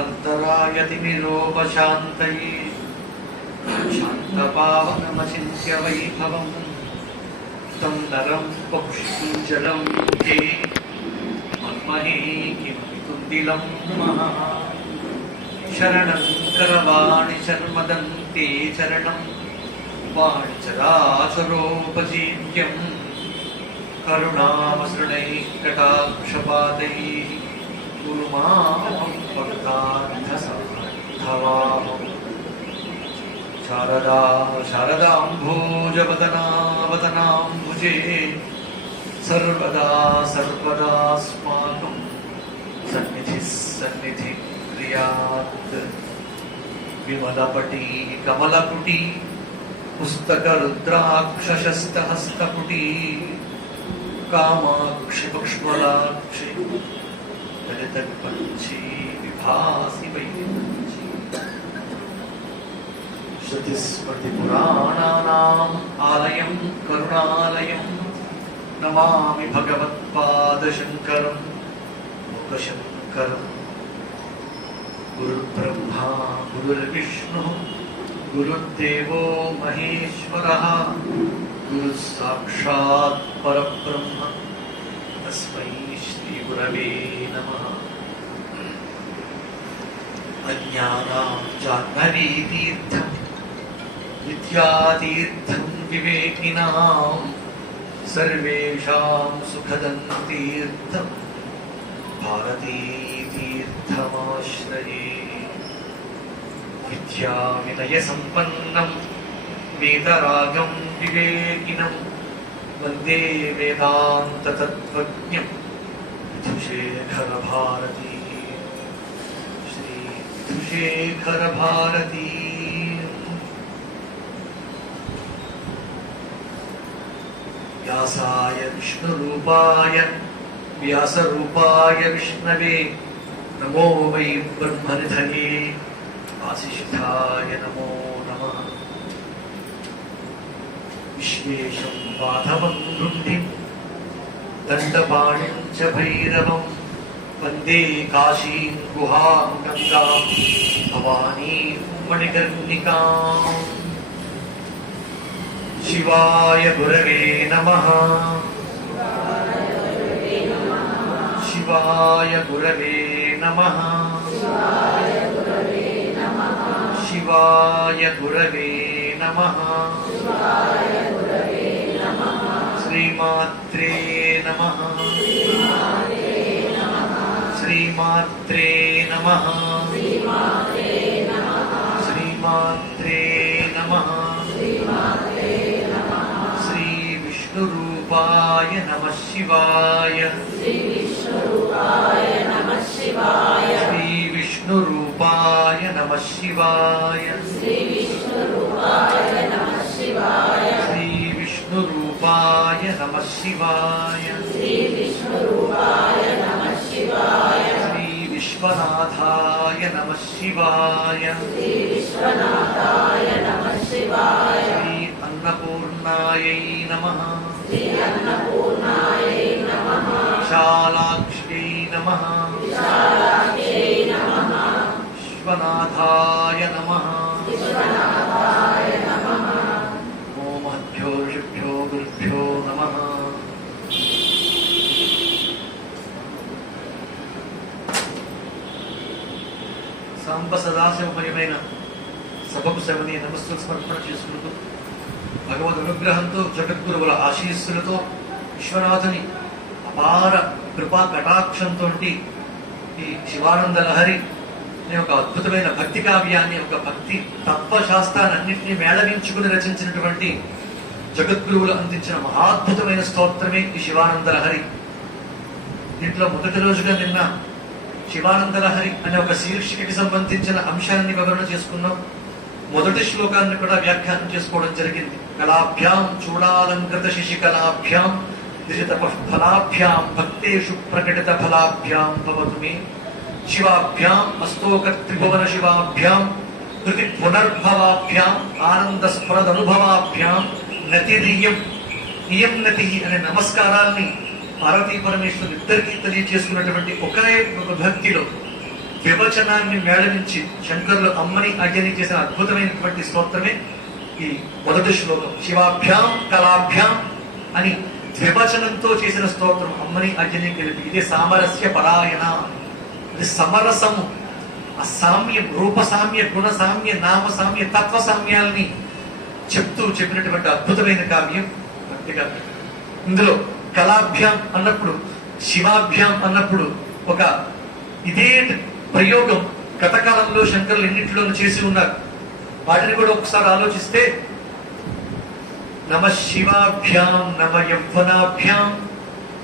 अन्तरायतिमिरोपशान्तये शान्तपावनमचिन्त्य वैभवं तं नरं पक्षीजलं मुखे मन्महे किमपि तुन्दिलं नमः। शरणं करवाणि शर्मदन्ते चरणं वाणिचराचरोपजीव्यं करुणामसृणैः कटाक्षपादैः कुरु मां भक्तार्थसाधवाम्। शारदा शारदाम्भोजवदनावदनाम्बुजे सर्वदा सर्वदास्माकं सन्निधिः सन्निधिः क्रियात्। विमलपटी कमलपुटी पुस्तकरुद्राक्षशस्तहस्तपुटी कामाक्षि पुष्पलाक्षि ललितविपञ्ची विभासि वैपञ्ची। श्रुतिस्मृतिपुराणानाम् आलयं करुणालयं नमामि भगवत्पादशङ्करं लोकशङ्करम्। गुरुर्ब्रह्मा गुरुर्विष्णुः गुरुर्देवो महेश्वरः गुरुः साक्षात् परब्रह्म तस्मै श्रीगुरवे नमः। अज्ञानां जाह्नवीतीर्थं विद्यातीर्थं विवेकिनां सर्वेषां सुखदं तीर्थं भारतीतीर्थमाश्रये। विद्याविनयसम्पन्नं वेदरागं विवेकिनं वन्दे वेदान्ततत्त्वज्ञं विधुशेखरभारती श्री विधुशेखरभारती। व्यासाय विष्णुरूपाय व्यासरूपाय विष्णवे नमो वै ब्रह्मनिधये वासिष्ठाय नमो नमः। विश्वेशं माधवं गृह्णिं दण्डपाणिं च भैरवं वन्दे काशीं गुहां गङ्गां भवानीं मणिकर्णिकाम्। शिवाय गुरवे नमः शिवाय गुरवे नमः शिवाय गुरवे नमः श्रीमात्रे नमः श्रीमात्रे नमः श्रीमात्रे नमः। श्रीविष्णुरूपाय नमः शिवाय श्रीविष्णुरूपाय नमः शिवाय श्रीविष्णुरूपाय नमः शिवाय श्रीविष्णुरूपाय नमः शिवाय श्रीविष्णुरूपाय नमः शिवाय श्रीविष्णुरूपाय नमः शिवाय श्रीविश्वनाथाय नमः शिवाय श्रीविश्वनाथाय नमः शिवाय श्री अन्नपूर्णायै नमः श्री अन्नपूर्णायै नमः विशालाक्ष्यै नमः विशालाक्ष्यै नमः विश्वनाथाय नमः विश्वनाथाय नमः। ओम महद्भ्यो ऋषिभ्यो गुरुभ्यो नमः। సాంబ సదాశివమయమైన సభకు శవని నమస్సులు సమర్పణ చేసుకుంటూ భగవద్ అనుగ్రహంతో జగద్గురువుల ఆశీస్సులతో విశ్వనాథుని అపార కృపా కటాక్షంతో ఈ శివానంద లహరి అనే ఒక అద్భుతమైన భక్తి కావ్యాన్ని, ఒక భక్తి తత్వశాస్త్రాన్నింటినీ మేళవించుకుని రచించినటువంటి జగద్గురువులు అందించిన మహాద్భుతమైన స్తోత్రమే ఈ శివానంద లహరి. దీంట్లో మొదటి రోజుగా నిన్న శివానంద లహరి అనే ఒక శీర్షికకి సంబంధించిన అంశాన్ని వివరణ చేసుకున్నాం. మొదటి శ్లోకాన్ని కూడా వ్యాఖ్యానం చేసుకోవడం జరిగింది. కళాభ్యాం చూడాలంకృత శిశికళాభ్యాం దిశిత ఫలాభ్యాం భక్తేషు ప్రకటిత ఫలాభ్యాం భవతు మే శివాభ్యాం అస్తోక త్రిభువన శివాభ్యాం కృతి పునర్భవాభ్యాం ఆనంద స్ఫురదనుభవాభ్యాం నతిరియం నియం నతి అనే నమస్కారాల్ని పార్వతీ పరమేశ్వరులు ఇద్దరికీ తెలియజేసుకున్నటువంటి ఒకే ఒక భక్తిలో వివచనాన్ని మేళవించి శంకరులు అమ్మని అయ్యని చేసిన అద్భుతమైనటువంటి స్తోత్రమే ఈ మొదటి శ్లోకం. శివాభ్యాం కళాభ్యాం అని ద్వివచనంతో చేసిన స్తోత్రం అమ్మని అయ్యని కలిపి. ఇది సామరస్య పరాయణ, ఇది సమరసము. ఆ సామ్యం, రూప సామ్య, గుణ సామ్య, నామ సామ్య, తత్వ సామ్యాల్ని చెప్పినటువంటి అద్భుతమైన కావ్యం భక్తి కావ్యం. ఇందులో కళాభ్యాం అన్నప్పుడు, శివాభ్యాం అన్నప్పుడు ఒక ఇదే ప్రయోగం గతకాలంలో శంకరులు ఎన్నింటిలోనూ చేసి ఉన్నారు. వాటిని కూడా ఒకసారి ఆలోచిస్తే, నమ శివాభ్యాం నమ యౌవనాభ్యాం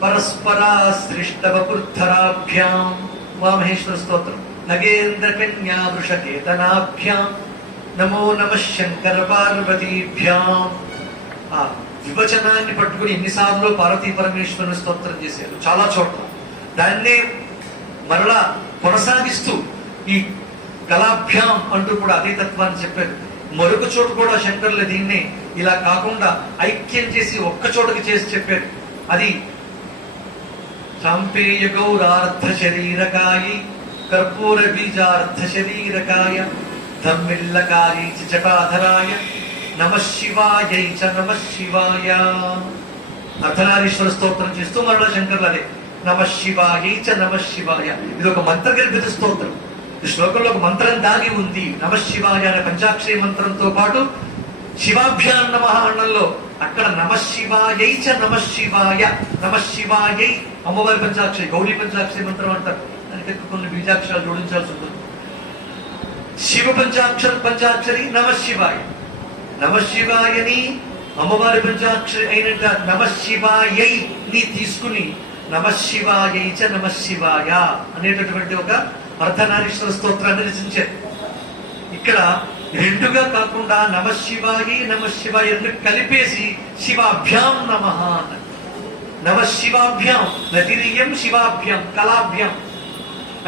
పరస్పరాశ్రిష్టవపుర్ధరాభ్యాం ఉమామహేశ్వర స్తోత్రం. నగేంద్ర కన్యా వృషకేతనాభ్యాం నమో నమ శంకర పార్వతీభ్యాం. ఆ వివచనాన్ని పట్టుకుని ఎన్నిసార్లు పార్వతీ పరమేశ్వరుని స్తోత్రం చేశారు చాలా చోట్ల. దాన్నే మరలా కొనసాగిస్తూ ఈ కళాభ్యాం అంటూ కూడా అదే తత్వాన్ని చెప్పారు. మరొక చోటు కూడా శంకరులు దీన్ని ఇలా కాకుండా ఐక్యం చేసి ఒక్క చోటకి చేసి చెప్పారు. అది సాంపేయ గౌరార్థ శరీరకాయి కర్పూర బీజార్థ శరీరకాయ ధమ్మిల్లకారి జటాధరాయ నమ శివాయై చ నమ శివాయ. అర్ధనారీశ్వర స్తోత్రం చేస్తూ మరలా శంకరులు అదే నమ శివాయై చ నమ శివాయ. ఇది ఒక మంత్రగర్భిత స్తోత్రం. ఈ శ్లోకంలో ఒక మంత్రం దాగి ఉంది. నమ శివాయ అనే పంచాక్షరి మంత్రంతో పాటు శివాభ్యాం నమః అన్నంలో అక్కడ నమ శివాయై చ నమ శివాయ. నమ శివాయై అమ్మవారి పంచాక్షరి, గౌరీ పంచాక్షరి మంత్రం అంటారు. దానికి కొన్ని బీజాక్షరాలు జోడించాల్సి ఉంటుంది. శివ పంచాక్షరి నమ శివాయ. నమ శివాయని అమ్మవారి పంచాక్షరి అయినట్ట నమ శివాయై ని తీసుకుని నమ శివాయై చ నమ శివాయ అనేటటువంటి ఒక అర్ధనారీశ్వర స్తోత్రాన్ని రచించారు. ఇక్కడ రెండుగా కాకుండా నమ శివాయ నమ శివాయ కలిపేసి శివాభ్యాం నమః అన్నారు. నమ శివాభ్యాం నతిరియం శివాభ్యాం కళాభ్యాం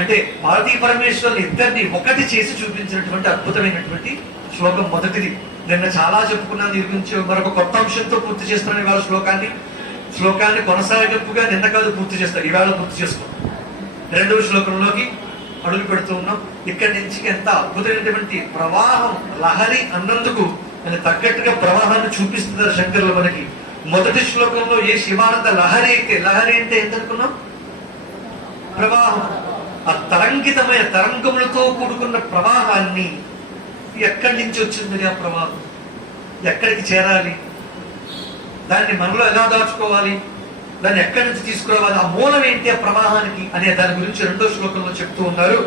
అంటే పార్వతీ పరమేశ్వరులు ఇద్దరిని ఒకటి చేసి చూపించినటువంటి అద్భుతమైనటువంటి శ్లోకం మొదటిది. నిన్న చాలా చెప్పుకున్నాను. దీని గురించి మరొక కొత్త అంశంతో పూర్తి చేస్తున్నాను ఇవాళ శ్లోకాన్ని కొనసాగింపుగా నిన్న కాదు పూర్తి చేస్తారు, ఈవేళ పూర్తి చేసుకోండి. రెండవ శ్లోకంలోకి అడుగు పెడుతూ ఉన్నాం. ఇక్కడి నుంచి ఎంత అద్భుతమైనటువంటి ప్రవాహం, లహరి అన్నందుకు అని తగ్గట్టుగా ప్రవాహాన్ని చూపిస్తున్నారు శంకరులు మనకి. మొదటి శ్లోకంలో ఏ శివానంద లహరి అయితే, లహరి అంటే ఏంటనుకున్నాం? ప్రవాహం. ఆ తరంగితమైన తరంగములతో కూడుకున్న ప్రవాహాన్ని ఎక్కడి నుంచి వచ్చింది ఆ ప్రవాహం, ఎక్కడికి చేరాలి, దాన్ని మనలో ఎలా దాచుకోవాలి, దాన్ని ఎక్కడి నుంచి తీసుకురావాలి, ఆ మూలం ఏంటి ఆ ప్రవాహానికి అనే దాని గురించి రెండో శ్లోకంలో చెప్తూ ఉన్నారు.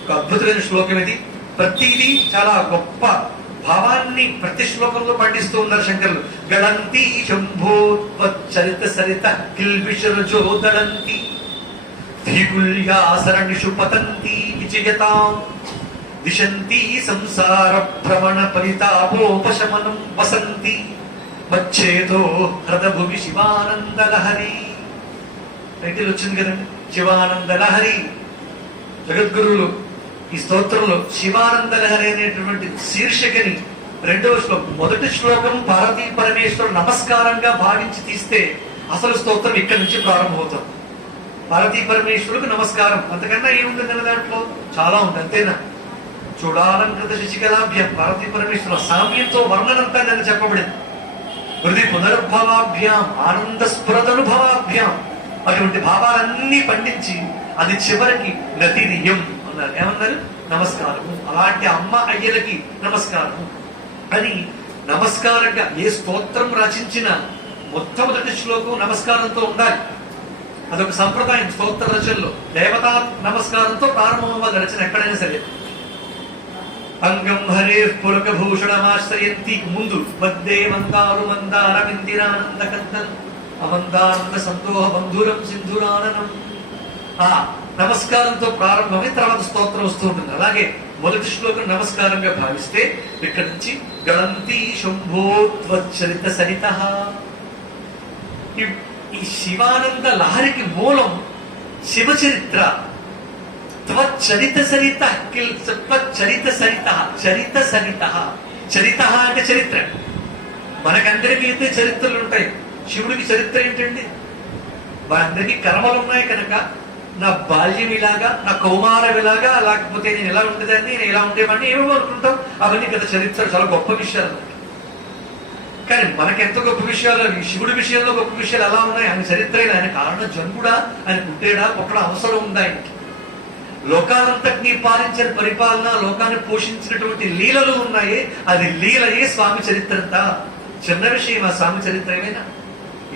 ఒక అద్భుతమైన శ్లోకం ఇది. ప్రతిదీ చాలా గొప్ప భావాన్ని ప్రతి శ్లోకంలో పండిస్తూ ఉన్నారు శంకరులు. గళంతి శంభో చరిత సరిత కిల్బిషరుజో దళంతి ధీగుల్యాసరణిషు పతంతి విజయతాం విశంతి సంసార భ్రమణ పరితాపోపశమనం వసంతి మచ్చేతో హృదభువి శివానంద లహరి. టైటిల్ వచ్చింది కదండి, శివానంద లహరి. జగద్గురువులు ఈ స్తోత్రంలో శివానంద లహరి అనేటువంటి శీర్షికని రెండవ శ్లోకం, మొదటి శ్లోకం పార్వతీ పరమేశ్వరుడు నమస్కారంగా భావించి తీస్తే అసలు స్తోత్రం ఇక్కడి నుంచి ప్రారంభమవుతాం. పార్వతీ పరమేశ్వరుడికి నమస్కారం, అంతకన్నా ఏముంటుంది దాంట్లో? చాలా ఉంది, అంతేనా? చూడాలంకృత శశికళాభ్యాం పార్వతీ పరమేశ్వర సామ్యంతో వర్ణనంతా నేను చెప్పబడింది. హృది పునర్భవాభ్యాం ఆనంద స్ఫురదనుభవాభ్యాం అటువంటి భావాలన్నీ పండించి అది చివరికి నతిరియం అన్నారు. ఏమన్నారు? నమస్కారము. అలాంటి అమ్మ అయ్యలకి నమస్కారము అని నమస్కారంగా ఏ స్తోత్రం రచించిన మొట్టమొదటి శ్లోకం నమస్కారంతో ఉండాలి. అదొక సంప్రదాయం స్తోత్ర రచనలో. దేవతా నమస్కారంతో ప్రారంభమవ్వాలి రచన ఎక్కడైనా సరే. అంగం హరే పులకభూషణమాశ్రయంతి ముందు వద్దే మందారు మందారమిందిరానంద కందన్ అమందానంద సంతోహ బంధురం సింధురాననం. ఆ నమస్కారంతో ప్రారంభమై తర్వాత స్తోత్రం వస్తూ ఉంటుంది. అలాగే మొదటి శ్లోకం నమస్కారంగా భావిస్తే ఇక్కడి నుంచి గళంతి శంభోత్వచరిత సరిత. ఈ శివానంద లహరికి మూలం శివచరిత్ర. చరిత సరిత చరిత సరిత చరిత సరిత. చరిత అంటే చరిత్ర. మనకందరికీ అయితే చరిత్రలు ఉంటాయి. శివుడికి చరిత్ర ఏంటండి? వారందరికీ కర్మలు ఉన్నాయి కనుక నా బాల్యం ఇలాగా, నా కౌమారం ఇలాగా, లేకపోతే నేను ఎలా ఉండేదాన్ని, నేను ఎలా ఉండేవాడిని ఏమో అనుకుంటాం. అవన్నీ గత చరిత్ర చాలా గొప్ప విషయాలు. కానీ మనకెంత గొప్ప విషయాలు, శివుడి విషయంలో గొప్ప విషయాలు ఎలా ఉన్నాయి? ఆయన చరిత్ర, ఆయన కారణ జన్ముడా, ఆయన పుట్టేడా పుట్టడం అవసరం ఉందా ఆయనకి? లోకాలంతటినీ పాలించిన పరిపాలన, లోకాన్ని పోషించినటువంటి లీలలు ఉన్నాయే, అది లీలయే స్వామి చరిత్ర అంతా. చిన్న విషయం ఆ స్వామి చరిత్ర ఏమైనా?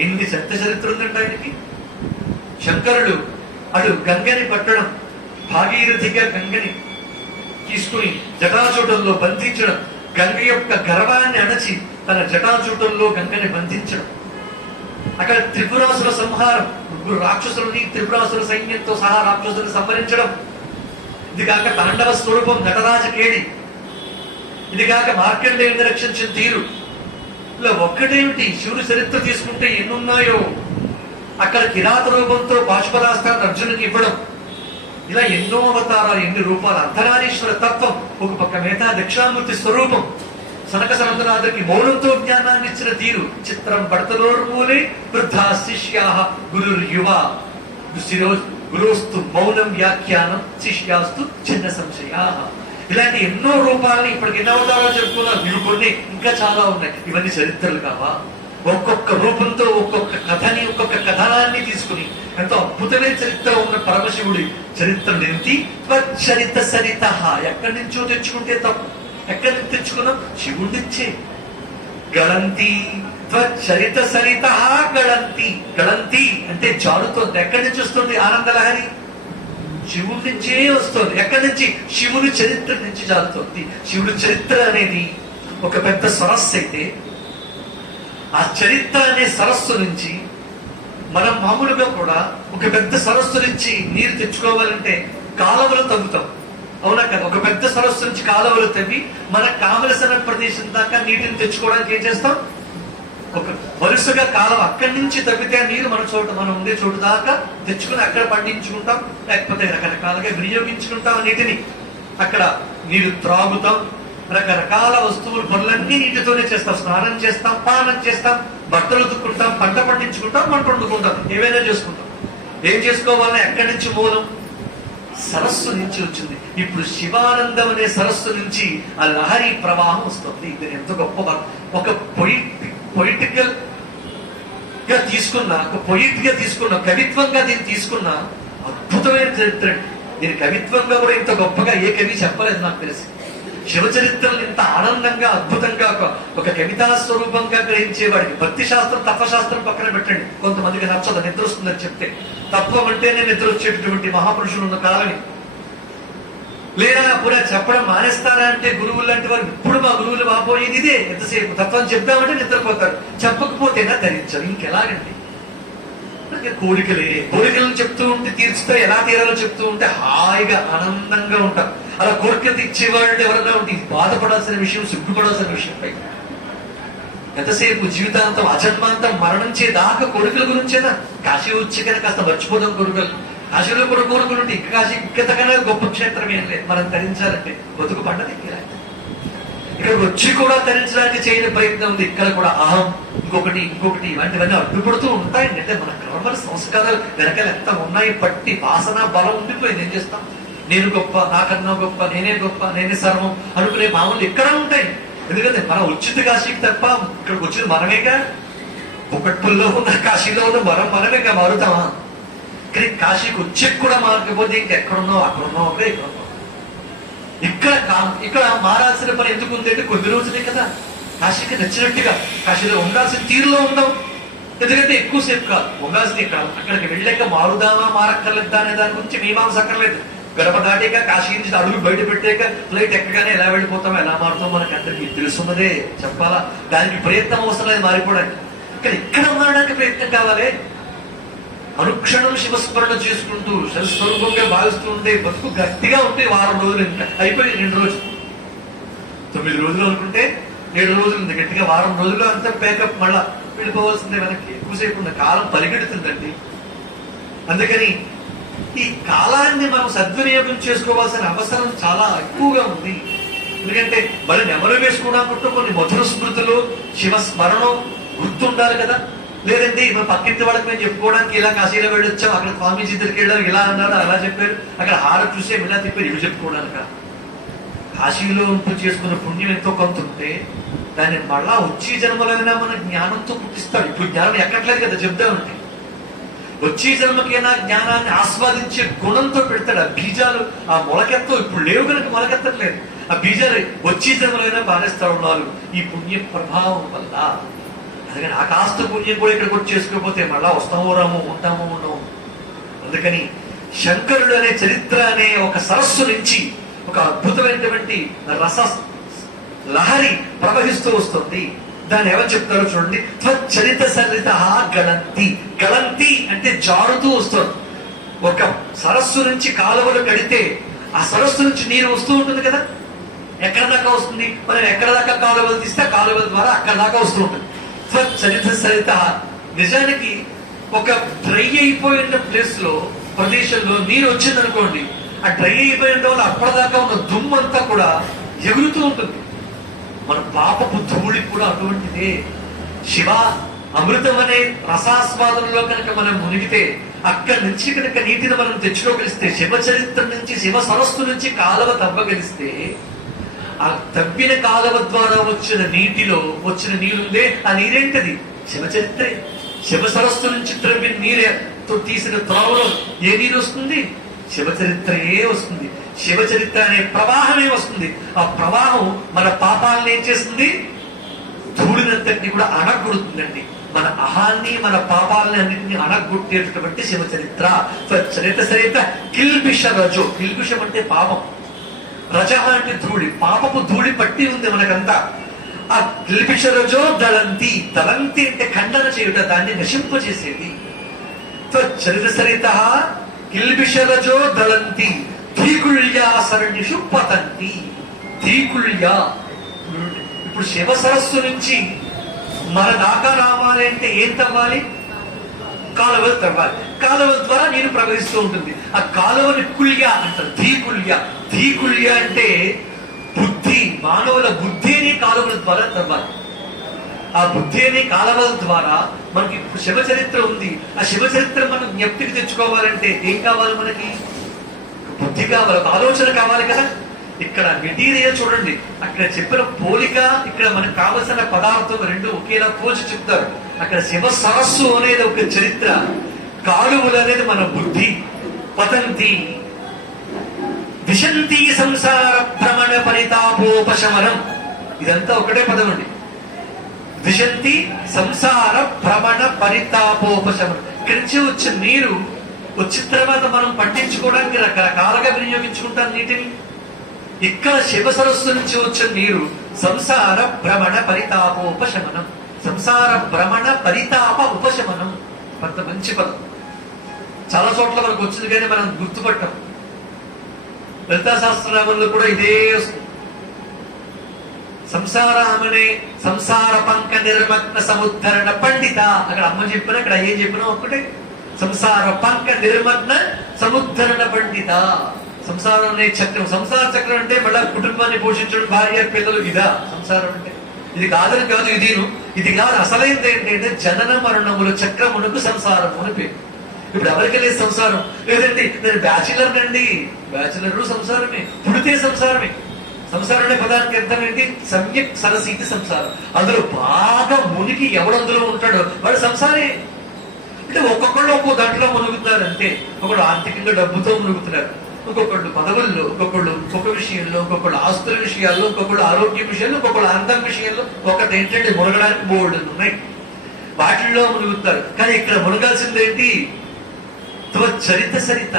ఎన్ని చెత్త చరిత్ర ఉందంట ఆయనకి. శంకరుడు అటు గంగని పట్టడం, భాగీరథిగా గంగని తీసుకుని జటాచూటంలో బంధించడం, గంగ యొక్క గర్వాన్ని అణచి తన జటాచూటంలో గంగని బంధించడం, అక్కడ త్రిపురాసుల సంహారం, ముగ్గురు రాక్షసులని త్రిపురాసుల సైన్యంతో సహా రాక్షసులను సంహరించడం, ఇది కాక తాండవ స్వరూపం నటరాజ కేడి, ఇది కాక మార్కండేయుని రక్షించిన తీరు. ఇలా ఒక్కటేమిటి, శివుడి చరిత్ర తీసుకుంటే ఎన్నున్నాయో. అక్కడ కిరాత రూపంతో బాష్పరాస్త్రాన్ని అర్జునునికి ఇవ్వడం, ఇలా ఎన్నో అవతారాలు, ఎన్ని రూపాలు. అర్ధనారీశ్వర తత్వం ఒక పక్క, మేధా దక్షిణామూర్తి స్వరూపం. సనక సనందనాథుడికి మౌనంతో జ్ఞానాన్ని ఇచ్చిన తీరు. చిత్రం పడతలోర్మూలే వృద్ధా శిష్యా గురుర్యువ గురోస్తు మౌనం వ్యాఖ్యానం శిష్యాస్తు చిన్న సంశయా. ఇలాంటి ఎన్నో రూపాలని ఇప్పటికి ఎన్నో అవతారాలు చెప్పుకున్నారు. ఇవి కొన్ని ఇంకా చాలా ఉన్నాయి. ఇవన్నీ చరిత్రలు కావా? ఒక్కొక్క రూపంతో ఒక్కొక్క కథని, ఒక్కొక్క కథనాన్ని తీసుకుని ఎంతో అద్భుతమైన చరిత్ర ఉన్న పరమశివుడి చరిత్రను ఎత్తి త్వచ్చరిత సరిత, ఎక్కడి నుంచో తెచ్చుకుంటే తప్పు. ఎక్కడి నుంచి తెచ్చుకున్నాం? శివుడి నుంచే. గళంతి త్వచ్చరిత సరిత గళంతి. గళంతి అంటే జారుతోంది. ఎక్కడి నుంచి వస్తుంది ఆనందలహరి? శివుడి నుంచే వస్తుంది. ఎక్కడి నుంచి? శివుని చరిత్ర నుంచి జారుతోంది. శివుడి చరిత్ర అనేది ఒక పెద్ద సరస్సు అయితే, ఆ చరిత్ర అనే సరస్సు నుంచి మనం మామూలుగా కూడా ఒక పెద్ద సరస్సు నుంచి నీరు తెచ్చుకోవాలంటే కాలువలు తవ్వుతాం, అవునా కదా? ఒక పెద్ద సరస్సు నుంచి కాలువలు తవ్వి మనకు కావలసిన ప్రదేశం దాకా నీటిని తెచ్చుకోవడానికి ఏం చేస్తాం? ఒక వరుసగా కాలువ అక్కడి నుంచి తవ్వితే నీరు మన చోట, మనం ఉండే చోటు దాకా తెచ్చుకుని అక్కడ పండించుకుంటాం, లేకపోతే రకరకాలుగా వినియోగించుకుంటాం నీటిని. అక్కడ నీరు త్రాగుతాం, రకరకాల వస్తువులు, పనులన్నీ నీటితోనే చేస్తాం. స్నానం చేస్తాం, పానం చేస్తాం, బట్టలు ఉతుక్కుంటాం, పంట పండించుకుంటాం, పంట వండుకుంటాం, ఏవైనా చేసుకుంటాం. ఏం చేసుకోవాలన్నా ఎక్కడి నుంచి మూలం? సరస్సు నుంచి వచ్చింది. ఇప్పుడు శివానందం అనే సరస్సు నుంచి ఆ లహరి ప్రవాహం వస్తుంది. ఇది ఎంత గొప్ప! ఒక పొయిటికల్ గా తీసుకున్న, ఒక పొయిట్ గా తీసుకున్న, కవిత్వంగా దీన్ని తీసుకున్న అద్భుతమైన చరిత్ర. దీని కవిత్వంగా కూడా ఇంత గొప్పగా ఏ కవి చెప్పలేదు నాకు తెలిసి. శివ చరిత్రలు ఇంత ఆనందంగా, అద్భుతంగా ఒక కవితా స్వరూపంగా గ్రహించేవాడికి. భక్తి శాస్త్రం, తత్వశాస్త్రం పక్కన పెట్టండి. కొంతమందికి నచ్చదు, నిద్ర వస్తుందని చెప్తే. తత్వం అంటేనే నిద్ర వచ్చేటటువంటి మహాపురుషులు ఉన్న కాలమే. లేదా పూరా చెప్పడం మానేస్తారా అంటే గురువులు లాంటి వారు, ఇప్పుడు మా గురువులు బాబోయేది ఇదే. ఎంతసేపు తత్వం చెప్తామంటే నిద్రపోతారు, చెప్పకపోతేనా ధరించారు. ఇంకెలాగండి? కోరికలను చెప్తూ ఉంటే తీర్చుతా, ఎలా తీరాలో చెప్తూ ఉంటే హాయిగా ఆనందంగా ఉంటాం. అలా కోరికలు తీర్చేవాళ్ళు ఎవరైనా ఉంటే బాధపడాల్సిన విషయం, సిగ్గుపడాల్సిన విషయం పై ఎంతసేపు జీవితాంతం, అజన్మాంతం, మరణించే దాకా కోరికల గురించేనా? కాశీ వచ్చి కనుక కాస్త మర్చిపోదాం కోరికలు. కాశీలో కూడా కోరికలు ఉంటే ఇంకా కాశీ ఇంకతకన్నా గొప్ప క్షేత్రం ఏం లేదు. మనం తరించాలంటే బతుకు పండది. ఇక్కడ వచ్చి కూడా తరించడానికి చేయని ప్రయత్నం ఉంది. ఇక్కడ కూడా అహం, ఇంకొకటి ఇలాంటివన్నీ అడ్డుపడుతూ ఉంటాయండి. అంటే మన కర్మల సంస్కారాలు వెనకాల ఎంత ఉన్నాయి, పట్టి వాసన బలం ఉండిపోయింది. ఏం చేస్తాం? నేను గొప్ప, నాకన్నా గొప్ప, నేనే సర్వం అనుకునే భావనలు ఎక్కడ ఉంటాయి. ఎందుకంటే మనం వచ్చింది కాశీకి తప్ప ఇక్కడికి వచ్చింది మనమేగా. ఒకటిలో ఉన్న కాశీలో ఉన్న మనమేగా మారుతామా? కానీ కాశీకి వచ్చి కూడా మారకపోతే ఇంకెక్కడున్నావు, అక్కడున్నావు, అక్కడే ఇక్కడున్నావు. ఇక్కడ మారాల్సిన పని ఎందుకు ఉంది అంటే కొద్ది రోజులే కదా. కాశీకి నచ్చినట్టుగా కాశీలో ఉండాల్సిన తీరులో ఉందాం. ఎందుకంటే ఎక్కువసేపు కాదు ఉండాల్సింది. ఇక్కడ అక్కడికి వెళ్ళాక మారుదామా మారక్కర్లేదా అనే దాని గురించి మీమాంస అక్కర్లేదు. గడప దాటాక కాశీ నుంచి అడుగు బయట పెట్టాక ఫ్లైట్ ఎక్కగానే ఎలా వెళ్ళిపోతాం, ఎలా మారుతాం మనకి అందరికీ తెలుసున్నదే. చెప్పాలా? దానికి ప్రయత్నం అవసరం లేదు మారిపోవడానికి. కానీ ఇక్కడ మారడానికి ప్రయత్నం కావాలి. అనుక్షణం శివస్మరణ చేసుకుంటూ స్వరూపంగా భావిస్తూ ఉంటే బతుకు గట్టిగా ఉంటే వారం రోజులు, ఇంకా అయిపోయి 2 రోజులు, 9 రోజులు అనుకుంటే 7 రోజులు ఉంది. గట్టిగా వారం రోజుల్లో అంతా పేకప్, మళ్ళా వెళ్ళిపోవాల్సిందే వెనక్కి. ఎక్కువసేపు ఉన్న కాలం పరిగెడుతుందండి. అందుకని ఈ కాలాన్ని మనం సద్వినియోగం చేసుకోవాల్సిన అవసరం చాలా ఎక్కువగా ఉంది. ఎందుకంటే మరి నెమరు వేసుకోవడానికి కొన్ని మధుర స్మృతులు, శివ స్మరణం గుర్తుండాలి కదా. లేదండి మా పక్కింటి వాళ్ళకి మేము చెప్పుకోవడానికి ఇలా కాశీలో వెళ్ళొచ్చాం, అక్కడ స్వామీజీ దగ్గరికి వెళ్ళాం, ఇలా అన్నారు అలా చెప్పారు, అక్కడ హార చూసే ఇలా తిప్పారు, ఇవి చెప్పుకోవడానికి. కాశీలో ఉంటూ చేసుకున్న పుణ్యం ఎంతో కొంత ఉంటే దాన్ని మళ్ళా వచ్చే జన్మలైనా మన జ్ఞానంతో పుట్టిస్తాడు. ఇప్పుడు జ్ఞానం ఎక్కట్లేదు కదా చెప్తా ఉంటే, వచ్చే జన్మకైనా జ్ఞానాన్ని ఆస్వాదించే గుణంతో పెడతాడు. ఆ బీజాలు ఆ మొలకెత్తో ఇప్పుడు లేవు కనుక మొలకెత్తట్లేదు. ఆ బీజాలు వచ్చే జన్మలైనా బానేస్తా ఉన్నారు ఈ పుణ్య ప్రభావం వల్ల. అందుకని ఆ కాస్త పుణ్యం కూడా ఇక్కడికి వచ్చి చేసుకోకపోతే మళ్ళా వస్తామో రామో ఉంటామో ఉండము. అందుకని శంకరుడు అనే చరిత్ర అనే ఒక సరస్సు నుంచి ఒక అద్భుతమైనటువంటి రస లహరి ప్రవహిస్తూ వస్తుంది. దాన్ని ఎవరు చెప్తారో చూడండి. చరిత సరిత గళంతి. గళంతి అంటే జారుతూ వస్తుంది. ఒక సరస్సు నుంచి కాలువలు కడితే ఆ సరస్సు నుంచి నీరు వస్తూ ఉంటుంది కదా, ఎక్కడ దాకా వస్తుంది? మనం ఎక్కడ దాకా కాలువలు తీస్తే కాలువల ద్వారా అక్కడ దాకా వస్తూ ఉంటుంది. చరిత సరిత నిజానికి ఒక డ్రై అయిపోయిన ప్లేస్ లో ప్రదేశంలో నీరు వచ్చింది అనుకోండి, ఆ డ్రై అయిపోయిన వల్ల అప్పటిదాకా ఉన్న దుమ్మంతా కూడా ఎగురుతూ ఉంటుంది. మన పాపపు ధూళి కూడా అటువంటిదే. శివ అమృతం అనే రసాస్వాదంలో కనుక మనం మునిగితే అక్కడి నుంచి కనుక నీటిని మనం తెచ్చుకోగలిస్తే, శివ చరిత్ర నుంచి శివ సరస్సు నుంచి కాలువ తవ్వగలిస్తే ఆ తవ్విన కాలువ ద్వారా వచ్చిన నీటిలో వచ్చిన నీరుందే ఆ నీరేంటది? శివ చరిత్రే. శివ సరస్సు నుంచి త్రవ్విన నీరుతో తీసిన త్రోవలో ఏ నీరు వస్తుంది? శివ చరిత్రయే వస్తుంది. శివ చరిత్ర అనే ప్రవాహమే వస్తుంది. ఆ ప్రవాహం మన పాపాలను ఏం చేస్తుంది? ధూళినంతటిని కూడా అణగొడుతుందండి. మన అహాన్ని మన పాపాలని అన్నింటినీ అణగొట్టేటటువంటి శివ చరిత్ర. చరిత చరిత్ర కిల్బిష రజో. కిల్బిషం అంటే పాపం, రజ అంటే ధూళి, పాపపు ధూళి పట్టి ఉంది మనకంతా. ఆ కిల్బిష రజో దళంతి. దళంతి అంటే ఖండన చేయుట, దాన్ని నశింపజేసేది. చరిత సరిత కిల్బిష రజో దళంతి ధీకుళ్యా సరణిషు పతంతి. ధీకుళ్యా. ఇప్పుడు శివ సరస్సు నుంచి మన దాకా రావాలి అంటే ఏం తవ్వాలి? కాలువలు తవ్వాలి. కాలువల ద్వారా నీరు ప్రవహిస్తూ ఉంటుంది. ఆ కాలువని కుళ్య అంటారు, ధీకుళ్య. ధీకుళ్య అంటే బుద్ధి, మానవుల బుద్ధిని కాలువల ద్వారా తవ్వాలి. ఆ బుద్ధి అనే కాలువల ద్వారా మనకి ఇప్పుడు శివ చరిత్ర ఉంది. ఆ శివ చరిత్ర మనం జ్ఞప్తికి తెచ్చుకోవాలంటే ఏం కావాలి? మనకి బుద్ధి కావాలి, ఆలోచన కావాలి కదా. ఇక్కడ మెటీరియల్ చూడండి, అక్కడ చెప్పిన పోలిక, ఇక్కడ మనకు కావలసిన పదార్థం రెండు ఒకేలా పోల్చి చెప్తారు. అక్కడ శివ సరస్సు అనేది ఒక చరిత్ర, కాలువలు అనేది మన బుద్ధి. పతంతి విశంతి సంసార భ్రమణ పరితాపోపశమనం. ఇదంతా ఒకటే పదం అండి. విశంతి సంసార భ్రమణ పరితాపోపశమనం. ఇక్కడి నుంచి వచ్చిన నీరు వచ్చిన తర్వాత మనం పట్టించుకోవడానికి రకరకాలుగా వినియోగించుకుంటాం నీటిని. ఇక్కడ శివ సరస్సు నుంచి వచ్చిన నీరు సంసార భ్రమణ పరితాపోపశమనం. సంసార భ్రమణ పరితాప ఉపశమనం. అంత మంచి పదం. చాలా చోట్ల మనకు వచ్చింది కానీ మనం గుర్తుపట్టాం. లలితా సహస్రనామంలో కూడా ఇదే వస్తుంది. సంసారామనే సంసార పంక నిర్మగ్న సముద్ధరణ పండిత. అక్కడ అమ్మ చెప్పినా ఇక్కడ ఏం చెప్పినా ఒక్కటే. సంసార పంక నిర్మగ్న సముద్ధరణ పండిత. సంసారం అనే చక్రం. సంసార చక్రం అంటే మళ్ళా కుటుంబాన్ని పోషించడం, భార్య పిల్లలు, ఇదా సంసారం అంటే? ఇది కాదని కాదు, ఇది కాదు. అసలైంది ఏంటంటే జనన మరణముల చక్రమునకు సంసారం అని పేరు. ఇప్పుడు ఎవరికి లేదు సంసారం? లేదండి నేను బ్యాచిలర్ నండి. బ్యాచిలర్ సంసారమే, పుడితే సంసారమే. సంసారం అనే పదానికి అర్థం ఏంటి? సమ్యక్ సరసీతి సంసారం. అందులో బాగా మునిగి ఎవడందులో ఉంటాడో వాడు సంసారే. అంటే ఒక్కొక్కళ్ళు ఒక్కో దాంట్లో మునుగుతున్నారు. అంటే ఒకళ్ళు ఆర్థికంగా డబ్బుతో మునుగుతున్నారు, ఒక్కొక్కళ్ళు పదవుల్లో, ఒక్కొక్కళ్ళు ఒక్కొక్క విషయంలో, ఒక్కొక్కళ్ళు ఆస్తుల విషయాల్లో, ఒక్కొక్కళ్ళు ఆరోగ్య విషయాల్లో, ఒక్కొక్కళ్ళు అందం విషయంలో. ఒకటి ఏంటంటే మునగడానికి బోర్డు ఉన్నాయి, వాటిల్లో మునుగుతారు. కానీ ఇక్కడ మునగాల్సిందేంటి? చరిత సరిత.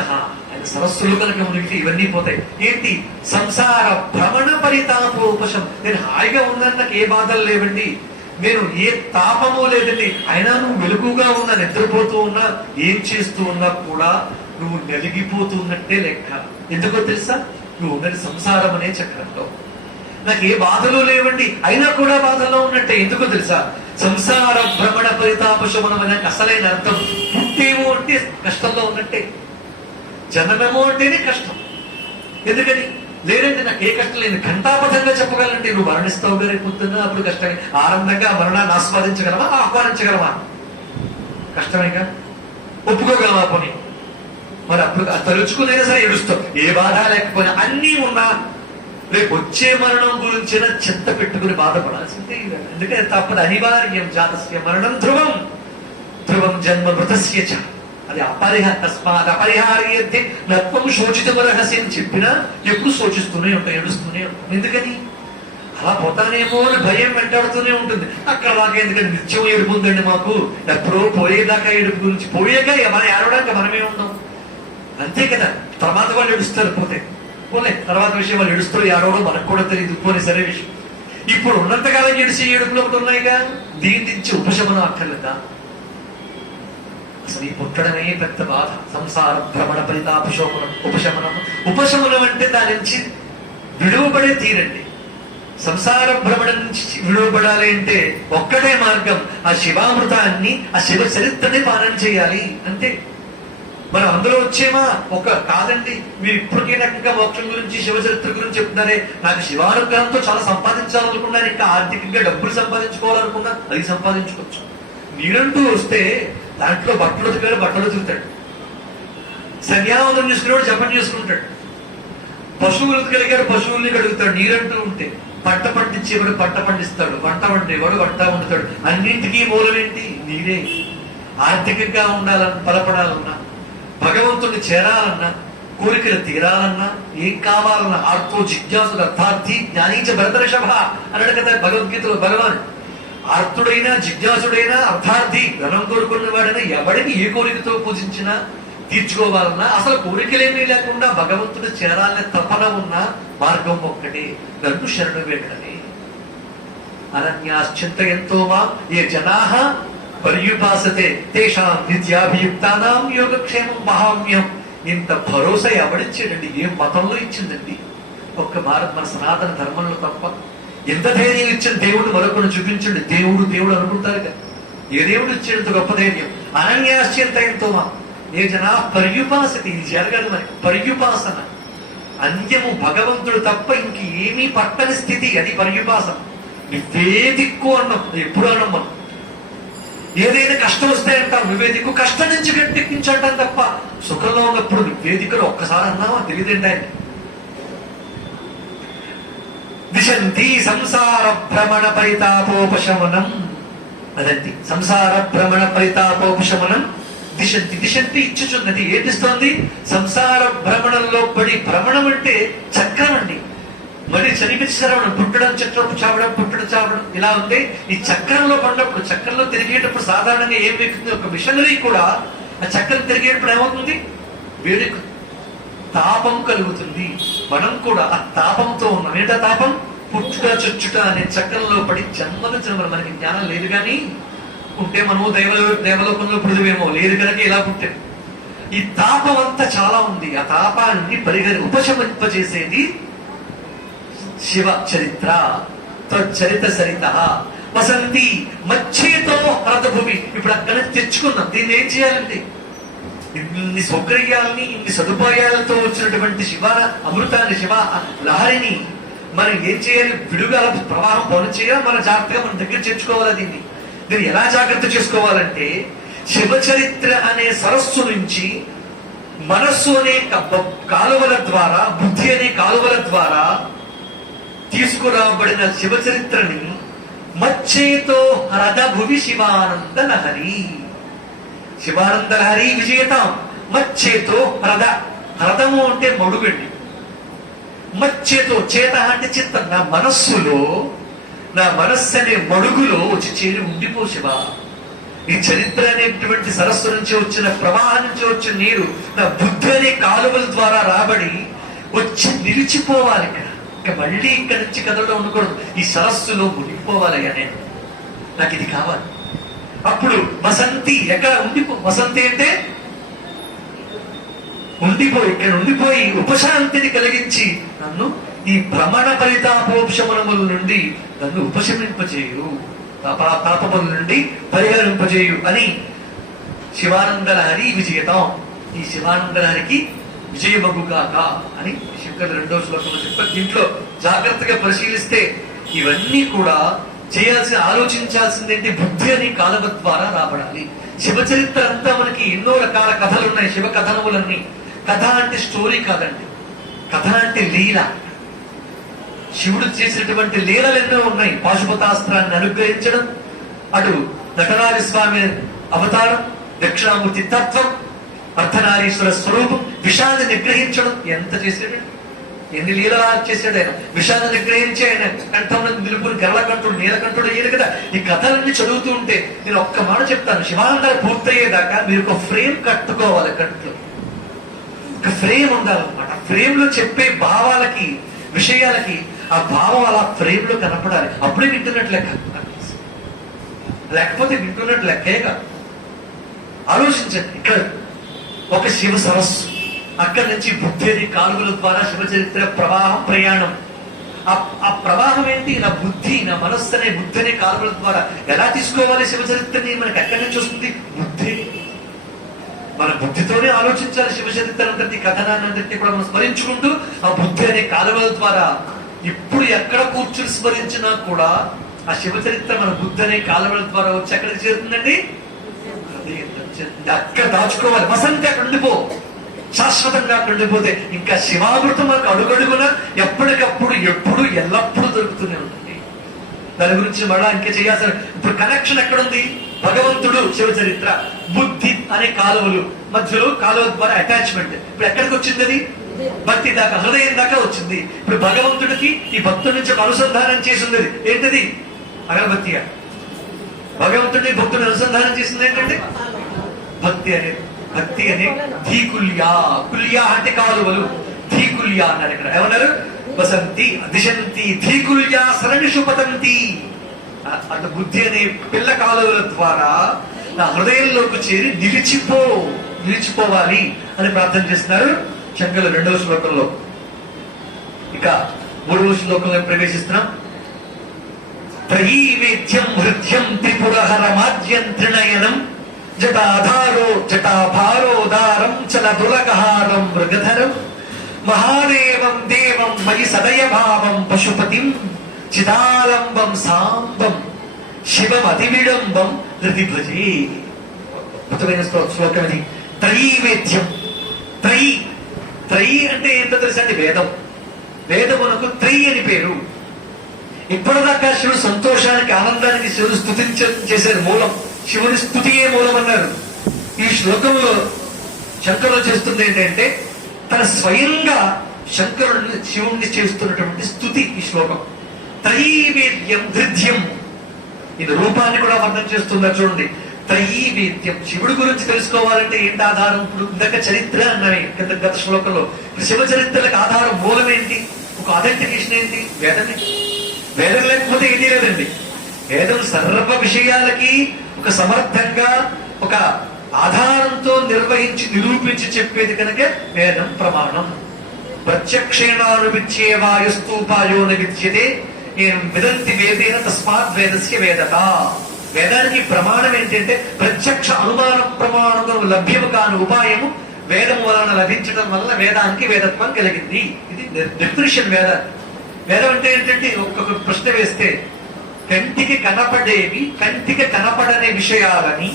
ఆయన సరస్సులు కనుక మునిగితే ఇవన్నీ పోతాయి. ఏంటి? సంసార భ్రమణ పరితాపోపశం. నేను హాయిగా ఉన్నాను, నాకు ఏ బాధలు లేవండి, నేను ఏ తాపము లేదండి. అయినా నువ్వు వెలుగుగా ఉన్నా, నిద్రపోతూ ఉన్నా, ఏం చేస్తూ ఉన్నా కూడా నువ్వు నలిగిపోతూ ఉన్నట్టే లెక్క. ఎందుకో తెలుసా? నువ్వు ఉన్నది సంసారం అనే చక్రంలో. నాకు ఏ బాధలు లేవండి, అయినా కూడా బాధల్లో ఉన్నట్టే. ఎందుకో తెలుసా? సంసార భ్రమణ పరితాపశమనం అనే అసలైన అర్థం. పుట్టేమో అంటే కష్టంలో ఉన్నట్టే, జననము అంటేనే కష్టం. ఎందుకని? లేదంటే నాకు ఏ కష్టం లేదు, ఘంటాపథంగా చెప్పగలంటే నువ్వు మరణిస్తావు గారే పొద్దున్న, అప్పుడు కష్టమే. ఆనందంగా మరణాన్ని ఆస్వాదించగలమా, ఆహ్వానించగలమా? కష్టమేగా, ఒప్పుకోగలమా పోనీ? మరి అప్పుడు తలుచుకునైనా సరే ఏడుస్తాం. ఏ బాధ లేకపోయినా అన్నీ ఉన్నా రేపు వచ్చే మరణం గురించిన చింత పెట్టుకుని బాధపడాల్సిందే. ఎందుకంటే తప్పదు, అనివార్యం. జాతస్య మరణం ధ్రువం, ధ్రువం జన్మ మృతస్య చ. అది తస్మాత్ అపరిహార్యతే నత్వం శోచితమర్హసి అని చెప్పినా ఎప్పుడు శోచిస్తూనే ఉంటాం, ఏడుస్తూనే ఉంటాం. ఎందుకని? అలా పోతానేమో అని భయం వెంటాడుతూనే ఉంటుంది. అక్కడ దాకా ఎందుకంటే నిత్యం ఏడుపు ఉందండి మాకు. ఎప్పుడో పోయేదాకా ఏడుపు గురించి, పోయాక మన ఏడవడానికి మనమే ఉన్నాం, అంతే కదా. తర్వాత వాళ్ళు ఏడుస్తారు, పోలే తర్వాత విషయం వాళ్ళు ఏడుస్తారు ఏడవడో మనకు కూడా తెలియదు, పోనీ సరే విషయం. ఇప్పుడు ఉన్నంతకాలం ఏడిసి ఏడుపులు ఒకటి ఉన్నాయిగా, దీని నుంచి ఉపశమనం అక్కర్లేదా? అసలు ఈ పుట్టడమే పెద్ద బాధ. సంసార భ్రమణ పరితాపశోమనం ఉపశమనం. ఉపశమనం అంటే దాని నుంచి విడువబడే తీరండి. సంసార భ్రమణ నుంచి విడువబడాలి అంటే ఒక్కటే మార్గం, ఆ శివామృతాన్ని, ఆ శివ చరిత్రని పాలన చేయాలి అంతే. మనం అందులో వచ్చేమా ఒక కాదండి. మీరు ఇప్పటికే రకంగా మోక్షం గురించి శివ చరిత్ర గురించి చెప్తున్నారే, నాకు శివానుగ్రహంతో చాలా సంపాదించాలనుకున్నాను, ఇంకా ఆర్థికంగా డబ్బులు సంపాదించుకోవాలనుకున్నా, అది సంపాదించుకోవచ్చు. నీరంటూ వస్తే దాంట్లో బట్టలు ఉతికాడు, బట్టలు ఉతుకుతాడు. సంధ్యావందనం చేసుకునేవాడు జపం చేసుకుంటాడు. పశువులు ఉతికలిగాడు, పశువుల్ని కడుగుతాడు. నీరంటూ ఉంటే పంట పండించేవాడు పంట పండిస్తాడు, వంట వండేవాడు వంట వండుతాడు. అన్నింటికీ మూలమేంటి? నీరే. ఆర్థికంగా ఉండాలన్నా, బలపడాలన్నా, భగవంతుడిని చేరాలన్నా, కోరికలు తీరాలన్నా, ఏం కావాలన్నా, ఆర్తో జిజ్ఞాసు అర్థార్థి జ్ఞానీచ భరతర్షభ అన్నాడు కదా భగవద్గీతలో భగవాన్. ఆర్తుడైనా, జిజ్ఞాసుడైనా, అర్థార్థి ధనం కోరుకున్న వాడైనా, ఎవడిని ఏ కోరికతో పూజించినా, తీర్చుకోవాలన్నా, అసలు కోరికలేమీ లేకుండా భగవంతుడు చేరాలనే తపన ఉన్న మార్గం ఒక్కటే, నన్ను శరణు వేడని. అనన్యాశ్చింతయంతో మాం ఏ జనాః పర్యుపాసతే తేషాం నిత్యాభియుక్తానాం యోగక్షేమం మహామ్యం. ఇంత భరోసా ఎవడిచ్చాడండి? ఏ మతంలో ఇచ్చిందండి? ఒక్క భారత మన సనాతన ధర్మంలో తప్ప. ఎంత ధైర్యం ఇచ్చిన దేవుడు మరొకరు చూపించండి. దేవుడు దేవుడు అనుకుంటారు కదా, ఏ దేవుడు ఇచ్చేంత గొప్ప ధైర్యం. అనన్యాశ్చింతయంతో మా ఏ జనా పర్యుపాసతి. ఇది జరగదు మరి. పర్యుపాసన అన్యము భగవంతుడు తప్ప ఇంక ఏమీ పట్టని స్థితి, అది పర్యుపాసన. నువ్వే దిక్కు అన్నాం, ఎప్పుడు అన్నాం మనం. ఏదైనా కష్టం వస్తాయంటాం, నువ్వే దిక్కు, కష్టం నుంచి గట్టెక్కించంటాం తప్ప సుఖంలో ఉన్నప్పుడు నువ్వే దిక్కులు ఒక్కసారి అన్నావా? తెలియదండి ఆయన. దిశంతి సంసార భ్రమణ పరితాపోపశమనం. అదంతి సంసార భ్రమణ పరితాపోపశమనం. దిశంతి దిశంతి ఇచ్చుచున్నది. ఏటిస్తోంది? సంసార భ్రమణంలో పడి, భ్రమణం అంటే చక్రం అండి. మరి చనిపించి శ్రవణం, పుట్టడం చక్రపు చావడం, పుట్టడం చావడం, ఇలా ఉంది. ఈ చక్రంలో పడినప్పుడు, చక్రంలో తిరిగేటప్పుడు సాధారణంగా ఏం వెక్కుతుంది? ఒక మిషనరీ కూడా ఆ చక్రం తిరిగేటప్పుడు ఏమవుతుంది? వేడికి తాపం కలుగుతుంది. మనం కూడా ఆ తాపంతో ఉన్నాం. ఏంటా తాపం? పుట్టుట చుచ్చుట అనే చక్రంలో పడి జన్మలు జన్మలు. మనకి జ్ఞానం లేదు, కానీ ఉంటే మనము దేవలోకంలో పుడుదువేమో, లేదు కనుక ఇలా పుట్టాం. ఈ తాపం అంతా చాలా ఉంది. ఆ తాపాన్ని ఉపశమింపజేసేది శివ చరిత్ర. చరిత సరిత వసంతి మచ్చేతో హరతభూమి. ఇప్పుడు అక్కడ తెచ్చుకున్నాం. దీన్ని ఏం చేయాలంటే, ఇన్ని సౌకర్యాలని, ఇన్ని సదుపాయాలతో వచ్చినటువంటి శివ అమృతాన్ని, శివ లహరిని మనం ఏం చేయాలి? విడుగా ప్రవాహం పని చేయాలి. మన జాగ్రత్తగా మన దగ్గర చేర్చుకోవాలి. దీన్ని ఎలా జాగ్రత్త చేసుకోవాలంటే, శివ చరిత్ర అనే సరస్సు నుంచి మనస్సు అనే కాలువల ద్వారా, బుద్ధి అనే కాలువల ద్వారా తీసుకురాబడిన శివ చరిత్రని మచ్చేతో హరద భువి శివానంద లహరి. శివానంద లహరి విజయతాం. మచ్చేతో హరద. హరదము అంటే మడుగండి. మచ్చేతో, చేత అంటే చిత్తం. నా మనస్సులో, నా మనస్సు అనే మడుగులో వచ్చి చేరి ఉండిపో శివ. ఈ చరిత్ర అనేటువంటి సరస్సు నుంచి వచ్చిన ప్రవాహం నుంచి వచ్చిన నీరు నా బుద్ధి అనే కాలువల ద్వారా రాబడి వచ్చి నిలిచిపోవాలి. ఇక మళ్ళీ ఇక్కడి నుంచి కదలడం ఉండకూడదు. ఈ సరస్సులో మునిగిపోవాలయ్యా నేను. నాకు ఇది కావాలి. అప్పుడు వసంతి, ఎక్కడ ఉండిపో. వసంతి అంటే ఉండిపోయి, ఇక్కడ ఉండిపోయి ఉపశాంతిని కలిగించి నన్ను ఈ భ్రమణ పరితాపోపశమనముల నుండి నన్ను ఉపశమింపజేయు, తాపముల నుండి పరిహరింపజేయు అని శివానందలహరి విజయతాం. ఈ శివానందలహరికి విజయమగుగాక అని శంకరుడు 2వ శ్లోకంలో చెప్పారు. దీంట్లో జాగ్రత్తగా పరిశీలిస్తే ఇవన్నీ కూడా చేయాల్సిన, ఆలోచించాల్సిందేంటి? బుద్ధి అని కాలువ ద్వారా రాబడాలి. శివ చరిత్ర అంతా మనకి ఎన్నో రకాల కథలు ఉన్నాయి, శివ కథనములన్నీ. కథ అంటే స్టోరీ కాదండి, కథ అంటే లీల. శివుడు చేసినటువంటి లీలలు ఎన్నో ఉన్నాయి. పాశుపతాస్త్రాన్ని అనుగ్రహించడం, అటు నటరాజ స్వామి అవతారం, దక్షిణామూర్తి తత్వం, అర్ధనారీశ్వర స్వరూపం, విషాన్ని నిగ్రహించడం. ఎంత చేశాడు, ఎన్ని లీలలా చేశాడు ఆయన. విషాన్ని నిగ్రహించి ఆయన కంఠంలో నిలుపుని గరళకంఠుడు, నీలకంఠుడు అయ్యాడు కదా. ఈ కథలన్నీ చదువుతూ ఉంటే నేను ఒక్క మాట చెప్తాను, శివానందాలు పూర్తయ్యేదాకా మీరు ఒక ఫ్రేమ్ కట్టుకోవాలి. కంట్లో ఒక ఫ్రేమ్ ఉండాలన్నమాట. ఫ్రేమ్ లో చెప్పే భావాలకి, విషయాలకి ఆ భావం అలా ఫ్రేమ్ లో కనపడాలి. అప్పుడే వింటున్నట్లు లెక్క, లేకపోతే వింటున్నట్లు లెక్కే కాదు. ఆలోచించండి, ఇక్కడ ఒక శివ సరస్సు, అక్కడి నుంచి బుద్ధి అనే కాలువల ద్వారా శివ చరిత్ర ప్రవాహం, ప్రయాణం. ఆ ప్రవాహం ఏంటి? నా బుద్ధి, నా మనస్సు అనే బుద్ధి అనే కాలువల ద్వారా ఎలా తీసుకోవాలి శివ చరిత్రని? మనకి ఎక్కడి నుంచి వస్తుంది? బుద్ధి. మన బుద్ధితోనే ఆలోచించాలి శివ చరిత్ర అంతటి, కథనాన్నంతటి కూడా మనం స్మరించుకుంటూ ఆ బుద్ధి అనే కాలువల ద్వారా ఇప్పుడు ఎక్కడ కూర్చుని స్మరించినా కూడా ఆ శివ చరిత్ర మన బుద్ధి అనే కాలువల ద్వారా వచ్చి ఎక్కడికి చేరుతుందండి? అక్కడ దాచుకోవాలి. వసంతి అక్కడ ఉండిపో, శాశ్వతంగా అక్కడ ఉండిపోతే ఇంకా శివామృతం మనకు అడుగడుగున ఎప్పటికప్పుడు, ఎప్పుడు, ఎల్లప్పుడూ దొరుకుతూనే ఉంటుంది. దాని గురించి మళ్ళా ఇంకా చేయాల్సిన ఇప్పుడు కనెక్షన్ ఎక్కడుంది? భగవంతుడు, శివ చరిత్ర, బుద్ధి అనే కాలువలు మధ్యలో కాలువ ద్వారా అటాచ్మెంట్. ఇప్పుడు ఎక్కడికి వచ్చింది అది? భక్తి దాకా, హృదయం దాకా వచ్చింది. ఇప్పుడు భగవంతుడికి ఈ భక్తుడి నుంచి ఒక అనుసంధానం చేసింది ఏంటది? అగరబత్తిగా. భగవంతుడిని భక్తుడిని అనుసంధానం చేసింది ఏంటంటే భక్తి అనే, భక్తి అనే ధీకుల్యా. కుల్యా అంటే కాలువలు, ధీకుల్యా అన్నారు. ఇక్కడ ఏమన్నారు? వసంతి దిశంతి ధీకుల్యా సరణిషు పతంతి. అటు బుద్ధి అనే పిల్ల కాలువల ద్వారా నా హృదయంలోకి చేరి నిలిచిపోవాలి అని ప్రార్థన చేస్తున్నారు శంకరులు 2వ శ్లోకంలో. ఇక 3వ శ్లోకంలో ప్రవేశిస్తున్నాం. త్రయీవేద్యం హృద్యం త్రిపురహరమాద్యం త్రినయనం జటాభారోదారం చల దురగహారం మృగధరం మహాదేవం దేవం మయి సదయ భావం పశుపతిం చిదాలంబం సాంబం శివం అతివిడంబం హృది భజే. అద్భుతమైన శ్లోకం ఇది. త్రయీవేద్యం. త్రయీ అంటే ఏంటో తెలుసా అండి? వేదం. వేదమునకు త్రయీ అని పేరు. ఇప్పటిదాకా శివుడు సంతోషానికి, ఆనందానికి శివుడు చేసేది మూలం. శివుని స్తుతియే మూలం అన్నారు. ఈ శ్లోకంలో శంకరులు చేస్తుంది ఏంటంటే తన స్వయంగా శంకరుడిని, శివుణ్ణి చేస్తున్నటువంటి స్తుతి ఈ శ్లోకం. త్రయీవేద్యం హృద్యం. ఇది రూపాన్ని కూడా వర్ణం చేస్తున్నారు చూడండి. త్రయీవేద్యం. శివుడి గురించి తెలుసుకోవాలంటే ఏంటి ఆధారం? ఇప్పుడు ఇందాక చరిత్ర అన్నవి గత శ్లోకంలో. శివ చరిత్రలకు ఆధారం, మూలం ఏంటి? ఒక అథెంటికేషన్ ఏంటి? వేదమే. వేదం లేకపోతే ఏదీ లేదండి. వేదం సర్వ విషయాలకి ఒక సమర్థంగా, ఒక ఆధారంతో నిరూపించి చెప్పేది కనుక వేదం ప్రమాణం. ప్రత్యక్షేణానువిచ్యే వాయుస్తూపాయోన విద్యతే ఏం విదంతి వేదేన తస్మాత్ వేదస్య వేదత. వేదానికి ప్రమాణం ఏంటంటే ప్రత్యక్ష అనుమాన ప్రమాణంగా లభ్యము కాని ఉపాయము వేదము వలన లభించడం వల్ల వేదానికి వేదత్వం కలిగింది. ఇది డెఫినిషన్ వేదాన్ని. వేదం అంటే ఏంటంటే ఒక్కొక్క ప్రశ్న వేస్తే కంటికి కనపడేవి, కంటికి కనపడని విషయాలని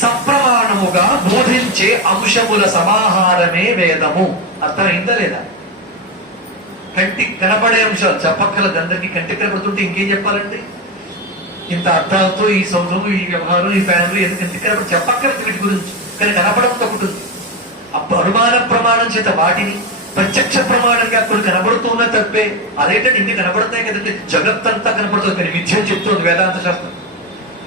సప్రమాణముగా బోధించే అంశముల సమాహారమే వేదము. అర్థమైందా లేదా? కంటికి కనపడే అంశాలు చెప్పక్కర్లేదు. అందరికీ కంటికి కనపడుతుంటే ఇంకేం చెప్పాలండి? ఇంత అర్థాలతో ఈ సౌధము, ఈ వ్యవహారం, ఈ ఫ్యామిలీ ఎందుకు కనపడి చెప్పక్కర్లేదు వీటి గురించి. కానీ కనపడంతో ఒకటి ఉంది. అప్పుడు అనుమాన ప్రమాణం చేత వాటిని ప్రత్యక్ష ప్రమాణంగా కొన్ని కనబడుతున్నా తప్పే. అదేంటంటే ఇన్ని కనబడతాయి కదండి. జగత్తంతా కనపడుతుంది కానీ మిథ్యం చెప్తుంది వేదాంత శాస్త్రం.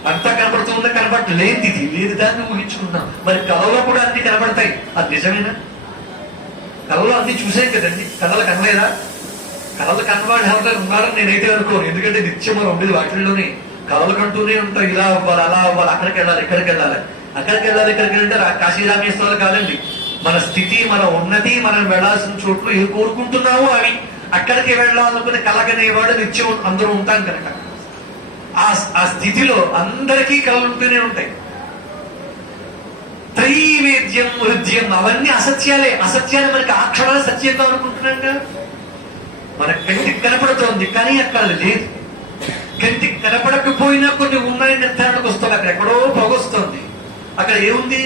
అంతా కనబడుతుందా? కనబడలేనిది లేదు, దాన్ని ఊహించుకున్నాం. మరి కళలో కూడా అన్ని కనబడతాయి, అది నిజమేనా? కళలో అన్ని చూసాం కదండి. కళలు కనలేదా? కళలు కనవాడు ఎవరు ఉన్నారని నేనైతే అనుకోను. ఎందుకంటే నిత్యం మనం ఉండేది వాటిల్లోనే. కళలు కంటూనే ఉంటాం, ఇలా అవ్వాలి, అలా అవ్వాలి, అక్కడికి వెళ్ళాలి, ఇక్కడికి వెళ్ళాలి, ఇక్కడికి వెళ్ళాలంటే కాశీరామేశ్వరాలు కాదండి. మన స్థితి, మన ఉన్నతి, మనం వెళ్లాల్సిన చోట్లు ఏం కోరుకుంటున్నామో అవి అక్కడికి వెళ్ళాలనుకుని కలగనేవాడు నిత్యం అందరూ ఉంటాం కనుక ఆ స్థితిలో అందరికీ కళలుంటూనే ఉంటాయి. త్రైవేద్యం హృద్యం అవన్నీ అసత్యాలే. అసత్యాన్ని మనకి ఆ క్షణాలు సత్యంగా అనుకుంటున్నాం. మన కంటికి కనపడుతోంది కానీ అక్కడ లేదు. కంటికి కనపడకపోయినా కొన్ని ఉన్నాయి నిర్ధారణకు వస్తుంది. అక్కడ ఎక్కడో పొగొస్తుంది. అక్కడ ఏముంది?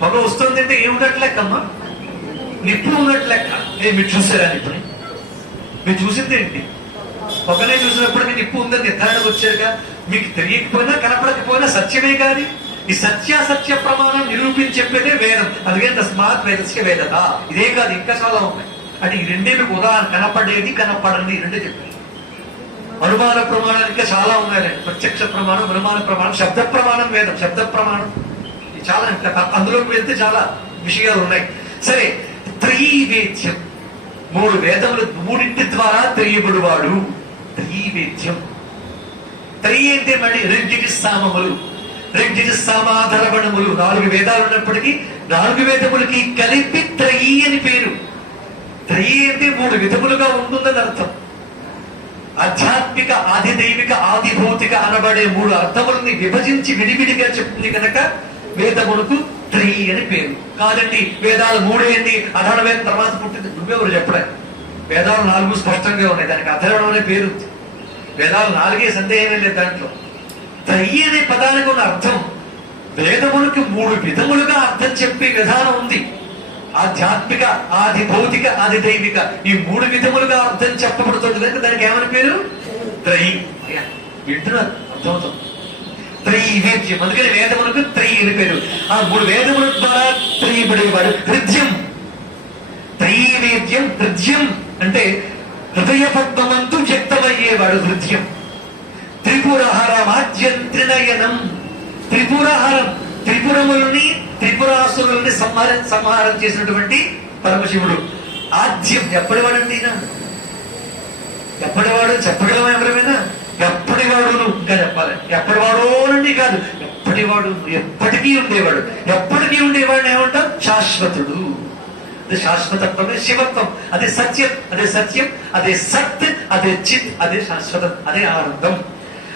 పొగ వస్తుంది అంటే ఏమున్నట్టు లెక్కమ్మా? నిప్పు ఉన్నట్టు లెక్క. మీరు చూసారా నిప్పుని? మీరు చూసింది ఏంటి? పొగనే చూసినప్పుడు మీకు నిప్పు ఉందని నిర్ధారణకు వచ్చారుగా. మీకు తెలియకపోయినా కనపడకపోయినా సత్యమే కాదు. ఈ సత్యాసత్య ప్రమాణం నిరూపించి చెప్పేదే వేదం. అందుకే తస్మాత్ వేదస్య వేదత. ఇదే కాదు, ఇంకా చాలా ఉన్నాయి. అంటే ఈ రెండే మీకు ఉదాహరణ. కనపడేది, కనపడని రెండే చెప్పారు. అనుమాన ప్రమాణాలు ఇంకా చాలా ఉన్నాయి. ప్రత్యక్ష ప్రమాణం, అనుమాన ప్రమాణం, శబ్ద ప్రమాణం, వేదం శబ్ద ప్రమాణం. చాలా ఇంకా అందులోకి వెళ్తే చాలా విషయాలు ఉన్నాయి. సరే, త్రైవేద్యం, మూడు వేదములు, మూడింటి ద్వారా తెలియబడువాడు త్రైవేద్యం. త్రై అంటే మళ్ళీ రెండిటి సామములు, రెండిటి సామాధరవణములు. 4 వేదాలు ఉన్నప్పటికీ 4 వేదములకి కలిపి త్రయీ అని పేరు. త్రయీ అంటే 3 విధములుగా ఉంటుందని అర్థం. ఆధ్యాత్మిక, ఆదిదైవిక, ఆదిభౌతిక అనబడే 3 అర్థములని విభజించి విడివిడిగా చెప్తుంది కనుక వేదములకు త్రయీ అని పేరు. కాదండి వేదాలు 3 ఏంటి, అధర్వ వేదం తర్వాత పుట్టింది, నువ్వెవరు చెప్పలే. వేదాలు 4 స్పష్టంగా ఉన్నాయి, దానికి అధర్వణం అనే పేరు. వేదాలు 4 సందేహమే లేదు దాంట్లో. త్రయీ అనే పదానికి ఉన్న అర్థం వేదములకు 3 విధములుగా అర్థం చెప్పే విధానం ఉంది. ఆధ్యాత్మిక, ఆది భౌతిక, ఆది దైవిక, ఈ 3 విధములుగా అర్థం చెప్పబడుతుంది కనుక దానికి ఏమని పేరు? త్రయీ. వింటున్నారు? అర్థమవుతుంది. త్రైవేద్యం, అందుకని వేదములకు త్రయీ అని పేరు. ఆ 3 వేదముల ద్వారా త్రయబడేవాడు హృద్యం. త్రైవేద్యం హృద్యం అంటే హృదయ పద్మమంతు వ్యక్తమయ్యేవాడు హృద్యం. త్రిపురహరమాద్యం త్రినయనం, త్రిపురహరం, త్రిపురములని, త్రిపురాసురుల్ని సంహారం చేసినటువంటి పరమశివుడు. ఆద్యం ఎప్పటివాడండి? ఎప్పటివాడు చెప్పగలమా ఎవరైనా? ఎప్పటివాడును ఇంకా చెప్పాలి. ఎప్పటివాడో నుండి కాదు, ఎప్పటివాడు, ఎప్పటికీ ఉండేవాడు. ఎప్పటికీ ఉండేవాడిని ఏమంటాం? శాశ్వతుడు. అదే శాశ్వతత్వమే శివత్వం. అదే సత్యం, అదే సత్యం, అదే సత్, అదే చిత్, అదే శాశ్వతం, అదే ఆనందం,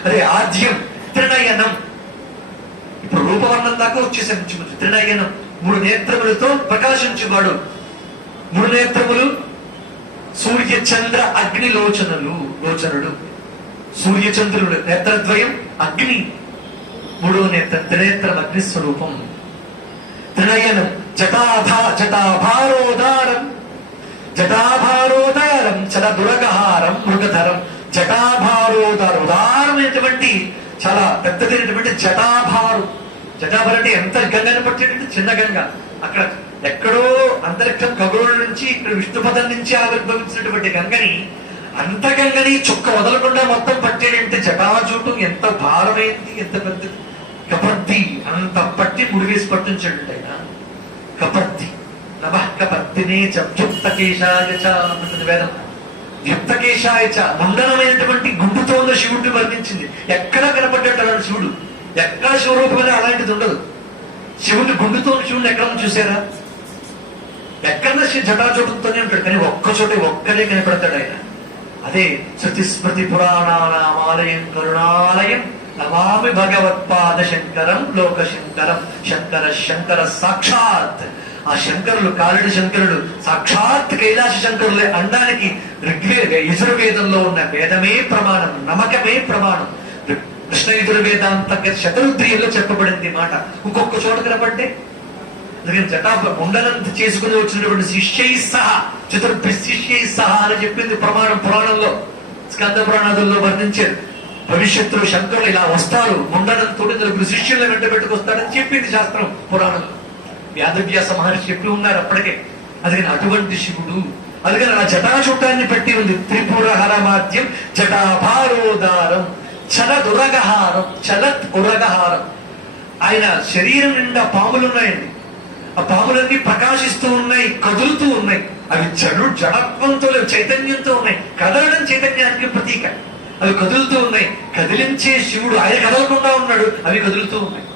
అదే ఆద్యం. త్రినయనం, ఇప్పుడు రూపవర్ణం దాకా వచ్చేసాం. త్రినయనం 3 నేత్రములతో ప్రకాశించువాడు. 3 నేత్రములు సూర్య చంద్ర అగ్ని లోచనుడు. సూర్యచంద్రుడు నేత్రద్వయం, అగ్ని 3వ నేత్రం, త్రినేత్రం, అగ్ని స్వరూపం. త్రినయనం జటాభారోదారం, జటాభారోదారం చలదురగహారం మృగధరం. జటాభారోదారం, ఉదారమైనటువంటి చాలా పెద్దదైనటువంటి జటాభారు. జటాభారు అంటే ఎంత గంగని పట్టేటంటే చిన్న గంగ. అక్కడ ఎక్కడో అంతరిక్షం ఖగోళ నుంచి ఇక్కడ విష్ణుపదం నుంచి ఆవిర్భవించినటువంటి గంగని, అంత గంగని చుక్క వదలకుండా మొత్తం పట్టేటంటే జటాజూటు ఎంత భారమైంది, ఎంత పెద్దది. కపర్ది అంత పట్టి ముడివేసి పట్టించాడు ఆయన. కపర్ది నమః కపర్దినే యుక్తకేశాయ చ అంటుంది వేదం. యుక్తకేశాయ చ, మండలమైనటువంటి గుండుతో ఉన్న శివుడిని వర్ణించింది. ఎక్కడ కనపడ్డట్టు అలాంటి శివుడు, ఎక్కడ శివరూపమైన అలాంటిది ఉండదు. శివుడిని గుండుతో శివుడిని ఎక్కడన్నా చూసారా? ఎక్కడన్నా జటాజోటుతోనే ఉంటాడు, కానీ ఒక్కడే కనపడతాడు ఆయన. అదే శృతి స్మృతి పురాణానామాలయం కరుణాలయం నమామి భగవత్పాద శంకరం లోక శంకరం. శంకర సాక్షాత్. ఆ శంకరులు, కాలుడి శంకరుడు సాక్షాత్ కైలాస శంకరులే అనడానికి యజుర్వేదంలో ఉన్న వేదమే ప్రమాణం, నమ్మకమే ప్రమాణం. కృష్ణ యజుర్వేదాంత శతరుద్రియంలో చెప్పబడింది మాట. ఇంకొక చోట కనపడ్డే ముండనం చేసుకుని వచ్చినటువంటి శిష్యై సహా, చతుర్భిశిష్యై సహా అని చెప్పింది ప్రమాణం పురాణంలో. స్కంద పురాణాదుల్లో వర్ణించారు. భవిష్యత్తులో శంకరులు ఇలా వస్తారు, ముండనంతో 9 శిష్యులను వెంట పెట్టుకొస్తాడని చెప్పింది శాస్త్రం పురాణంలో. వ్యాధవ్యాస మహర్షి చెప్పి ఉన్నారు అప్పటికే. అందుకని అటువంటి శివుడు. అందుకని ఆ జటాచుట్టాన్ని పెట్టి ఉంది. త్రిపురహరమాద్యం జటాభారోదారం చలదురగహారం. చలత్ ఉరగహారం. ఆయన శరీరం నిండా పాములున్నాయండి. ఆ పాములన్నీ ప్రకాశిస్తూ ఉన్నాయి, కదులుతూ ఉన్నాయి. అవి జడత్వంతో లేవు, చైతన్యంతో ఉన్నాయి. కదలడం చైతన్యానికి ప్రతీక. అవి కదులుతూ ఉన్నాయి. కదిలించే శివుడు. ఆయన కదలకుండా ఉన్నాడు, అవి కదులుతూ ఉన్నాయి.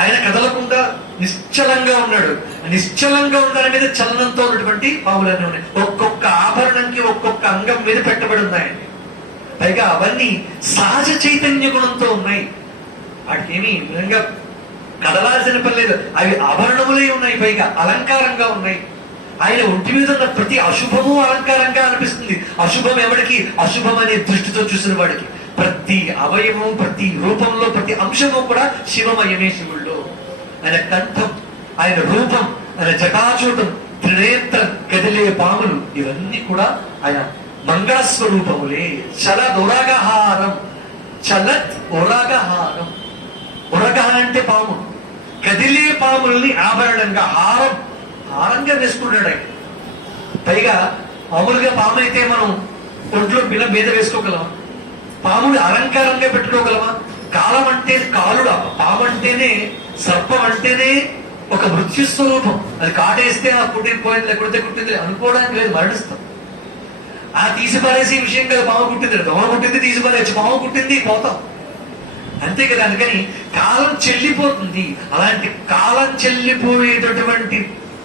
ఆయన కదలకుండా నిశ్చలంగా ఉన్నాడు. నిశ్చలంగా ఉండడం మీద చలనంతో ఉన్నటువంటి పాములన్నీ ఉన్నాయి. ఒక్కొక్క ఆభరణంకి ఒక్కొక్క అంగం మీద పెట్టబడి ఉన్నాయండి. పైగా అవన్నీ సహజ చైతన్య గుణంతో ఉన్నాయి. వాటికి ఏమి విధంగా కదలాల్సిన పని లేదు. అవి ఆభరణములై ఉన్నాయి, పైగా అలంకారంగా ఉన్నాయి. ఆయన ఒంటి మీద ఉన్న ప్రతి అశుభము అలంకారంగా అనిపిస్తుంది. అశుభం ఎవడికి? అశుభం అనే దృష్టితో చూసిన వాడికి. ప్రతి అవయవం, ప్రతి రూపంలో, ప్రతి అంశము కూడా శివమయమే. శివుల్లో ఆయన కంఠం, ఆయన రూపం, ఆయన జటాచూటం, త్రినేత్రం, కదిలే పాములు, ఇవన్నీ కూడా ఆయన మంగళస్వరూపములే. చలద్ ఉరగహారం, చలత్ ఉరగహారం. ఉరగ అంటే పాము, కదిలే పాముల్ని ఆభరణంగా హారంగా వేసుకున్నాడు ఆయన. పైగా మామూలుగా పాము అయితే మనం ఒంట్లో బిల్ల మీద వేసుకోగలమా? పాముని అలంకారంగా పెట్టుకోగలమా? కాలం అంటే కాలుడు, పాము అంటేనే, సర్పం అంటేనే ఒక మృత్యు స్వరూపం. అది కాటేస్తే ఆ కుట్టిపోయింది, లేకపోతే కుట్టింది అనుకోవడానికి లేదు, మరణిస్తాం. ఆ తీసి పారేసే విషయం కదా. పాము కుట్టింది, దోమ కుట్టింది, తీసి పారేసి, పాము కుట్టింది, పోతాం, అంతే కదా. అందుకని కాలం చెల్లిపోతుంది. అలాంటి కాలం చెల్లిపోయేటటువంటి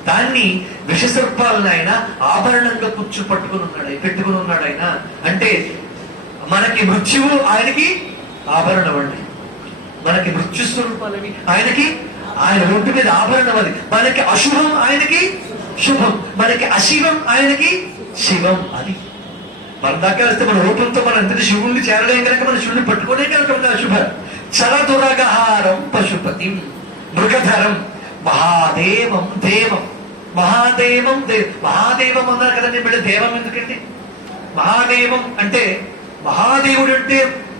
దాన్ని విషసర్పాలను ఆయన ఆభరణంగా పెట్టుకుని ఉన్నాడు ఆయన. అంటే మనకి మృత్యువు ఆయనకి ఆభరణం అండి. మనకి మృత్యు స్వరూపాలవి ఆయనకి, ఆయన ఒంటి మీద ఆభరణం. అది మనకి అశుభం, ఆయనకి శుభం. మనకి అశివం, ఆయనకి శివం. అది మన దాకా వస్తే మన రూపంతో మన అందరి శివుణ్ణి చేరలేం కనుక మన శివుణ్ణి పట్టుకునే కనుక అశుభ. చలదురగహారం పశుపతి మృగధరం మహాదేవం దేవం. మహాదేవం మహాదేవం అన్నారు కదండి. మళ్ళీ దేవం ఎందుకండి? మహాదేవం అంటే, మహాదేవుడు అంటే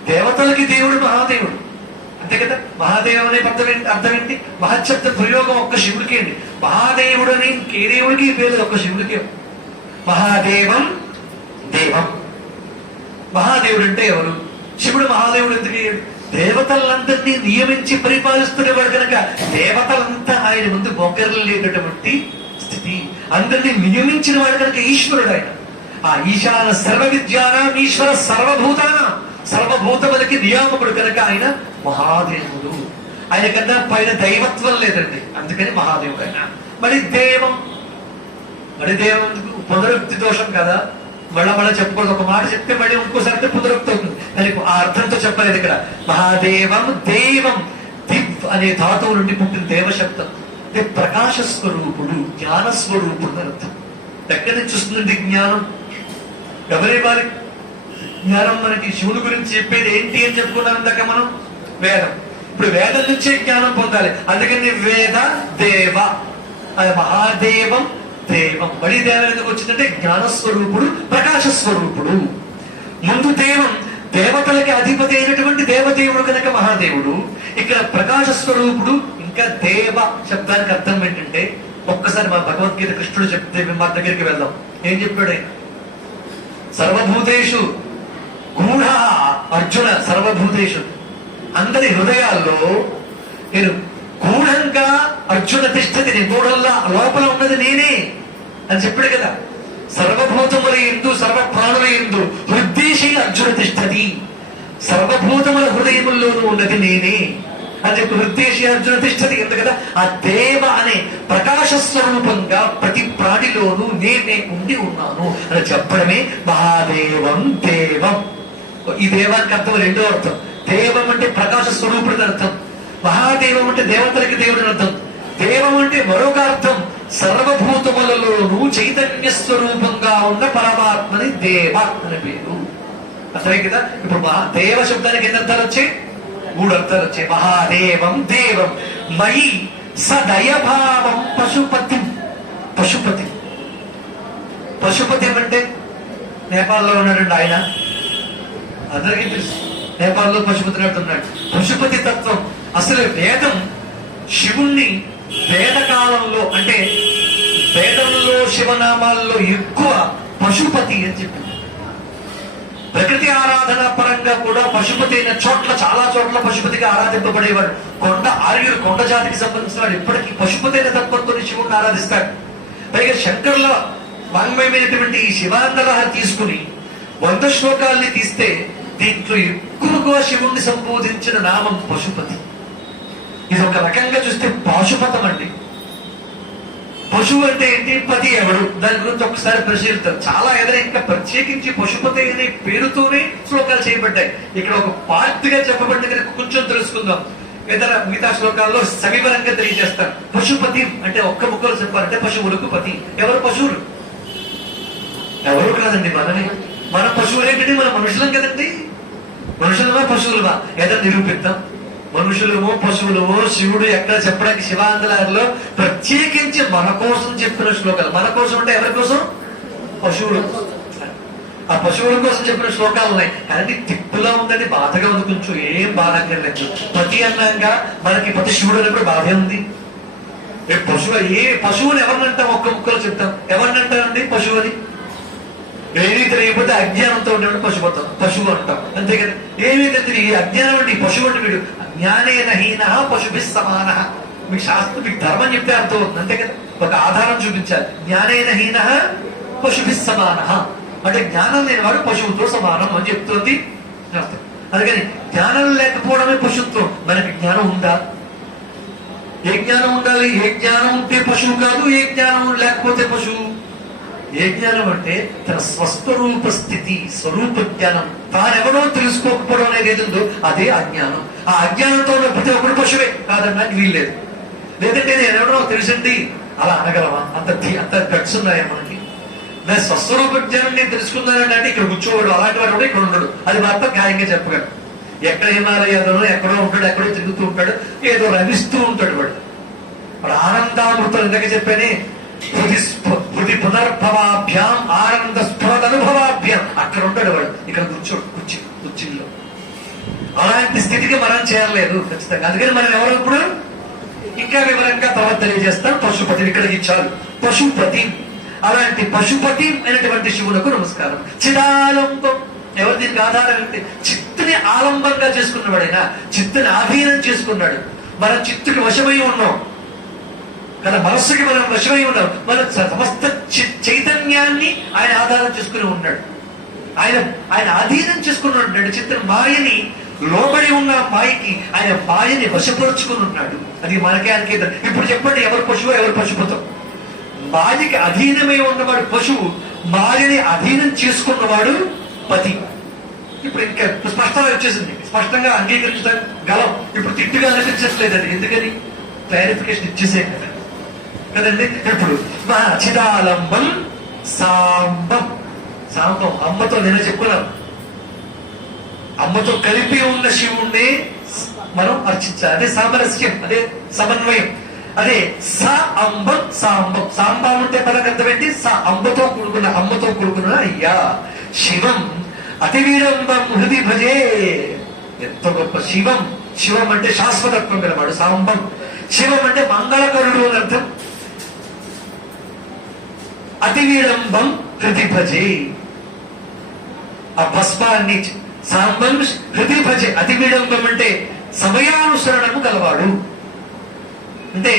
దేవతలకి దేవుడు మహాదేవుడు, అంతే కదా. మహాదేవం అనే అర్థం ఏంటి? మహశబ్ద ప్రయోగం ఒక్క శివుడికి అండి. మహాదేవుడు అని ఏ దేవుడికి పేరు, ఒక్క శివుడికి. మహాదేవం దేవం. మహాదేవుడు అంటే ఎవరు? శివుడు. మహాదేవుడు ఎందుకు? దేవతలందరినీ నియమించి పరిపాలిస్తున్నవాడు కనుక దేవతలంతా ఆయన ముందు బొగ్గరలేటటువంటి స్థితి. అందరినీ నియమించిన వాడు కనుక ఈశ్వరుడు ఆయన. ఆ ఈశాన సర్వ విద్యానాం ఈశ్వర సర్వభూతానాం, సర్వభూతములకి నియామకుడు కనుక ఆయన మహాదేవుడు. ఆయన కన్నా పైన దైవత్వం లేదండి, అందుకని మహాదేవుడు ఆయన. మరి దేవం పునరుక్తి దోషం కదా. మళ్ళా చెప్పుకోదు. ఒక మాట చెప్తే మళ్ళీ ఇంకోసారి పునరుక్తి అవుతుంది. దానికి ఆ అర్థంతో చెప్పలేదు ఇక్కడ. మహాదేవం దేవం, దివ్ అనే ధాతువు నుండి పుట్టిన దేవశబ్దం. ప్రకాశ స్వరూపుడు, జ్ఞాన స్వరూపుడు అర్థం. ఎక్కడి నుంచి వస్తుంది జ్ఞానం? ఎవరి జ్ఞానం? మనకి శివుని గురించి చెప్పేది ఏంటి అని చెప్పుకున్నాం ఇందాక మనం, వేదం. ఇప్పుడు వేదం నుంచే జ్ఞానం పొందాలి. అందుకని వేద దేవ, మహాదేవం దేవం. మళ్ళీ దేవం ఎందుకు వచ్చిందంటే జ్ఞానస్వరూపుడు, ప్రకాశ స్వరూపుడు. ముందు దేవం, దేవతలకి అధిపతి అయినటువంటి దేవదేవుడు కనుక మహాదేవుడు. ఇక్కడ ప్రకాశ స్వరూపుడు. ఇంకా దేవ శబ్దానికి అర్థం ఏంటంటే, ఒక్కసారి మా భగవద్గీత కృష్ణుడు చెప్తే మా దగ్గరికి వెళ్దాం. ఏం చెప్పాడు ఆయన? సర్వభూతేషు గూఢ అర్జున. సర్వభూతేషు, అందరి హృదయాల్లో నేను గూఢంగా అర్జున తిష్టతి, నేను గూఢంలా లోపల ఉన్నది నేనే అని చెప్పాడు కదా. సర్వభూతముల యందు, సర్వ ప్రాణుల యందు హృద్దేశీ అర్జున తిష్టతి. సర్వభూతముల హృదయముల్లోనూ ఉన్నది నేనే అని చెప్పి హృద్దేశీ అర్జున తిష్టతి ఉంది కదా. ఆ దేవ అనే ప్రకాశ స్వరూపంగా ప్రతి ప్రాణిలోనూ నేనే ఉండి ఉన్నాను అని చెప్పడమే మహాదేవం దేవం. ఈ దేవానికి అర్థం రెండో అర్థం. దేవం అంటే ప్రకాశ స్వరూపుడిని అర్థం. మహాదేవం అంటే దేవతలకి దేవుడిని అర్థం. దేవం అంటే మరొక అర్థం, సర్వభూతములలోనూ చైతన్య స్వరూపంగా ఉన్న పరమాత్మని దేవ అని పేరు. అర్థమే కదా. ఇప్పుడు దేవ శబ్దానికి ఎన్ని అర్థాలు వచ్చాయి? 3 అర్థాలు వచ్చాయి. మహాదేవం దేవం. మయి సదయభావం పశుపతి. పశుపతి, పశుపతి అంటే నేపాల్లో ఉన్నాడండి ఆయన, అందరికీ తెలుసు. నేపాల్లో పశుపతి నడుతున్నాడు. పశుపతి తత్వం అసలు వేదం శివుణ్ణి వేదకాలంలో, అంటే వేదంలో శివనామాల్లో ఎక్కువ పశుపతి అని చెప్పింది. ప్రకృతి ఆరాధన పరంగా కూడా పశుపతి అయిన చోట్ల, చాలా చోట్ల పశుపతిగా ఆరాధింపబడేవాడు. ఆర్యుడు కొండ జాతికి సంబంధించిన వాడు ఇప్పటికీ పశుపతి అయిన తత్వంతో శివుణ్ణి ఆరాధిస్తాడు. పైగా శంకరుల వాంగ్మయమైనటువంటి ఈ శివాంతలహరి తీసుకుని 100 శ్లోకాల్ని తీస్తే దీంట్లో ఎక్కువగా శివుణ్ణి సంబోధించిన నామం పశుపతి. ఇది ఒక రకంగా చూస్తే పాశుపతం అండి. పశువు అంటే ఏంటి, పతి ఎవడు, దాని గురించి ఒకసారి పరిశీలిస్తారు. చాలా ఎదురు ఇంకా ప్రత్యేకించి పశుపతి అనే పేరుతోనే శ్లోకాలు చేయబడ్డాయి. ఇక్కడ ఒక పార్ట్గా చెప్పబడ్డ కనుక కొంచెం తెలుసుకుందాం. మిగతా శ్లోకాల్లో సవివరంగా తెలియజేస్తారు. పశుపతి అంటే ఒక్క ముక్కలు చెప్పాలంటే పశువులకు పతి. ఎవరు పశువులు? ఎవరు కాదండి, మనమే. మన పశువులు ఏంటంటే మన మనుషులం కదండి. మనుషులమా పశువులమా ఏదో నిరూపిద్దాం. మనుషులమో పశువులమో శివుడు ఎక్కడ చెప్పడానికి శివాంధ్రాల్లో ప్రత్యేకించి మన కోసం చెప్పిన శ్లోకాలు. మన కోసం అంటే ఎవరి కోసం? పశువులు. ఆ పశువుల కోసం చెప్పిన శ్లోకాలు ఉన్నాయి. కానీ తిప్పులా ఉందని బాధగా ఉంది కొంచెం. ఏం బాధ అక్కర్లేదు. పతి అన్నాక మనకి పతి శివుడు అన్నప్పుడు బాధే ఉంది. పశువుని ఎవరినంటాం? ఒక్క ముక్కలు చెప్తాం. ఎవరినంటారండి పశువు అని? ఏమీ తెలియకపోతే అజ్ఞానంతో ఉండేవాడు పశువు అంటాం. అంతే కదా. ఏమీ తెలియదు అజ్ఞానం అంటే పశువు అంటే వీడు జ్ఞానేన హీన పశుభి సమాన. మీకు శాస్త్రం మీకు ధర్మం చెప్తే అర్థం అవుతుంది. అంతే కదా. ఒక ఆధారం చూపించాలి. జ్ఞానేన హీన పశుభి సమాన అంటే జ్ఞానం లేని వాడు పశువుతో సమానం అని చెప్తుంది శాస్త్రం. అందుకని జ్ఞానం లేకపోవడమే పశుత్వం. మనకి జ్ఞానం ఉందా? ఏ జ్ఞానం ఉండాలి? ఏ జ్ఞానం ఉంటే పశువు కాదు, ఏ జ్ఞానం లేకపోతే పశువు. ఏ జ్ఞానం అంటే తన స్వస్వరూప స్థితి, స్వరూప జ్ఞానం. తానెవడో తెలుసుకోకపోవడం అనేది ఏదో అదే అజ్ఞానం. ఆ అజ్ఞానంతో ప్రతి ఒక్కడు పశువే కాదనడానికి వీల్లేదు. లేదంటే నేను ఎవడో తెలుసండి అలా అనగలమా? అంత గట్స్ ఉన్నాయా మనకి? నా స్వస్వరూప జ్ఞానం నేను తెలుసుకున్నానంటే ఇక్కడ కూర్చోవాడు అలాంటి వాడు కూడా ఇక్కడ ఉండడు. అది మాత్రం ఖాయంగా చెప్పగలడు. ఎక్కడ హిమాలయాలను ఎక్కడో ఉంటాడు, ఎక్కడో తిరుగుతూ ఉంటాడు, ఏదో రమిస్తూ ఉంటాడు వాడు. వాడు ఆనందామృతం ఇందాక చెప్పానే, హృది పునర్భవాభ్యాం ఆనంద స్ఫురద అనుభవాభ్యాం. అక్కడ ఉంటాడు వాడు, ఇక్కడ కూర్చోడు కుర్చీల్లో. అలాంటి స్థితికి మనం చేరలేదు ఖచ్చితంగా. అందుకని మనం ఎవరు ఇప్పుడు ఇంకా వివరంగా తర్వాత తెలియజేస్తాం. పశుపతిని ఇక్కడికి ఇచ్చారు. పశుపతి. అలాంటి పశుపతి అయినటువంటి శివులకు నమస్కారం. చిదాలంబం. ఎవరు దీనికి ఆధారం అంటే చిత్తుని ఆలంబంగా చేసుకున్నవాడైనా, చిత్తుని ఆధీనం చేసుకున్నాడు. మనం చిత్తుకి వశమై ఉన్నాం కదా, మనస్సుకి మనం వశమై ఉన్నాం. మన సమస్త చైతన్యాన్ని ఆయన ఆధారం చేసుకుని ఉన్నాడు. ఆయన ఆధీనం చేసుకున్నాడు. చిత్తుని మాయని లోబడి ఉన్న మాయకి ఆయన మాయని వశపరుచుకుని ఉన్నాడు. అది మనకే అనుకేతం. ఇప్పుడు చెప్పండి, ఎవరు పశువు ఎవరు పశుపతం? మాయకి అధీనమై ఉన్నవాడు పశువు, మాయని అధీనం చేసుకున్నవాడు పతి. ఇప్పుడు ఇంకా స్పష్టంగా వచ్చేసింది, స్పష్టంగా అంగీకరించగలం. ఇప్పుడు తిట్టుగా అనిపించట్లేదు. అది ఎందుకని? క్లారిఫికేషన్ ఇచ్చేసే కదా కదండి. ఇప్పుడు చిదాలంబం సాంబం. సాంబం అమ్మతో నేను చెప్పుకున్నాం. అమ్మతో కలిపి ఉన్న శివుణ్ణి మనం అర్చించాలి. అదే సామరస్యం, అదే సమన్వయం. అదే స అంబం సాంబం. సాంబం అంటే పదం అర్థం ఏంటి? స అమ్మతో కూడుకున్న అయ్యా శివం అతివీరంబం హృది భజే. ఎంత గొప్ప శివం. శివం అంటే శాశ్వతత్వం గలవాడు. సాంబం. శివం అంటే మంగళకరుడు అని అర్థం. అతివీరంబం హృది భజే. ఆ భస్మాన్ని సాంబం హృది భజే. అతివీడంబం అంటే సమయానుసరణము గలవాడు. అంటే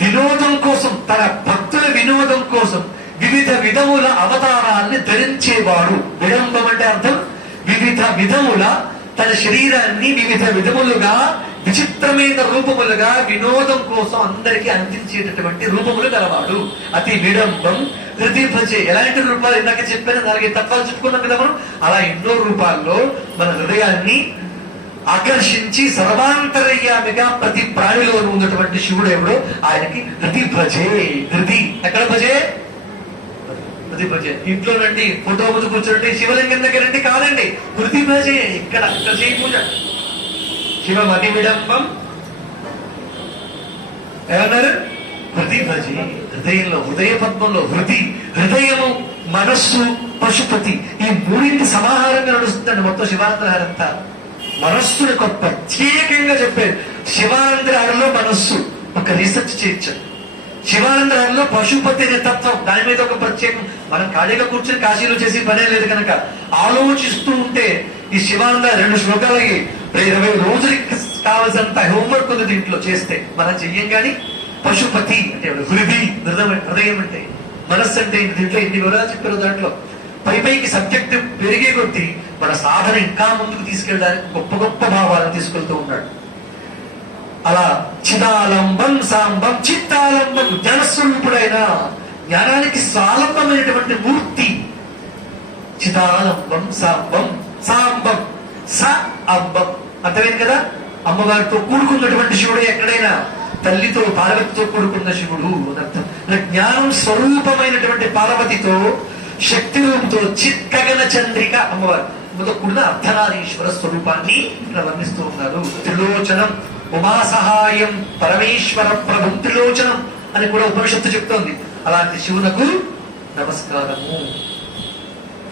వినోదం కోసం, తన భక్తుల వినోదం కోసం వివిధ విధముల అవతారాన్ని ధరించేవాడు. విడంబం అంటే అర్థం వివిధ విధముల, తన శరీరాన్ని వివిధ విధములుగా విచిత్రమైన రూపములుగా వినోదం కోసం అందరికీ అందించేటటువంటి రూపములు గలవాడు. అతి విడంబం హృది భజే. ఎలాంటి రూపాలు ఇందాక చెప్పాను, 4 తత్వాలు చెప్పుకున్నాం కదా మనం. అలా ఎన్నో రూపాల్లో మన హృదయాన్ని ఆకర్షించి సర్వాంతరయ్యామిగా ప్రతి ప్రాణిలో ఉన్నటువంటి శివుడు ఎవడో ఆయనకి హృది భజే. హృది ఎక్కడ భజే? హృది భజే. ఇంట్లో రండి, ఫోటో ముందు కూర్చోండి, శివలింగం దగ్గర రండి, కాదండి హృది భజే. ఇక్కడ చేయి పూజ. శివం అతి విడంబం ఏమన్నారు? హృది భజే. హృదయంలో, హృదయ పద్మంలో హృదయము, మనస్సు, పశుపతి ఈ మూడింటి సమాహారంగా నడుస్తుందండి మొత్తం శివాంధ్రహారంతా. మనస్సుని ఒక ప్రత్యేకంగా చెప్పారు. శివానందరాలలో మనస్సు ఒక రీసెర్చ్ చేయొచ్చు. శివానందరాలలో పశుపతి అనే తత్వం, దాని మీద ఒక ప్రత్యేకం. మనం ఖాళీగా కూర్చొని కాశీలో చేసి పనే లేదు కనుక ఆలోచిస్తూ ఉంటే ఈ శివానంద 2 శ్లోకాలకి 20 రోజులకి కావాల్సినంత హోంవర్క్ ఉంది దీంట్లో చేస్తే. మనం చెయ్యం. కానీ పశుపతి అంటే హృదయం అంటే మనస్సు అంటే దీంట్లో ఎన్ని వివరాలు చెప్పారు. దాంట్లో పైకి సబ్జెక్ట్ పెరిగే కొద్దీ మన సాధన ఇంకా ముందుకు తీసుకెళ్ళడానికి గొప్ప గొప్ప భావాలను తీసుకెళ్తూ ఉన్నాడు. అలా చిదాలంబం సాంబం. చిత్తాలంబం జ్ఞానస్వరూపుడైన, జ్ఞానానికి సాలంబమైనటువంటి మూర్తి. చిదాలంబం సాంబం. సాంబం స అంబం. అర్థమైంది కదా. అమ్మవారితో కూడుకున్నటువంటి శివుడు ఎక్కడైనా తల్లితో పార్వతితో కూడుకున్న శివుడు అని అర్థం. జ్ఞానం స్వరూపమైనటువంటి పార్వతితో శక్తి రూపంతో చిత్కగన చంద్రిక అమ్మవారు మొదకున్న అర్ధనారీశ్వర స్వరూపాన్ని ఇక్కడ వర్ణిస్తూ ఉన్నారు. త్రిలోచనం ఉమా సహాయం పరమేశ్వర ప్రభు త్రిలోచనం అని కూడా ఉపనిషత్తు చెప్తోంది. అలాంటి శివునకు నమస్కారము.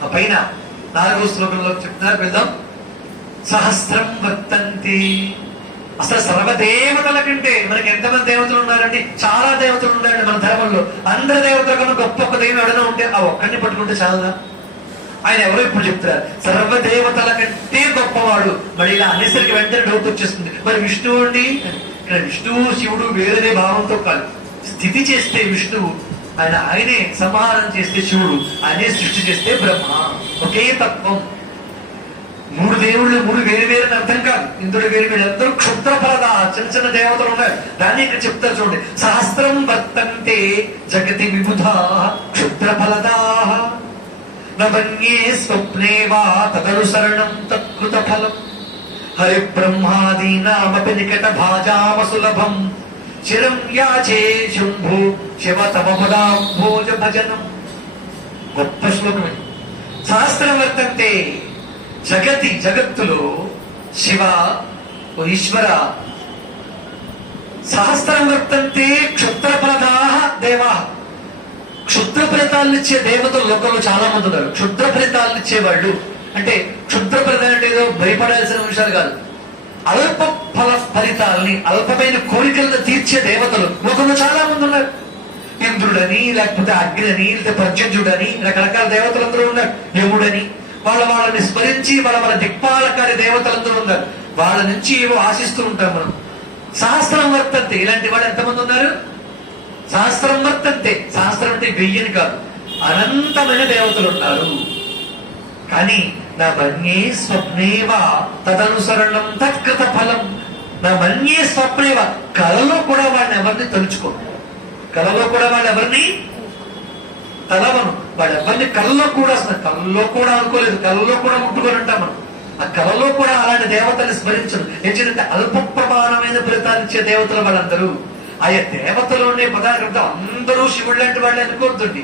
ఆ పైన 4వ శ్లోకంలో చెప్తున్నారు, వెళ్దాం. సహస్రం వర్తంతి. అసలు సర్వదేవతల కంటే మనకి ఎంతమంది దేవతలు ఉన్నారండి? చాలా దేవతలు ఉన్నారండి మన ధర్మంలో. అందరి దేవతల కన్నా గొప్ప ఒక దైవం ఎవరైనా ఉంటే ఆ ఒక్కడిని పట్టుకుంటే చాలదా? ఆయన ఎవరో ఇప్పుడు చెప్తారు సర్వదేవతల కంటే గొప్పవాడు. మరి ఇలా అనేసరికి వెంటనే డౌట్ వచ్చేస్తుంది, మరి విష్ణువు అండి? ఇక్కడ విష్ణువు శివుడు వేరే భావంతో కాదు. స్థితి చేస్తే విష్ణువు, ఆయనే సంహారం చేస్తే శివుడు, ఆయనే సృష్టి చేస్తే బ్రహ్మ. ఒకే తత్వం. 3 దేవుళ్ళు 3 వేరు వేరు అర్థం కాదు. ఇంద్రుడు వేరు వేరు, అందరూ క్షుద్ర ఫలదా చిన్న చిన్న దేవతలు ఉన్నారు. దాన్ని ఇక్కడ చెప్తారు చూడండి. సహస్రం వర్తంతే జగతి విబుధా క్షుద్ర ఫలదా నవన్యే స్వప్నే వా తదనుసరణం తత్కృత ఫలం హరి బ్రహ్మాదీనామపి నికట భాజామ సులభం చిరం యాచే శంభు శివ తమ పదాంభోజ భజనం. గొప్ప శ్లోకమే. సహస్రం వర్తంతే జగత్తులో శివ ఓ ఈశ్వర. సహస్రం వర్తంతే క్షుద్ర ఫలదా దేవా. క్షుద్ర ఫలితాలను ఇచ్చే దేవతలు లోకంలో చాలా మంది ఉన్నారు. క్షుద్ర ఫలితాలను ఇచ్చేవాళ్ళు అంటే క్షుద్ర ఫలితాలు అంటే ఏదో భయపడాల్సిన విషయాలు కాదు. అల్ప ఫలితాలని, అల్పమైన కోరికలను తీర్చే దేవతలు లోకంలో చాలా మంది ఉన్నారు. ఇంద్రుడని, లేకపోతే అగ్ని, లేకపోతే ప్రత్యజుడని, రకరకాల దేవతలందరూ ఉన్నారు. యముడని, వాళ్ళని స్మరించి వాళ్ళ దిక్పాలకారి దేవతలందరూ ఉన్నారు. వాళ్ళ నుంచి ఏవో ఆశిస్తూ ఉంటాం మనం. సహస్రం వర్తంతే ఇలాంటి వాళ్ళు ఎంతమంది ఉన్నారు? సహస్రం వర్తంతే. సహస్రం అంటే 1000 కాదు, అనంతమైన దేవతలు ఉన్నారు. కానీ నా మన్యే స్వప్నేవ తదనుసరణం తత్కృత ఫలం. నా మన్యే స్వప్నేవ, కలలో కూడా వాళ్ళని ఎవరిని తలుచుకో. కలలో కూడా వాళ్ళు ఎవరిని తలవను. వాళ్ళెవరిని కలలో కూడా అనుకోలేదు. కలలో కూడా ముట్టుకొని ఉంటాం మనం. ఆ కలలో కూడా అలాంటి దేవతల్ని స్మరించరు. ఏంటంటే అల్ప ప్రమాణమైన ఫలితాలు ఇచ్చే దేవతలు వాళ్ళందరూ. ఆయా దేవతలోనే పదార్థం అందరూ శివుడు లాంటి వాళ్ళు అనుకోద్దండి.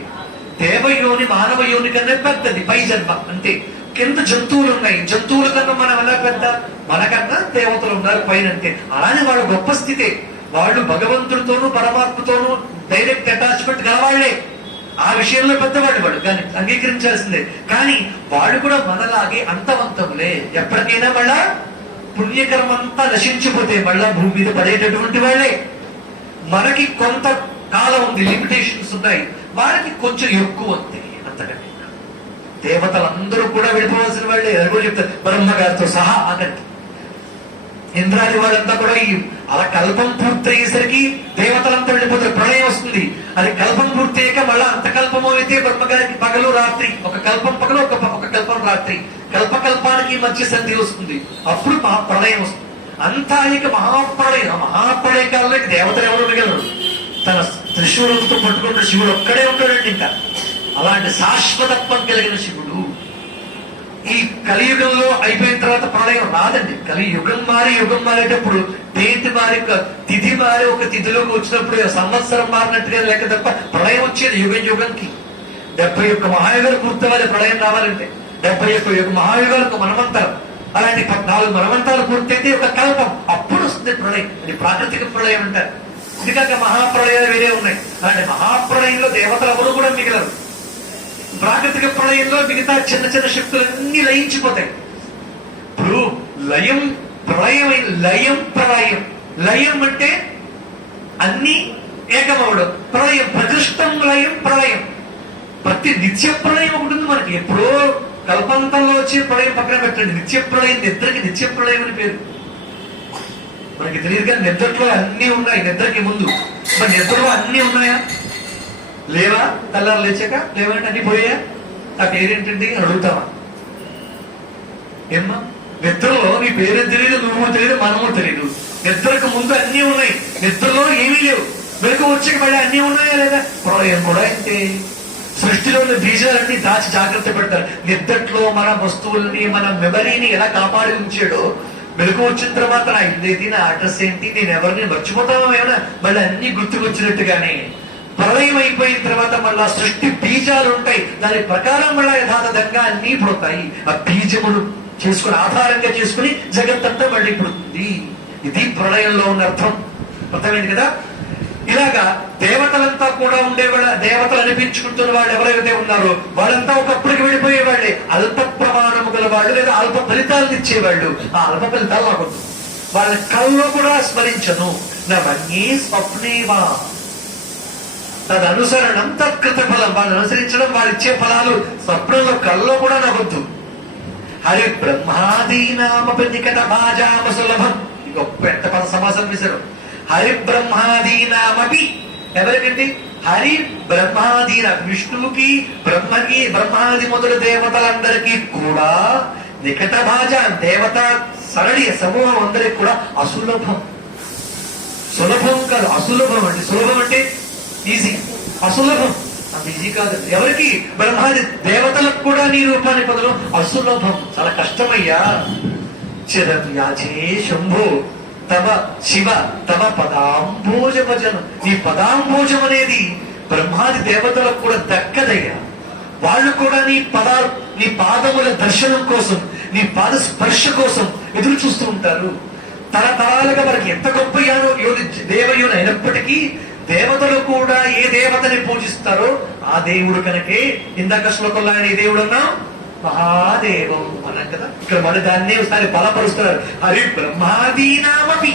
దేవయోని మానవ యోని కన్నా పెద్దది పై జన్మ. అంతే. కింద జంతువులు ఉన్నాయి. జంతువుల కన్నా మనం ఎలా పెద్ద? మనకన్నా దేవతలు ఉన్నారు పైన. అంతే. అలానే వాళ్ళు గొప్ప స్థితే. వాళ్ళు భగవంతుడితోనూ పరమాత్మతోనూ డైరెక్ట్ అటాచ్మెంట్ గలవాళ్లే. ఆ విషయంలో పెద్దవాళ్ళు వాళ్ళు, కానీ అంగీకరించాల్సిందే. కానీ వాళ్ళు కూడా మనలాగే అంతవంతములే. ఎప్పటికైనా మళ్ళా పుణ్యకర్మంతా నశించిపోతే మళ్ళా భూమి మీద పడేటటువంటి వాళ్ళే. మనకి కొంత కాలం ఉంది, లిమిటేషన్స్ ఉన్నాయి. వారికి కొంచెం ఎక్కువ ఉంది. అంతకంటే దేవతలందరూ కూడా వెళ్ళిపోవాల్సిన వాళ్ళే. అది కూడా చెప్తారు బ్రహ్మగారితో సహా. అన్నట్టు ఇంద్రాది వాళ్ళంతా కూడా అలా కల్పం పూర్తయ్యేసరికి దేవతలంతా వెళ్ళిపోతారు. ప్రళయం వస్తుంది. అది కల్పం పూర్తయ్యాక మళ్ళా అంత కల్పము అయితే బ్రహ్మగారికి పగలు రాత్రి, ఒక కల్పం పగలు, ఒక కల్పం రాత్రి, కల్పకల్పానికి మధ్య సంధి వస్తుంది. అప్పుడు ప్రళయం వస్తుంది. అంతా ఇక మహాప్రళయం. మహాప్రళయ కాలంలో దేవతలు ఎవరు ఉండగలరు? తన త్రిశూలంతో పట్టుకున్న శివుడు ఒక్కడే ఉంటాడండి. ఇంకా అలాంటి శాశ్వతత్వం కలిగిన శివుడు. ఈ కలియుగంలో అయిపోయిన తర్వాత ప్రళయం రాదండి. కలియుగం మారి యుగం మారేటప్పుడు డేట్ మారి, తిథి మారి, ఒక తిథిలోకి వచ్చినప్పుడు సంవత్సరం మారినట్టుగా లెక్క తప్ప ప్రళయం వచ్చేది యుగంకి. 71 మహాయుగాలు పూర్తవాలి ప్రళయం రావాలంటే. 71 మహాయుగాలకు మనమంతరం. అలాంటి 14 మనమంతాలు పూర్తయితే ఒక కల్పం, అప్పుడు వస్తుంది ప్రళయం. అది ప్రాకృతిక ప్రళయం అంటారు. ఇది కాక మహాప్రళయాలు వేరే ఉన్నాయి. అలాంటి మహాప్రళయంలో దేవతలు ఎవరు కూడా మిగలరు. ప్రాకృతిక ప్రళయంలో మిగతా చిన్న చిన్న శక్తులన్నీ లయించిపోతాయి. ఇప్పుడు లయం ప్రళయమైన లయం ప్రళయం. లయం అంటే అన్ని ఏకమవడం. ప్రళయం ప్రకృష్టం లయం ప్రళయం. ప్రతి నిత్య ప్రళయం ఒకటి ఉంది మనకి. ఎప్పుడో కల్పంతంలో వచ్చే ప్రళయం పక్కన పెట్టండి. నిత్య ప్రళయం, నిద్రకి నిత్య ప్రళయం అని పేరు. మనకి తెలియదు కానీ నిద్రలో అన్ని ఉన్నాయి. నిద్రకి ముందు మరి నిద్రలో అన్ని ఉన్నాయా? లేవా? తెల్లారు లేచాక లేవంటే అన్ని పోయాయా? ఆ పేరేంటండి అడుగుతావా? ఏమ్మా నిద్రలో నీ పేరు తెలియదు, నువ్వు తెలియదు, మనము తెలియదు. నిద్రకు ముందు అన్ని ఉన్నాయి. నిద్రలో ఏమీ లేవు. వెనుక వచ్చాక మళ్ళీ అన్ని ఉన్నాయా లేదా? ప్రళయం కూడా అంతే. సృష్టిలోని బీజాలన్నీ దాచి జాగ్రత్త పెడతారు. నిద్రలో మన వస్తువుల్ని, మన మెమరీని ఎలా కాపాడి ఉంచాడో వెనుక వచ్చిన తర్వాత నా ఇల్లేది, నా అడ్రస్ ఏంటి, నేను ఎవరిని మర్చిపోతామో ఏమైనా మళ్ళీ అన్ని గుర్తుకొచ్చినట్టుగానే ప్రళయం అయిపోయిన తర్వాత మళ్ళా సృష్టి బీజాలు ఉంటాయి, దాని ప్రకారం మళ్ళా యథాతథంగా అన్ని పుడతాయి. ఆ బీజములు చేసుకుని ఆధారంగా చేసుకుని జగత్తంతా మళ్ళీ పుడుతుంది. ఇది ప్రళయంలో ఉన్న అర్థం. అర్థమైంది కదా? ఇలాగా దేవతలంతా కూడా ఉండేవాళ్ళ, దేవతలు అనిపించుకుంటున్న వాళ్ళు ఎవరైతే ఉన్నారో వాళ్ళంతా ఒకప్పటికి వెళ్ళిపోయేవాళ్ళే. అల్ప ప్రమాణము గల వాళ్ళు లేదా అల్ప ఫలితాలను ఇచ్చేవాళ్ళు. ఆ అల్ప ఫలితాలు నాకు వాళ్ళ కల్లో కూడా స్మరించను. నవన్నీ స్వప్నేవా తదనుసరణం తత్కృత ఫలం. వాళ్ళని అనుసరించడం, వాళ్ళు ఇచ్చే ఫలాలు స్వప్నంలో కల్లో కూడా నవ్వద్దు. హరి బ్రహ్మాదీనామపి నికట భాజామ సులభం. గొప్ప ఎంత పద సమాసం వేశారు. హరి బ్రహ్మాదీనామపి ఎవరికండి? హరి బ్రహ్మాదీన విష్ణువుకి, బ్రహ్మకి, బ్రహ్మాది మొదలు దేవతలందరికీ కూడా నికట భాజ దేవత సరళి సమూహం అందరికి కూడా అసులభం. సులభం కాదు, అసులభం అండి. సులభం అంటే ఈజీ, అసులభం అంత ఈజీ కాదు. ఎవరికి? బ్రహ్మాది దేవతలకు కూడా నీ రూపాన్ని పొందడం అసులభం, చాలా కష్టమయ్యా. చిరం యాచే శంభో తమ శివ తమ పదాంభోజ భజనం. నీ పదాంభోజం అనేది బ్రహ్మాది దేవతలకు కూడా దక్కదయ్యా. వాళ్ళు కూడా నీ పాదముల దర్శనం కోసం, నీ పాద స్పర్శ కోసం ఎదురు చూస్తూ ఉంటారు. తరతరాలుగా మనకి ఎంత గొప్ప దేవయోని అయినప్పటికీ దేవతలు కూడా ఏ దేవతని పూజిస్తారో ఆ దేవుడు కనుకే ఇందాక శ్లోకంలో ఆయన ఏ దేవుడు అన్నా మహాదేవం అన్నాం కదా. ఇక్కడ మన దాన్నే ఒకసారి బలపరుస్తున్నారు. హరి బ్రహ్మాదీనామపి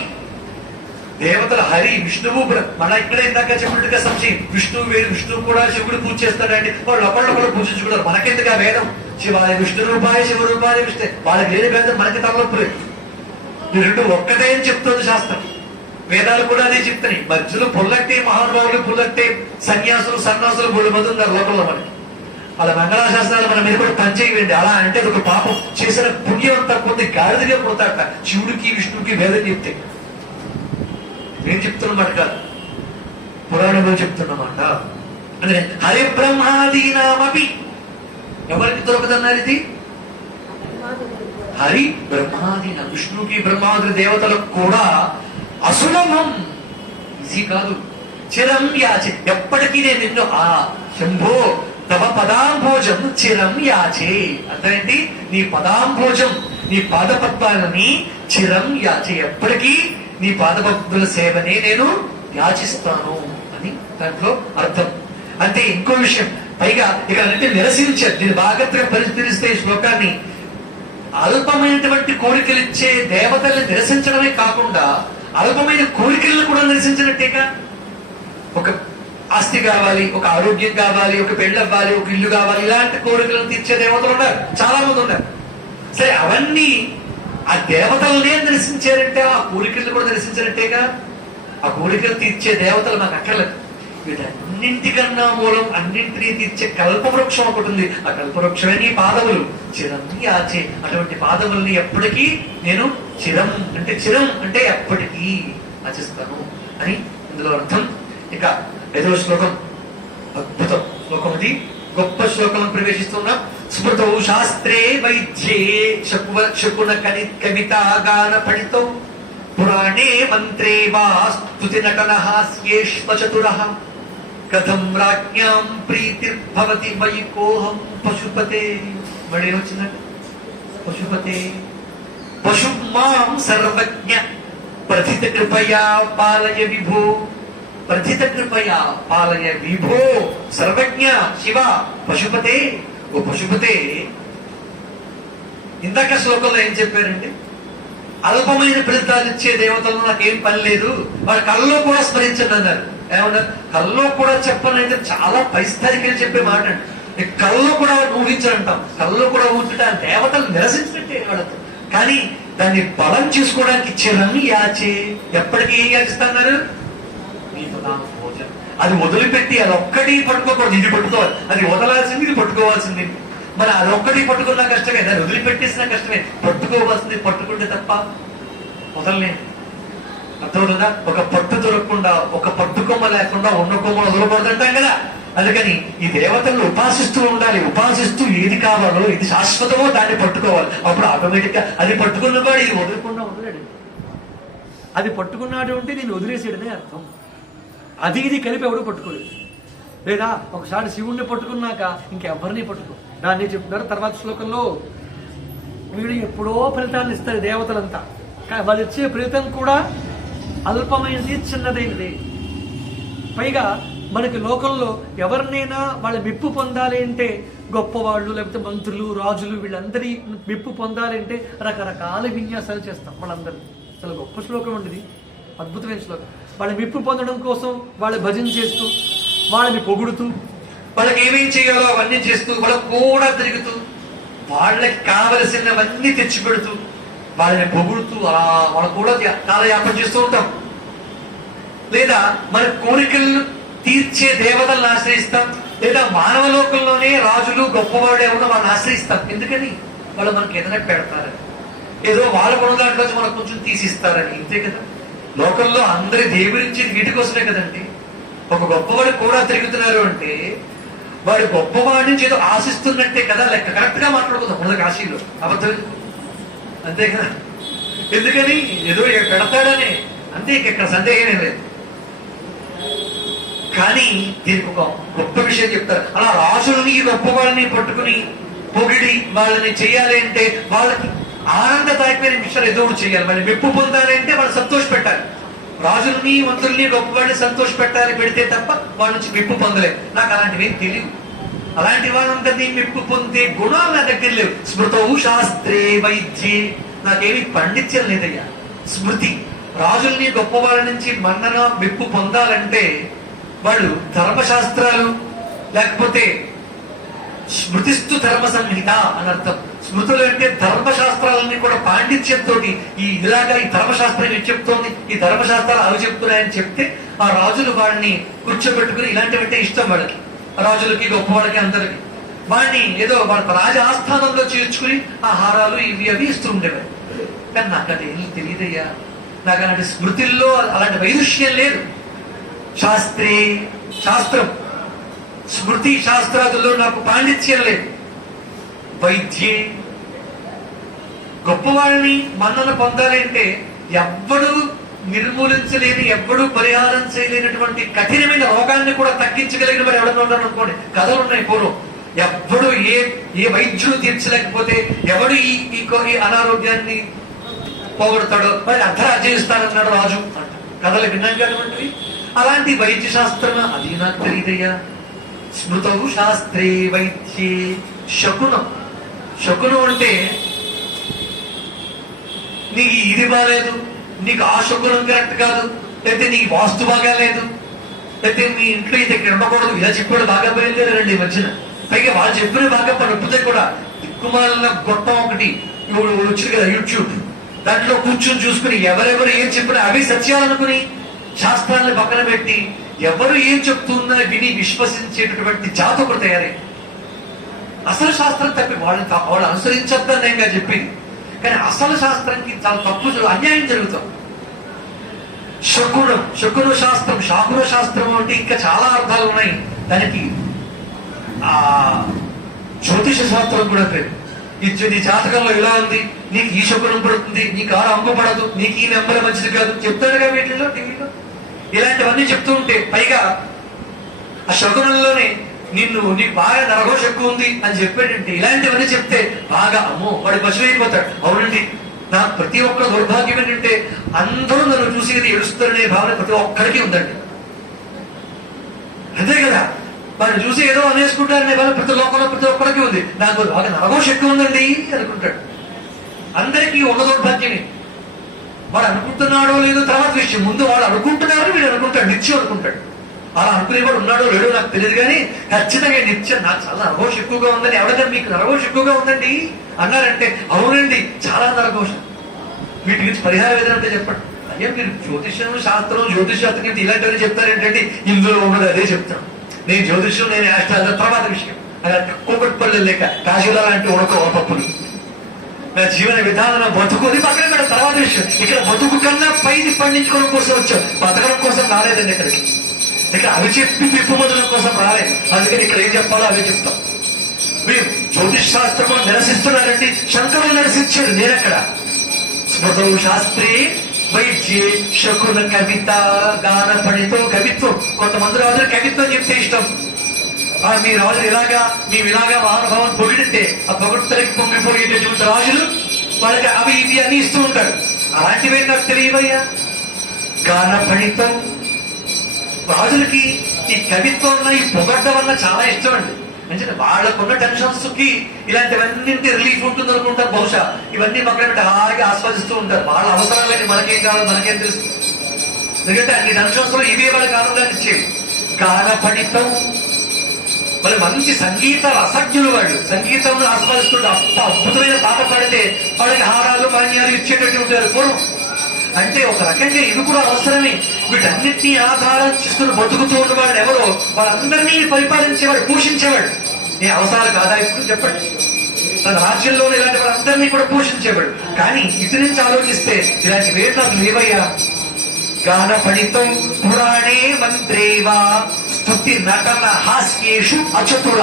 దేవతలు హరి విష్ణువు మన ఇక్కడ ఇందాక చెప్పినట్టుగా సంశయం. విష్ణువు వేరు, విష్ణువు కూడా శివుడు పూజ చేస్తాడంటే వాళ్ళు ఒకళ్ళు పూజించుకుంటారు. మనకెందుకు ఆ వేదం? శివాయ విష్ణు రూపాయ శివ రూపాయ విష్ణు. వాళ్ళకి లేని భేదం మనకి తలనొప్పి లేదు. ఈ రెండు ఒక్కటే అని చెప్తుంది శాస్త్రం. వేదాలు కూడా అదే చెప్తాయి. మధ్యలో పుల్లట్టే మహానుభావులు, పుల్లట్టే సన్యాసులు, సన్యాసులు బోళ్ళు మంది ఉన్నారు లోకంలో. మనకి అలా మంగళాశాస్త్రాలు మన మీద కూడా పనిచేయండి. అలా అంటే ఒక పాపం చేసిన పుణ్యం అంతా కొంత గాడిదగా పోతాట. శివుడికి విష్ణువుకి వేదం చెప్తే నేను చెప్తున్నమాట కాదు, పురాణంలో చెప్తున్నమాట. అంటే హరి బ్రహ్మాదీనామపి ఎవరికి దొరకదన్నారు ఇది? హరి బ్రహ్మాదీన విష్ణువుకి బ్రహ్మాది దేవతలకు కూడా అసులభం, ఈజీ కాదు. చిరం యాచే ఎప్పటికీ నేను నిన్ను ఆ శంభో తమ పదాంభోజం చిరం యాచే. అర్థమేంటి? నీ పదాంభోజం, నీ పాదపద్మాలని చిరం యాచే, ఎప్పటికీ నీ పాదపద్ముల సేవనే నేను యాచిస్తాను అని దాంట్లో అర్థం. అంటే ఇంకో విషయం పైగా ఇక అంటే నిరసించారు. నేను బాగా పరిశీలిస్తే ఈ శ్లోకాన్ని అల్పమైనటువంటి కోరికలు ఇచ్చే దేవతల్ని నిరసించడమే కాకుండా అల్పమైన కోరికలను కూడా నిరసించినట్టేగా. ఒక ఆస్తి కావాలి, ఒక ఆరోగ్యం కావాలి, ఒక పెళ్ళి అవ్వాలి, ఒక ఇల్లు కావాలి, ఇలాంటి కోరికలను తీర్చే దేవతలు ఉన్నారు, చాలా మంది ఉన్నారు. సరే అవన్నీ ఆ దేవతలనే నిరసించారంటే ఆ కోరికలను కూడా నిరసించినట్టేగా. ఆ కోరికలు తీర్చే దేవతలు నాకు అక్కర్లేదు. వీటన్నింటికన్నా మూలం, అన్నింటినీ తీర్చే కల్పవృక్షం ఒకటి ఉంది. ఆ కల్పవృక్షమే నీ పాదములు. చిరం యాచే, అటువంటి పాదముల్ని ఎప్పటికీ నేను చిరం అంటే ఎప్పటికీ ఆచిస్తాను అని ఇందులో అర్థం. ఇక ఏదో శ్లోకం, అద్భుతం శ్లోకం, ఇది గొప్ప శ్లోకం ప్రవేశిస్తున్నాం. స్మృతౌ శాస్త్రే వైద్యే శకున కవితాగాన పఠితౌ పురాణే మంత్రే వా స్తుతి నటన హాస్యేష్వ చతురః కథం రాజ్ఞాం ప్రీతిర్భవతి మయి కోహం పశుపతే. మళ్ళీ వచ్చిందంటే పశుపతే పశు మాం సర్వజ్ఞ ప్రథిత కృపయా పాలయ విభో. ప్రథిత కృపయా పాలయ విభో. సర్వజ్ఞ శివ పశుపతే. ఓ పశుపతే, ఇందాక శ్లోకంలో ఏం చెప్పారంటే అల్పమైన ఫలితాలు ఇచ్చే దేవతలు నాకేం పని లేదు, వారి కళ్ళలో కూడా స్మరించండి అన్నారు. ఏమన్నారు? కళ్ళలో కూడా చెప్పనైతే చాలా పరిస్థితికి చెప్పే మాట అండి. కళ్ళలో కూడా ఊహించంటాం, కళ్ళలో కూడా ఊహించడం దేవతలు నిరసించినట్టే వాళ్ళతో. కానీ దాన్ని బలం చేసుకోవడానికి చిరం యాచే, ఎప్పటికీ ఏం యాచిస్తున్నారు? నీ భోజనం. అది వదిలిపెట్టి అది ఒక్కటి పట్టుకోకూడదు, ఇది పట్టుకోవాలి. అది వదలాల్సింది, ఇది పట్టుకోవాల్సింది. మరి అది ఒక్కటి పట్టుకున్నా కష్టమే, దాన్ని వదిలిపెట్టేసినా కష్టమే. పట్టుకోవాల్సింది పట్టుకుంటే తప్ప వదలలేదు. అర్థమవుతుందా? ఒక పట్టు దొరకకుండా, ఒక పట్టుకొమ్మ లేకుండా ఉన్న కొమ్మ వదలకూడదంటాం కదా. అందుకని ఈ దేవతలను ఉపాసిస్తూ ఉండాలి. ఉపాసిస్తూ ఏది కావాలో, ఇది శాశ్వతమో దాన్ని పట్టుకోవాలి. అప్పుడు ఆటోమేటిక్ గా అది పట్టుకున్నవాడు ఇది వదులుకుండా వదిలేడు. అది పట్టుకున్నాడు అంటే నేను వదిలేసేయడమే అర్థం. అది ఇది కలిపి ఎవడు పట్టుకోలేదు. లేదా ఒకసారి శివుణ్ణి పట్టుకున్నాక ఇంకెవరిని పట్టుకో. దాన్ని చెప్తున్నారు తర్వాత శ్లోకంలో. వీడు ఎప్పుడో ఫలితాన్ని ఇస్తారు దేవతలంతా, కానీ వాళ్ళు ఇచ్చే ఫలితం కూడా అల్పమైనది, చిన్నదైనది. పైగా మనకి లోకంలో ఎవరినైనా వాళ్ళ మెప్పు పొందాలి అంటే, గొప్పవాళ్ళు లేకపోతే మంత్రులు, రాజులు, వీళ్ళందరి మెప్పు పొందాలి అంటే రకరకాల విన్యాసాలు చేస్తాం వాళ్ళందరూ. చాలా గొప్ప శ్లోకం ఉండేది, అద్భుతమైన శ్లోకం. వాళ్ళ మెప్పు పొందడం కోసం వాళ్ళ భజన చేస్తూ, వాళ్ళని పొగుడుతూ, వాళ్ళకి ఏమేం చేయాలో అవన్నీ చేస్తూ, వాళ్ళకు కూడా తిరుగుతూ, వాళ్ళకి కావలసినవన్నీ తెచ్చిపెడుతూ, వాళ్ళని పొగుడుతూ అలా వాళ్ళకు కూడా కాలయాపన చేస్తూ ఉంటాం. లేదా మన కోరికలను తీర్చే దేవతలను ఆశ్రయిస్తాం, లేదా మానవ లోకంలోనే రాజులు గొప్పవాళ్ళు ఎవరో వాళ్ళని ఆశ్రయిస్తాం. ఎందుకని? వాళ్ళు మనకి ఏదైనా పెడతారని, ఏదో వాళ్ళ కొన దాంట్లో మనకు కొంచెం తీసిస్తారని. ఇంతే కదా. లోకంలో అందరి దేవురించి వీటి కోసమే కదండి. ఒక గొప్పవాడు కూడా తిరుగుతున్నారు అంటే వాడు గొప్పవాడి నుంచి ఏదో ఆశిస్తున్నట్టే కదా లెక్క. కరెక్ట్ గా మాట్లాడుకుందాం మన కాశీలో, అబద్ధం అంతే కదా. ఎందుకని? ఏదో పెడతాడని, అంతే. ఇక్కడ సందేహమే లేదు. కానీ దీనికి ఒక గొప్ప విషయం చెప్తారు. అలా రాజులని గొప్పవాళ్ళని పట్టుకుని పొగిడి వాళ్ళని చేయాలి అంటే వాళ్ళకి ఆనందదాయకమైన విషయాలు ఏదో ఒకటి చేయాలి. మళ్ళీ మెప్పు పొందాలి అంటే వాళ్ళు సంతోష పెట్టాలి. రాజులని, మంత్రుల్ని, గొప్పవాడిని సంతోష పెట్టాలి, పెడితే తప్ప వాళ్ళ నుంచి మెప్పు పొందలేదు. నాకు అలాంటివి తెలియదు. అలాంటి వాళ్ళందరినీ మెప్పు పొందే గుణాలు నా దగ్గర లేవు. స్మృతౌ శాస్త్రే వైద్యే, నాకేమి పండిత్యం లేదయ్యా. స్మృతి, రాజుల్ని గొప్పవాళ్ళ నుంచి మన్నన మెప్పు పొందాలంటే వాళ్ళు ధర్మశాస్త్రాలు లేకపోతే స్మృతిస్తు ధర్మ సంహిత అని అర్థం. స్మృతులు అంటే ధర్మశాస్త్రాలన్నీ కూడా పాండిత్యంతో ఇలాగా ఈ ధర్మశాస్త్రం ఇది చెప్తోంది, ఈ ధర్మశాస్త్రాలు అవి చెప్తున్నాయని చెప్తే ఆ రాజులు వాడిని కూర్చోబెట్టుకుని ఇలాంటివంటే ఇష్టం వాళ్ళకి, రాజులకి గొప్పవాళ్ళకి అందరికి. వాడిని ఏదో వాళ్ళ రాజ ఆస్థానంలో చేర్చుకుని ఆహారాలు ఇవి అవి ఇస్తూ ఉండేవారు. కానీ నాకు అది ఏం తెలియదయ్యా. నాకు అలాంటి స్మృతుల్లో అలాంటి వైదుష్యం లేదు. శాస్త్రే, శాస్త్రం, స్మృతి శాస్త్రాదుల్లో నాకు పాండిత్యం లేదు. వైద్యే, గొప్పవాళ్ళని మన్నన పొందాలి అంటే ఎవ్వడూ నిర్మూలించలేని, ఎవ్వడూ పరిహారం చేయలేనటువంటి కఠినమైన రోగాన్ని కూడా తగ్గించగలిగిన వారు ఎవడన్నా ఉన్నాడు అనుకోండి. కథలు ఉన్నాయి పూర్వం. ఎవ్వడు ఏ వైద్యుడు తీర్చలేకపోతే ఎవడు ఈ అనారోగ్యాన్ని పోగొడతాడో మరి అర్ధరాజ్యం ఇస్తానన్నాడు రాజు అంట. కథలు విన్నాం కాబట్టి అలాంటి వైద్య శాస్త్రం అది నాకు తెలియదయ్యా. స్మృతౌ శాస్త్రే వైద్యే శకునం. శకునం అంటే నీకు ఇది బాగాలేదు, నీకు ఆ శకునం కరెక్ట్ కాదు, లేకపోతే నీకు వాస్తు బాగా లేదు, లేకపోతే మీ ఇంట్లో ఇది ఇక్కడ ఉండకూడదు, ఇలా చెప్పాడు బాగా బయలుదేరారండి ఈ మధ్యన. పైగా వాళ్ళు చెప్పిన బాగా నొప్పితే కూడా దిక్కుమాలిన గొట్టం ఒకటి వచ్చింది కదా యూట్యూబ్, దాంట్లో కూర్చొని చూసుకుని ఎవరెవరు ఏం చెప్పినా అవి సత్యాలనుకుని శాస్త్రాలను పక్కన పెట్టి ఎవరు ఏం చెప్తున్నా విని విశ్వసించేటటువంటి జాతకుడు తయారై అసలు శాస్త్రం తప్పి వాళ్ళు అనుసరించద్దని నేను చెప్పింది. కానీ అసలు శాస్త్రానికి చాలా తప్పు, అన్యాయం జరుగుతాం. శకున శాస్త్రం, శాకున శాస్త్రం అంటే ఇంకా చాలా అర్థాలు ఉన్నాయి దానికి. ఆ జ్యోతిష శాస్త్రం కూడా పేరు. నీ జాతకంలో ఇలా ఉంది, నీకు ఈ శకునం పడుతుంది, నీకు ఆ అంగు పడదు, నీకు ఈ నెంబర్ మంచిది కాదు చెప్తాడుగా వీటిలో, టీవీలో ఇలాంటివన్నీ చెప్తూ ఉంటే పైగా ఆ శకునంలోనే నీకు బాగా నరఘోష ఎక్కువ ఉంది అని చెప్పాడంటే ఇలాంటివన్నీ చెప్తే బాగా అమ్మో వాడు పశువైపోతాడు. అవునండి, నా ప్రతి ఒక్క దౌర్భాగ్యం ఏంటంటే అందరూ నన్ను చూసేది ఏడుస్తారనే భావన ప్రతి ఒక్కరికి ఉందండి. అంతే కదా, వాడిని చూసి ఏదో అనేసుకుంటారనే భావన ప్రతి లోకంలో ప్రతి ఒక్కరికి ఉంది. నాకు బాగా నరఘోష ఎక్కువ ఉందండి అనుకుంటాడు. అందరికీ ఉన్న దౌర్భాగ్యమే. వాడు అనుకుంటున్నాడో లేదో తర్వాత విషయం, ముందు వాడు అనుకుంటున్నారని వీడు అనుకుంటాడు, నిత్యం అనుకుంటాడు. అలా అనుకునేవాడు ఉన్నాడో లేడో నాకు తెలియదు, కానీ ఖచ్చితంగా నిత్యం నాకు చాలా నరఘోష ఎక్కువగా ఉందని, ఎవరైనా మీకు నరఘోష ఎక్కువగా ఉందండి అన్నారంటే అవునండి చాలా నరఘోష, వీటి గురించి పరిహారం ఏదంటే చెప్పండి. అయ్యా మీరు జ్యోతిష్యం శాస్త్రం, జ్యోతిష్ శాస్త్రం ఇలాంటివన్నీ చెప్తారేంటంటే ఇందులో ఉన్నది అదే చెప్తాను. నేను జ్యోతిష్యం, నేను ఆస్ట్రాలజీ తర్వాత విషయం. అలా కూకట్పల్లి లేక కాశీలో లాంటి ఉడకప్పులు నా జీవన విధానం బతుకుని పక్కన పెట్టడం తర్వాత విషయం. ఇక్కడ బతుకు కన్నా పైది పండించుకోవడం కోసం వచ్చాం, బతకడం కోసం రాలేదండి ఇక్కడికి. ఇక్కడ అవి చెప్పి పిప్పు మొదలం కోసం రాలేదు. అందుకని ఇక్కడ ఏం చెప్పాలో అవి చెప్తాం. మీరు జ్యోతిష్ శాస్త్రం నిరసిస్తున్నారండి, శంకరులు నిరసించాడు. నేనెక్కడ? స్మృతౌ శాస్త్రే వైద్యే శకున కవిత గాన పడితో కవిత్వం. కొంతమంది రాజులు కవిత్వం చెప్తే ఇష్టం, మీ రాజులు ఇలాగా ఇలాగా మహానుభావం పొగిడితే ఆ పొగడ్తలకి పొంగిపోయేటటువంటి రాజులు వాళ్ళకి అవి ఇవి అని ఇస్తూ ఉంటారు. అలాంటివే నాకు తెలియవయ్యా. గాన ఫణితం, రాజులకి ఈ కవిత్వం ఈ పొగడ్డ వల్ల చాలా ఇష్టం అండి. అంటే వాళ్ళకున్న టెన్షన్స్ కి ఇలాంటివన్నింటి రిలీఫ్ ఉంటుంది అనుకుంటారు. బహుశా ఇవన్నీ పక్కన హాయిగా ఆస్వాదిస్తూ ఉంటారు. వాళ్ళ అవసరాలని మనకేం కావాలి, మనకేం తెలుసు. ఎందుకంటే అన్ని టెన్షన్స్ లో ఇవే వాళ్ళకి ఆనందాన్ని ఇచ్చేవి. గాన ఫణితం, వాళ్ళు మంచి సంగీత రసజ్ఞులు. వాళ్ళు సంగీతం ఆస్వాదిస్తుంటే అద్భుతమైన పాట పాడితే వాళ్ళకి హారాలు మాన్యాలు ఇచ్చేటట్టు ఉంటారు పూర్వం. అంటే ఒక రకంగా ఇది కూడా అవసరమే. వీటన్నిటినీ ఆధారం చేసుకుని బతుకుతూ ఉన్నవాడు ఎవరో వాళ్ళందరినీ పరిపాలించేవాడు, పోషించేవాడు. ఏ అవసరాలు కాదా ఇప్పుడు చెప్పండి. తన రాజ్యంలో ఇలాంటి వాళ్ళందరినీ కూడా పోషించేవాడు. కానీ ఇటు నుంచి ఆలోచిస్తే ఇలాంటి వేరు నాకు లేవయ్యా. గాన ఫణితం పురాణే మంత్రేవా స్తుతి నటన హాస్యేషు అచతుర.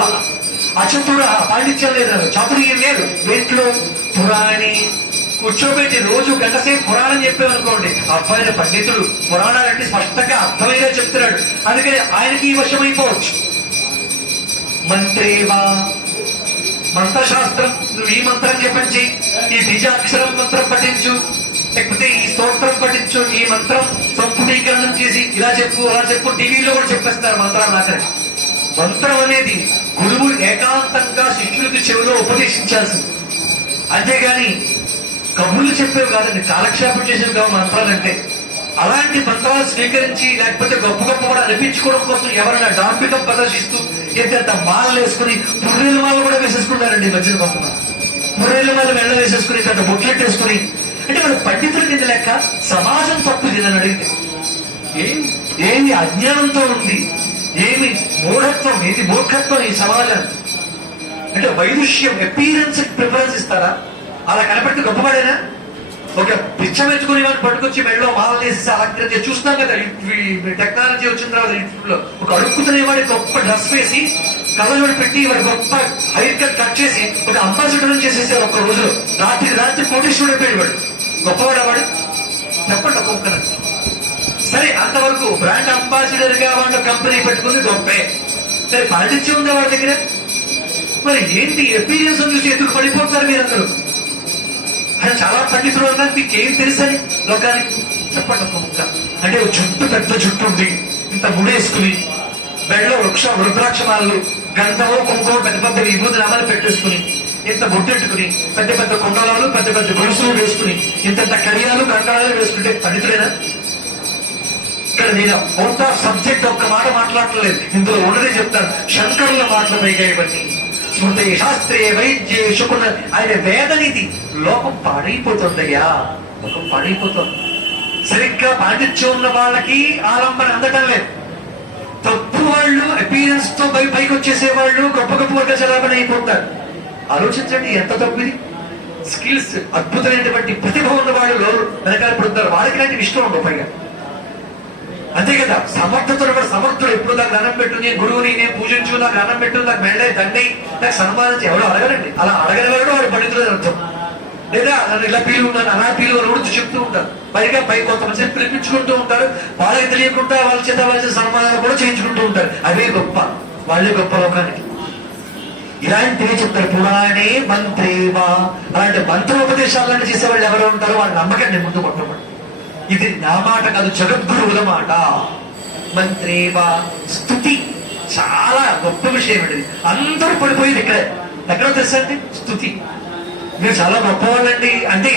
అచతుర పాండిత్యం లేదు, చాతుర్యం లేదు. వీటిలో పురాణే కూర్చోబెట్టి రోజు గంటసేపు పురాణం చెప్పామనుకోండి, అబ్బాయిల పండితుడు పురాణాలంటే స్పష్టంగా అర్థమయ్యేలా చెప్తున్నాడు. అందుకని ఆయనకి ఈ వశమైపోవచ్చు. మంత్రేవా, మంత్రశాస్త్రం, నువ్వు ఈ మంత్రం జపించి ఈ బీజాక్షరం మంత్రం పఠించు, లేకపోతే ఈ స్తోత్రం పఠించు, ఈ మంత్రం సంపుటీకరణం చేసి ఇలా చెప్పు అలా చెప్పు. టీవీలో కూడా చెప్పేస్తారు మంత్రాలు. ఆఖరి మంత్రం అనేది గురువు ఏకాంతంగా శిష్యులకు చెవిలో ఉపదేశించాల్సింది. అంతేగాని కబుర్లు చెప్పేవి కాదండి, కాలక్షేపం చేసేవి కావు మంత్రాలంటే. అలాంటి మంత్రాలు స్వీకరించి లేకపోతే గొప్ప గొప్ప కూడా అనిపించుకోవడం కోసం ఎవరైనా డాంబికం ప్రదర్శిస్తూ ఎంత మాలలు వేసుకుని పుర్రెల మాల కూడా వేసేసుకుంటారండి. మధ్యన కొంతమంది పుర్రెల మాల మెళ్ళ వేసేసుకుని పెద్ద బుక్లెట్ వేసుకుని, అంటే వాళ్ళు పండితుల కింద లెక్క. సమాజం తప్పు ఇదని అడిగితే ఏమి అజ్ఞానంతో ఉంది, ఏమి మూఢత్వం, ఏది మూర్ఖత్వం ఈ సమాజం. అంటే వైదుష్యం, అపీరెన్స్ ప్రిఫరెన్స్ ఇస్తారా? అలా కనపడితే గొప్పవాడేనా? ఒక పిచ్చం ఎత్తుకుని వాళ్ళు పట్టుకొచ్చి మెడలో మాలలు వేసి అలంకరణ చేసి చూస్తున్నాం కదా. టెక్నాలజీ వచ్చిన తర్వాత ఇంట్లో ఒక అడుక్కుతునేవాడి గొప్ప డ్రెస్ వేసి కళ్ళజోడు పెట్టి వాడి గొప్ప హెయిర్ కట్ చేసి ఒక అంబాసిడర్ చేసేసారు ఒక్క రోజులో. రాత్రి కోటేశ్వరుడు అయిపోయాడు వాడు. గొప్పవాడు వాడు చెప్పండి ఒక్కొక్కరు. సరే, అంతవరకు బ్రాండ్ అంబాసిడర్ గా వాళ్ళ కంపెనీ పెట్టుకుంది గొప్పే. సరే, పాండిత్యం ఉందా వాళ్ళ దగ్గర? మరి ఏంటి ఎపీరియన్స్ చూసి ఎందుకు పడిపోతారు మీరందరూ? ఆయన చాలా పండితుడు అన్నారు, మీకేం తెలుసని లోకానికి చెప్పండి ఒక ముక్క. అంటే జుట్టు, పెద్ద జుట్టు ఉంది, ఇంత ముడేసుకుని బెడ్లో రుద్రాక్షమాలు, గంధమో కుంకుమ పెద్ద పెద్ద విభూతి నామాలు పెట్టేసుకుని, ఇంత బొట్టెట్టుకుని, పెద్ద పెద్ద కుండలాలు, పెద్ద పెద్ద గొలుసులు వేసుకుని, ఇంత కడియాలు కండాలు వేసుకుంటే పండితుడేనా? ఇక్కడ నేను అవుట్ ఆఫ్ సబ్జెక్ట్ ఒక్క మాట మాట్లాడలేదు, ఇందులో ఉన్నదే చెప్తాను. శంకరుల మాటలు పైగా ఇవన్నీ స్మృతి శాస్త్రీయ వైద్య శుకున్న ఆయన వేదనిధి. లోకం పాడైపోతుందయ్యా, లోకం పాడైపోతుంది. సరిగ్గా పాండిత్యం ఉన్న వాళ్ళకి ఆలంబన అందటం లేదు. తప్పు వాళ్ళు అపీరెన్స్ తో పైకి వచ్చేసే వాళ్ళు గొప్ప గొప్ప వర్గ చలామణ అయిపోతారు. ఆలోచించండి ఎంత తప్పు ఇది. స్కిల్స్, అద్భుతమైనటువంటి ప్రతిభ ఉన్న వాళ్ళు వెనకాల పడుతున్నారు. వాళ్ళకి లాంటి ఇష్టం ఉండవు పైగా. అంతే కదా, సమర్థతలు కూడా సమర్థుడు. ఎప్పుడు నాకు ధనం పెట్టు, నేను గురువుని, నేను పూజించు, నాకు ధనం పెట్టు, నాకు మెళ్ళే దండై, నాకు సన్మానించి ఎవరు అడగరండి. అలా అడగని వాడు వాడు పండితుడు అర్థం. లేదా నన్ను ఇలా పీలు ఉన్నాను, అలా పీలు అని కూడా చెప్తూ ఉంటారు. పైగా కొంతమంది పిలిపించుకుంటూ ఉంటారు. వాళ్ళకి తెలియకుండా వాళ్ళ చేత సన్మానాలు కూడా చేయించుకుంటూ ఉంటారు. అవే గొప్ప, వాళ్ళే గొప్ప లోకానికి. ఇలాంటివి చెప్తారు. పురాణే మంత్రేవా, అలాంటి మంత్రోపదేశాలను చేసేవాళ్ళు ఎవరు ఉంటారో వాళ్ళు నమ్మకండి ముందు మొట్టమొదటి. ఇది నా మాట కాదు, జగద్గురువుల మాట. మంత్రేవా స్తుతి చాలా గొప్ప విషయం అండి. అందరూ పడిపోయింది ఇక్కడే. ఎక్కడో తెలుసా అండి స్తుతి. మీరు చాలా గొప్పవాళ్ళండి అంటే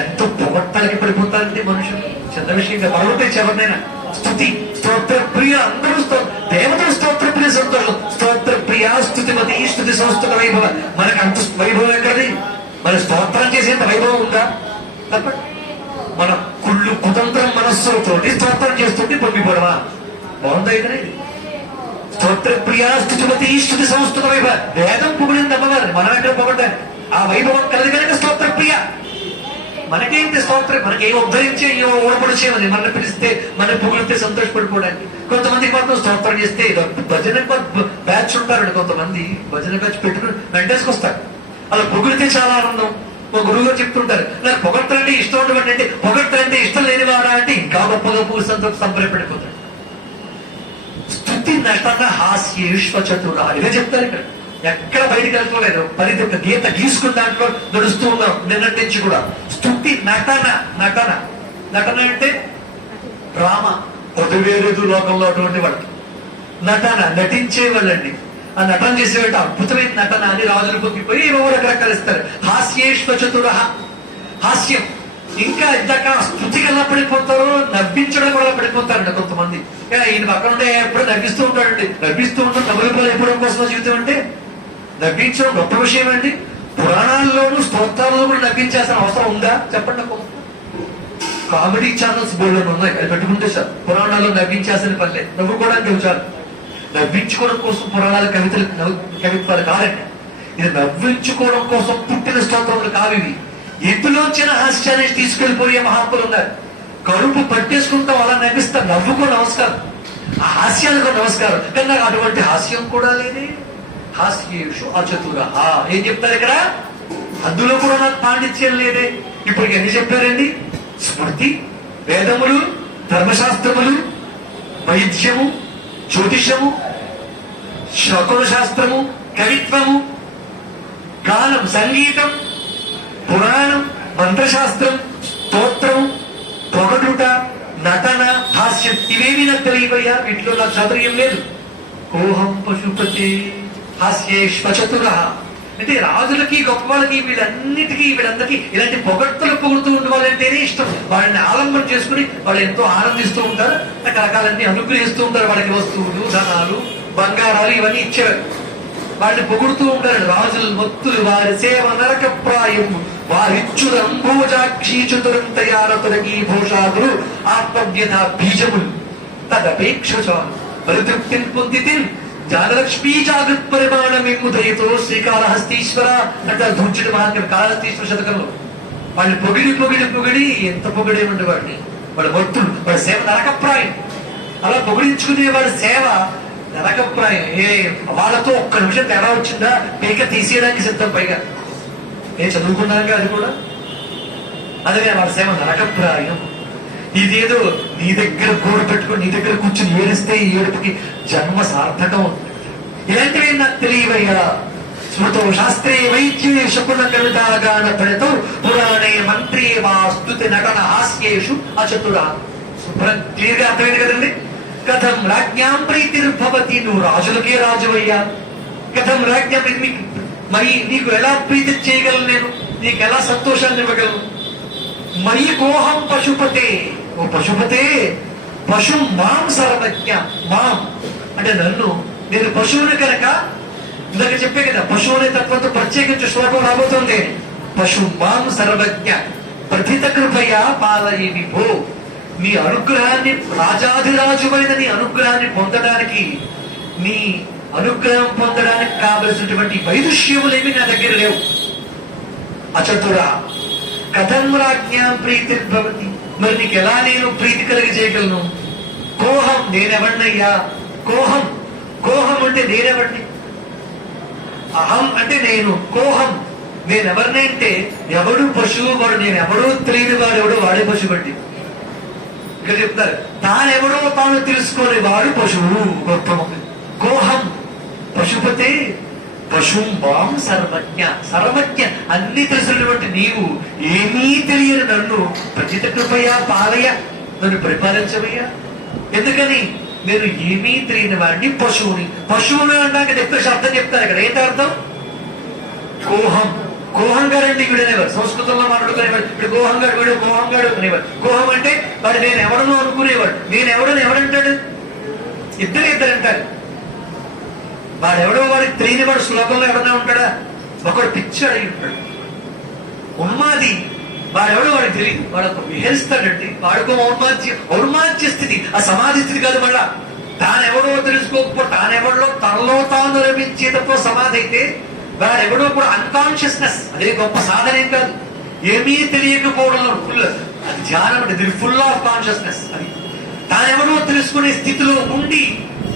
ఎంత పొగట్టలకి పడిపోతారండి మనుషులు. చిన్న విషయంగా పర్వటించి ఎవరినైనా స్తుతి, స్తోత్ర ప్రియ, అందరూ దేవతలు స్తోత్ర ప్రియ, సంతోషం. స్తోత్ర ప్రియ స్తుతిమతి స్తుతి సంస్థ వైభవ. మనకు అంత వైభవం ఎక్కడది? మన స్తోత్రం చేసేంత వైభవం ఉందా? తప్పండి. మన కుతంత్రం మనస్సుతో స్తోత్రం చేస్తుంటే పొంగిపోవడమా? బాగుంది అయితే. స్తోత్ర ప్రియా స్తుతిమతి స్తుతి సంస్థ వైభవ. వేదం పొగిడింది అమ్మగారు, మనం ఎక్కడ పొగడ్డాలి? ఆ వైభవం కలిగి కనుక స్తోత్ర ప్రియ. మనకేంటి స్తోత్రం? మనకేం ఉద్ధరించే ఓడపడిచేమని మన పిలిస్తే మన పొగిడితే సంతోషపడిపోవడానికి. కొంతమందికి మాత్రం స్తోత్రం చేస్తే భజన బ్యాచ్ ఉంటారండి. కొంతమంది భజన బ్యాచ్ పెట్టుకుని వెంటేసుకొస్తారు. అలా పొగిడితే చాలా ఆనందం. ఒక గురువు గారు చెప్తుంటారు, నాకు పొగడ్తలంటే ఇష్టం ఉండవండి. అంటే పొగడ్తలంటే ఇష్టం లేనివాడా అంటే ఇంకా గొప్పగా పూసంతో సంబరపడిపోతాడు. స్తుతి నటన హాస్యేష్వ చతుర. ఇదే చెప్తారు ఇక్కడ, ఎక్కడ బయటికి వెళ్తలేదు. పరిధి ఒక గీత గీసుకున్న దాంట్లో నడుస్తూ ఉన్నాం నిన్నటి నుంచి కూడా. స్తుతి నటన, నటన నటన అంటే డ్రామ, వదివేరేదు లోకంలో అటువంటి వాళ్ళు నటన నటించేవాళ్ళండి. ఆ నటన చేసేవాళ్ళు అద్భుతమైన నటన అని రాజులు పొంగిపోయి ఏవో రకరకాలు ఇస్తారు. హాస్యేష్వ చతుర, హాస్యం. ఇంకా ఇందాక స్థుతికి ఎలా పడిపోతారో నవ్వించడం కూడా పడిపోతారండి కొంతమంది. ఈయన పక్కన ఉంటే ఎప్పుడు నవ్విస్తూ ఉంటాడండి. నవ్విస్తూ ఉంటాం డబ్బులు ఎప్పుడడం కోసం జీవితం అంటే నవ్వించడం గొప్ప విషయం అండి. పురాణాల్లోనూ స్తోత్రాల్లో కూడా నవ్వించాల్సిన అవసరం ఉందా చెప్పండి. కామెడీ ఛానల్స్ బోర్డు ఉన్నాయి, అది పెట్టుకుంటే సార్ పురాణాల్లో నవ్వించాల్సిన పనిలే. నవ్వుకోవడానికి చాలు. నవ్వించుకోవడం కోసం పురాణాలు కవిత్వాలు కాదండి. ఇది నవ్వించుకోవడం కోసం పుట్టిన స్తోత్రములు కావు ఇవి. ఎత్తులోంచిన హాస్యాన్ని తీసుకెళ్లిపోయే మహాత్ములు ఉన్నారు. కడుపు పట్టేసుకుంటాం అలా నవ్విస్తారు. నవ్వుకో నమస్కారం, ఆ హాస్యానికి నమస్కారం. కానీ నాకు అటువంటి హాస్యం కూడా లేదే. హాస్యేషు అచతుర. ఏం చెప్తారు ఇక్కడ? అందులో కూడా నాకు పాండిత్యం లేదే. ఇప్పుడు ఎన్ని చెప్పారండి? స్మృతి, వేదములు, ధర్మశాస్త్రములు, వైద్యము, జ్యోతిషము, శకున శాస్త్రము, కవిత్వము, గానం, సంగీతం, పురాణం, మంత్రశాస్త్రం, స్తోత్రం, పొగడుట, నటన, హాస్యం, ఇవేమి నాకు తెలియవయ్యా. వీటిలో నాకు చాతుర్యం లేదు. కోహం పశుపతి హాస్యేష్వ చతుర. అంటే రాజులకి గొప్ప వాళ్ళకి వీళ్ళందరికీ ఇలాంటి పొగడ్తలు పొగుడుతూ ఉండాలంటేనే ఇష్టం. వాళ్ళని ఆలంబన చేసుకుని వాళ్ళు ఎంతో ఆనందిస్తూ ఉంటారు. రకరకాలన్నీ అనుగ్రహిస్తూ ఉంటారు. వాళ్ళకి వస్తువులు, ధనాలు, బంగారాలు ఇవన్నీ ఇచ్చేవారు. వాళ్ళని పొగుడుతూ ఉంటారు. రాజులు మొత్తులు వారి సేవ నరకప్రాయం, వారిచ్చురంభోజాక్షి చతురంతయారతులకి భూషాదులు ఆత్మవ్యత బీజములు తదపేక్ష చాలు పరితృప్తిని పొందితే జానలక్ష్మీ జాగృత్ పరిమాణమిముదయతో శ్రీకాళహస్తీశ్వర అంటారు ధూర్చుడి మహాత్మ కాళహస్తీశ్వర శతకంలో. వాళ్ళు పొగిడి ఎంత పొగిడేమంటే వాడిని వాడు భక్తులు, వాడి సేవ నరకప్రాయం. అలా పొగిడించుకునే వాడి సేవ నరకప్రాయం. వాళ్ళతో ఒక్క నిమిషం తేడా వచ్చిందా పీక తీసేయడానికి సిద్ధం. పైగా నేను చదువుకున్నాక అది కూడా అదే వాళ్ళ సేవ నరకప్రాయం. ఇదేదో నీ దగ్గర గోడు పెట్టుకుని నీ దగ్గర కూర్చుని ఏడిస్తే ఈ ఏడుపుకి జన్మ సార్థకం. ఇలాంటివి నాకు తెలియవయ్యా. స్మృతో శాస్త్రే వైద్యే శకున కవితాగాన ఫలితో పురాణే మంత్రే వా స్తుతి నటన హాస్యేషు అచతుర. క్లియర్ గా అర్థమైంది కదండి. కథం రాజ్ఞాం ప్రీతిర్భవతి. నువ్వు రాజులకే రాజువయ్యా. కథం రాజ్ఞా మరి నీకు ఎలా ప్రీతి చేయగలను నేను, నీకు ఎలా సంతోషాన్ని ఇవ్వగలను. మయి కోహం పశుపతే. ఓ పశుపతే, పశు మాం సర్వజ్ఞ. మాం అంటే నన్ను, నేను పశువుని కనుక ఇందాక చెప్పే కదా పశువు అనే తత్వంతో ప్రత్యేకించి శ్లోకం రాబోతుంది. పశు మాం సర్వజ్ఞ ప్రథిత కృపయా పాలయి విభో. నీ అనుగ్రహాన్ని, రాజాధిరాజువైన నీ అనుగ్రహాన్ని పొందడానికి, నీ అనుగ్రహం పొందడానికి కావలసినటువంటి వైదుష్యములేమి నా దగ్గర లేవు. అచతుర కథం రాజ్ఞాం ప్రీతిర్భవతి. మరి నీకు ఎలా నేను ప్రీతి కలిగి చేయగలను. కోహం నేనెవడినయ్యా. కోహం, కోహం అంటే నేనెవడిని. అహం అంటే నేను, కోహం నేనెవరిని అంటే ఎవడు పశువు వాడు, నేను ఎవడో తెలియని వాడు ఎవడో వాడే పశువు అండి. ఇక్కడ చెప్తారు తానెవడో తాను తెలుసుకునే వాడు పశువు. గొప్ప కోహం పశుపతే పశుంబాం సర్వజ్ఞ. సర్వజ్ఞ అన్ని తెలిసినటువంటి నీవు ఏమీ తెలియని నన్ను ప్రచిత కృపయా పాలయ, నన్ను పరిపాలించవయ్యా. ఎందుకని నేను ఏమీ తెలియని వాడిని, పశువుని. పశువుని అన్నాక చెప్తే అర్థం చెప్తారు ఇక్కడ. ఏంటి అర్థం? కోహం. కోహంగాడండి వీడు అనేవారు. సంస్కృతంలో మాట్లాడుకునేవాడు. ఇప్పుడు కోహంగాడు వీడు, కోహంగాడు అనేవాడు. కోహం అంటే వాడు నేను ఎవడను అనుకునేవాడు. నేను ఎవడని ఎవడంటాడు? ఇద్దరు అంటారు. వాడెవడో వాడికి తెలియని వాడు శ్లోకంలో ఎవడన్నా ఉంటాడా? ఒకడు పిచ్చి అడిగి ఉంటాడు, ఉన్మాది. వాడెవడో వాడికి తెలియదు, వాడు విహరిస్తాడండి. వాడుకో ఔర్మాద్య స్థితి, ఆ సమాధి స్థితి కాదు. మళ్ళా తానెవడో తెలుసుకోకపోతే తానెవడో తనలో తాను రమించేటప్పుడు సమాధి అయితే వాడెవడో కూడా అన్కాన్షియస్నెస్. అదే గొప్ప సాధనేం కాదు. ఏమీ తెలియకపోవడంలో ఫుల్, అది ధ్యానం అంటే ఫుల్ ఆఫ్ కాన్షియస్నెస్. అది తానెవడో తెలుసుకునే స్థితిలో ఉండి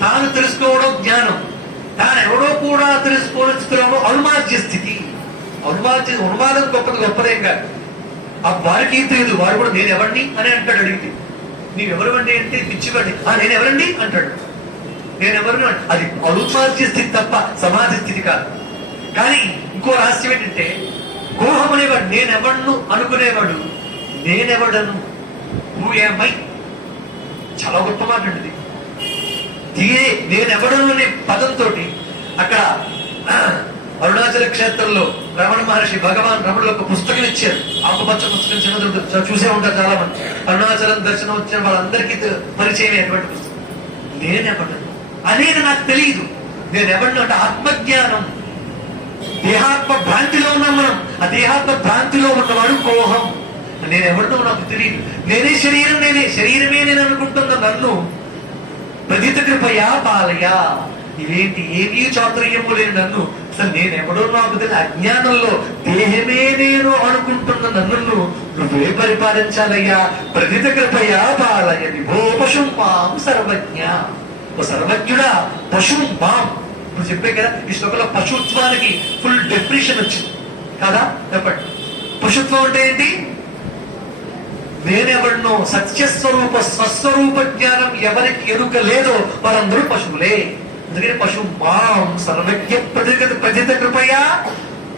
తాను తెలుసుకోవడం జ్ఞానం. తానెవడో కూడా తెలుసుకోవడం స్థితిలో ఔర్మాద్య స్థితి. ఉన్మాదం గొప్పదేం కాదు. ఆ వారికి ఏం తెలియదు. వాడు కూడా నేను ఎవరిని అని అంటాడు. అడిగితే నీవెవరు అండి అంటే పిచ్చివాడిని. నేను ఎవరండి అంటాడు. నేనెవరిని అది అరుపార్జ్య స్థితి తప్ప సమాధి స్థితి కాదు. కానీ ఇంకో రహస్యం ఏంటంటే కోహం అనేవాడు నేనెవడును అనుకునేవాడు నేనెవడను హూ యామ్ ఐ చాలా గొప్ప మాట అండి. దీనే నేనెవడను అనే పదంతో అక్కడ అరుణాచల క్షేత్రంలో రమణ మహర్షి భగవాన్ రమణులు ఒక పుస్తకం ఇచ్చారు. ఆకుపచ్చ పుస్తకం చిన్నది చూసే ఉంటారు చాలా మంది. అరుణాచలం దర్శనం వచ్చిన వాళ్ళందరికీ పరిచయం అయినటువంటి పుస్తకం. నేనెవడను అనేది నాకు తెలియదు. నేనెవడను అంటే ఆత్మజ్ఞానం. దేహాత్మ భ్రాంతిలో ఉన్నాం మనం. ఆ దేహాత్మ భ్రాంతిలో ఉన్నవాడు కోహం. నేనెవడో నాకు తెలియదు. నేనే శరీరం, నేనే శరీరమే నేను అనుకుంటున్న నన్ను ప్రతిత కృపయా పాలయ. ఇవేంటి ఏమీ చాతుర్యము లేని నన్ను అసలు నేనెవడో నాకు తెలియదు. అజ్ఞానంలో దేహమే నేను అనుకుంటున్న నన్ను నువ్వే పరిపాలించాలయ్యా. ప్రతిత కృపయా పాలయ విభో పశుం మాం సర్వజ్ఞ. ఓ సర్వజ్ఞుడా పశుం మాం. ఇప్పుడు చెప్పే కదా ఈ శ్లోకంలో పశుత్వానికి ఫుల్ డెఫినేషన్ వచ్చింది కదా. చెప్పండి, పశుత్వం అంటే ఏంటి? నేనెవడినో సత్యస్వరూప స్వస్వరూప జ్ఞానం ఎవరికి ఎరుక లేదో వారందరూ పశువులే. అందుకని పశు మాం సర్వజ్ఞ ప్రతిత కృపయా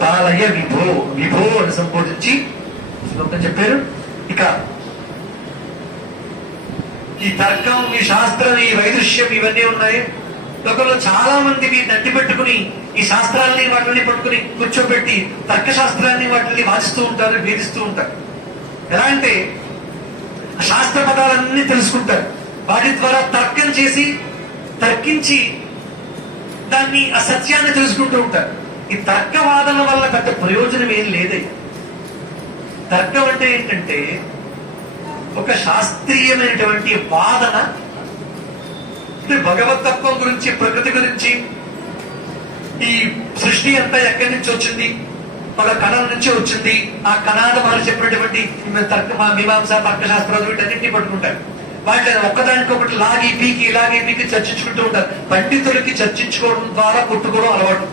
పాలయ విభో. విభో అని సంబోధించి శ్లోకం చెప్పారు. ఇక ఈ తర్కం, ఈ శాస్త్రం, ఈ వైదృశ్యం ఇవన్నీ ఉన్నాయి. లోకంలో చాలా మంది వీటిని అడ్డు పెట్టుకుని ఈ శాస్త్రాలని వాటిని పట్టుకుని కూర్చోబెట్టి తర్కశాస్త్రాన్ని వాటిని వాదిస్తూ ఉంటారు, వేధిస్తూ ఉంటారు. ఎలా అంటే శాస్త్ర పదాలన్నీ తెలుసుకుంటారు, వాటి ద్వారా తర్కం చేసి తర్కించి దాన్ని ఆ సత్యాన్ని తెలుసుకుంటూ ఉంటారు. ఈ తర్కవాదన వల్ల పెద్ద ప్రయోజనం ఏం లేదయ్య. తర్కం అంటే ఏంటంటే ఒక శాస్త్రీయమైనటువంటి వాదన. భగవతత్వం గురించి, ప్రకృతి గురించి, ఈ సృష్టి అంతా ఎక్కడి నుంచి వచ్చింది, ఒక కణం నుంచి వచ్చింది, ఆ కణాలు వాళ్ళు చెప్పినటువంటి మీమాంస తర్కశాస్త్రాలు వీటన్నింటినీ పట్టుకుంటారు. వాటిని ఒక్కదానికొకటి లాగి పీకి చర్చించుకుంటూ ఉంటారు. పండితులకి చర్చించుకోవడం ద్వారా కొట్టుకోవడం అలవాటు.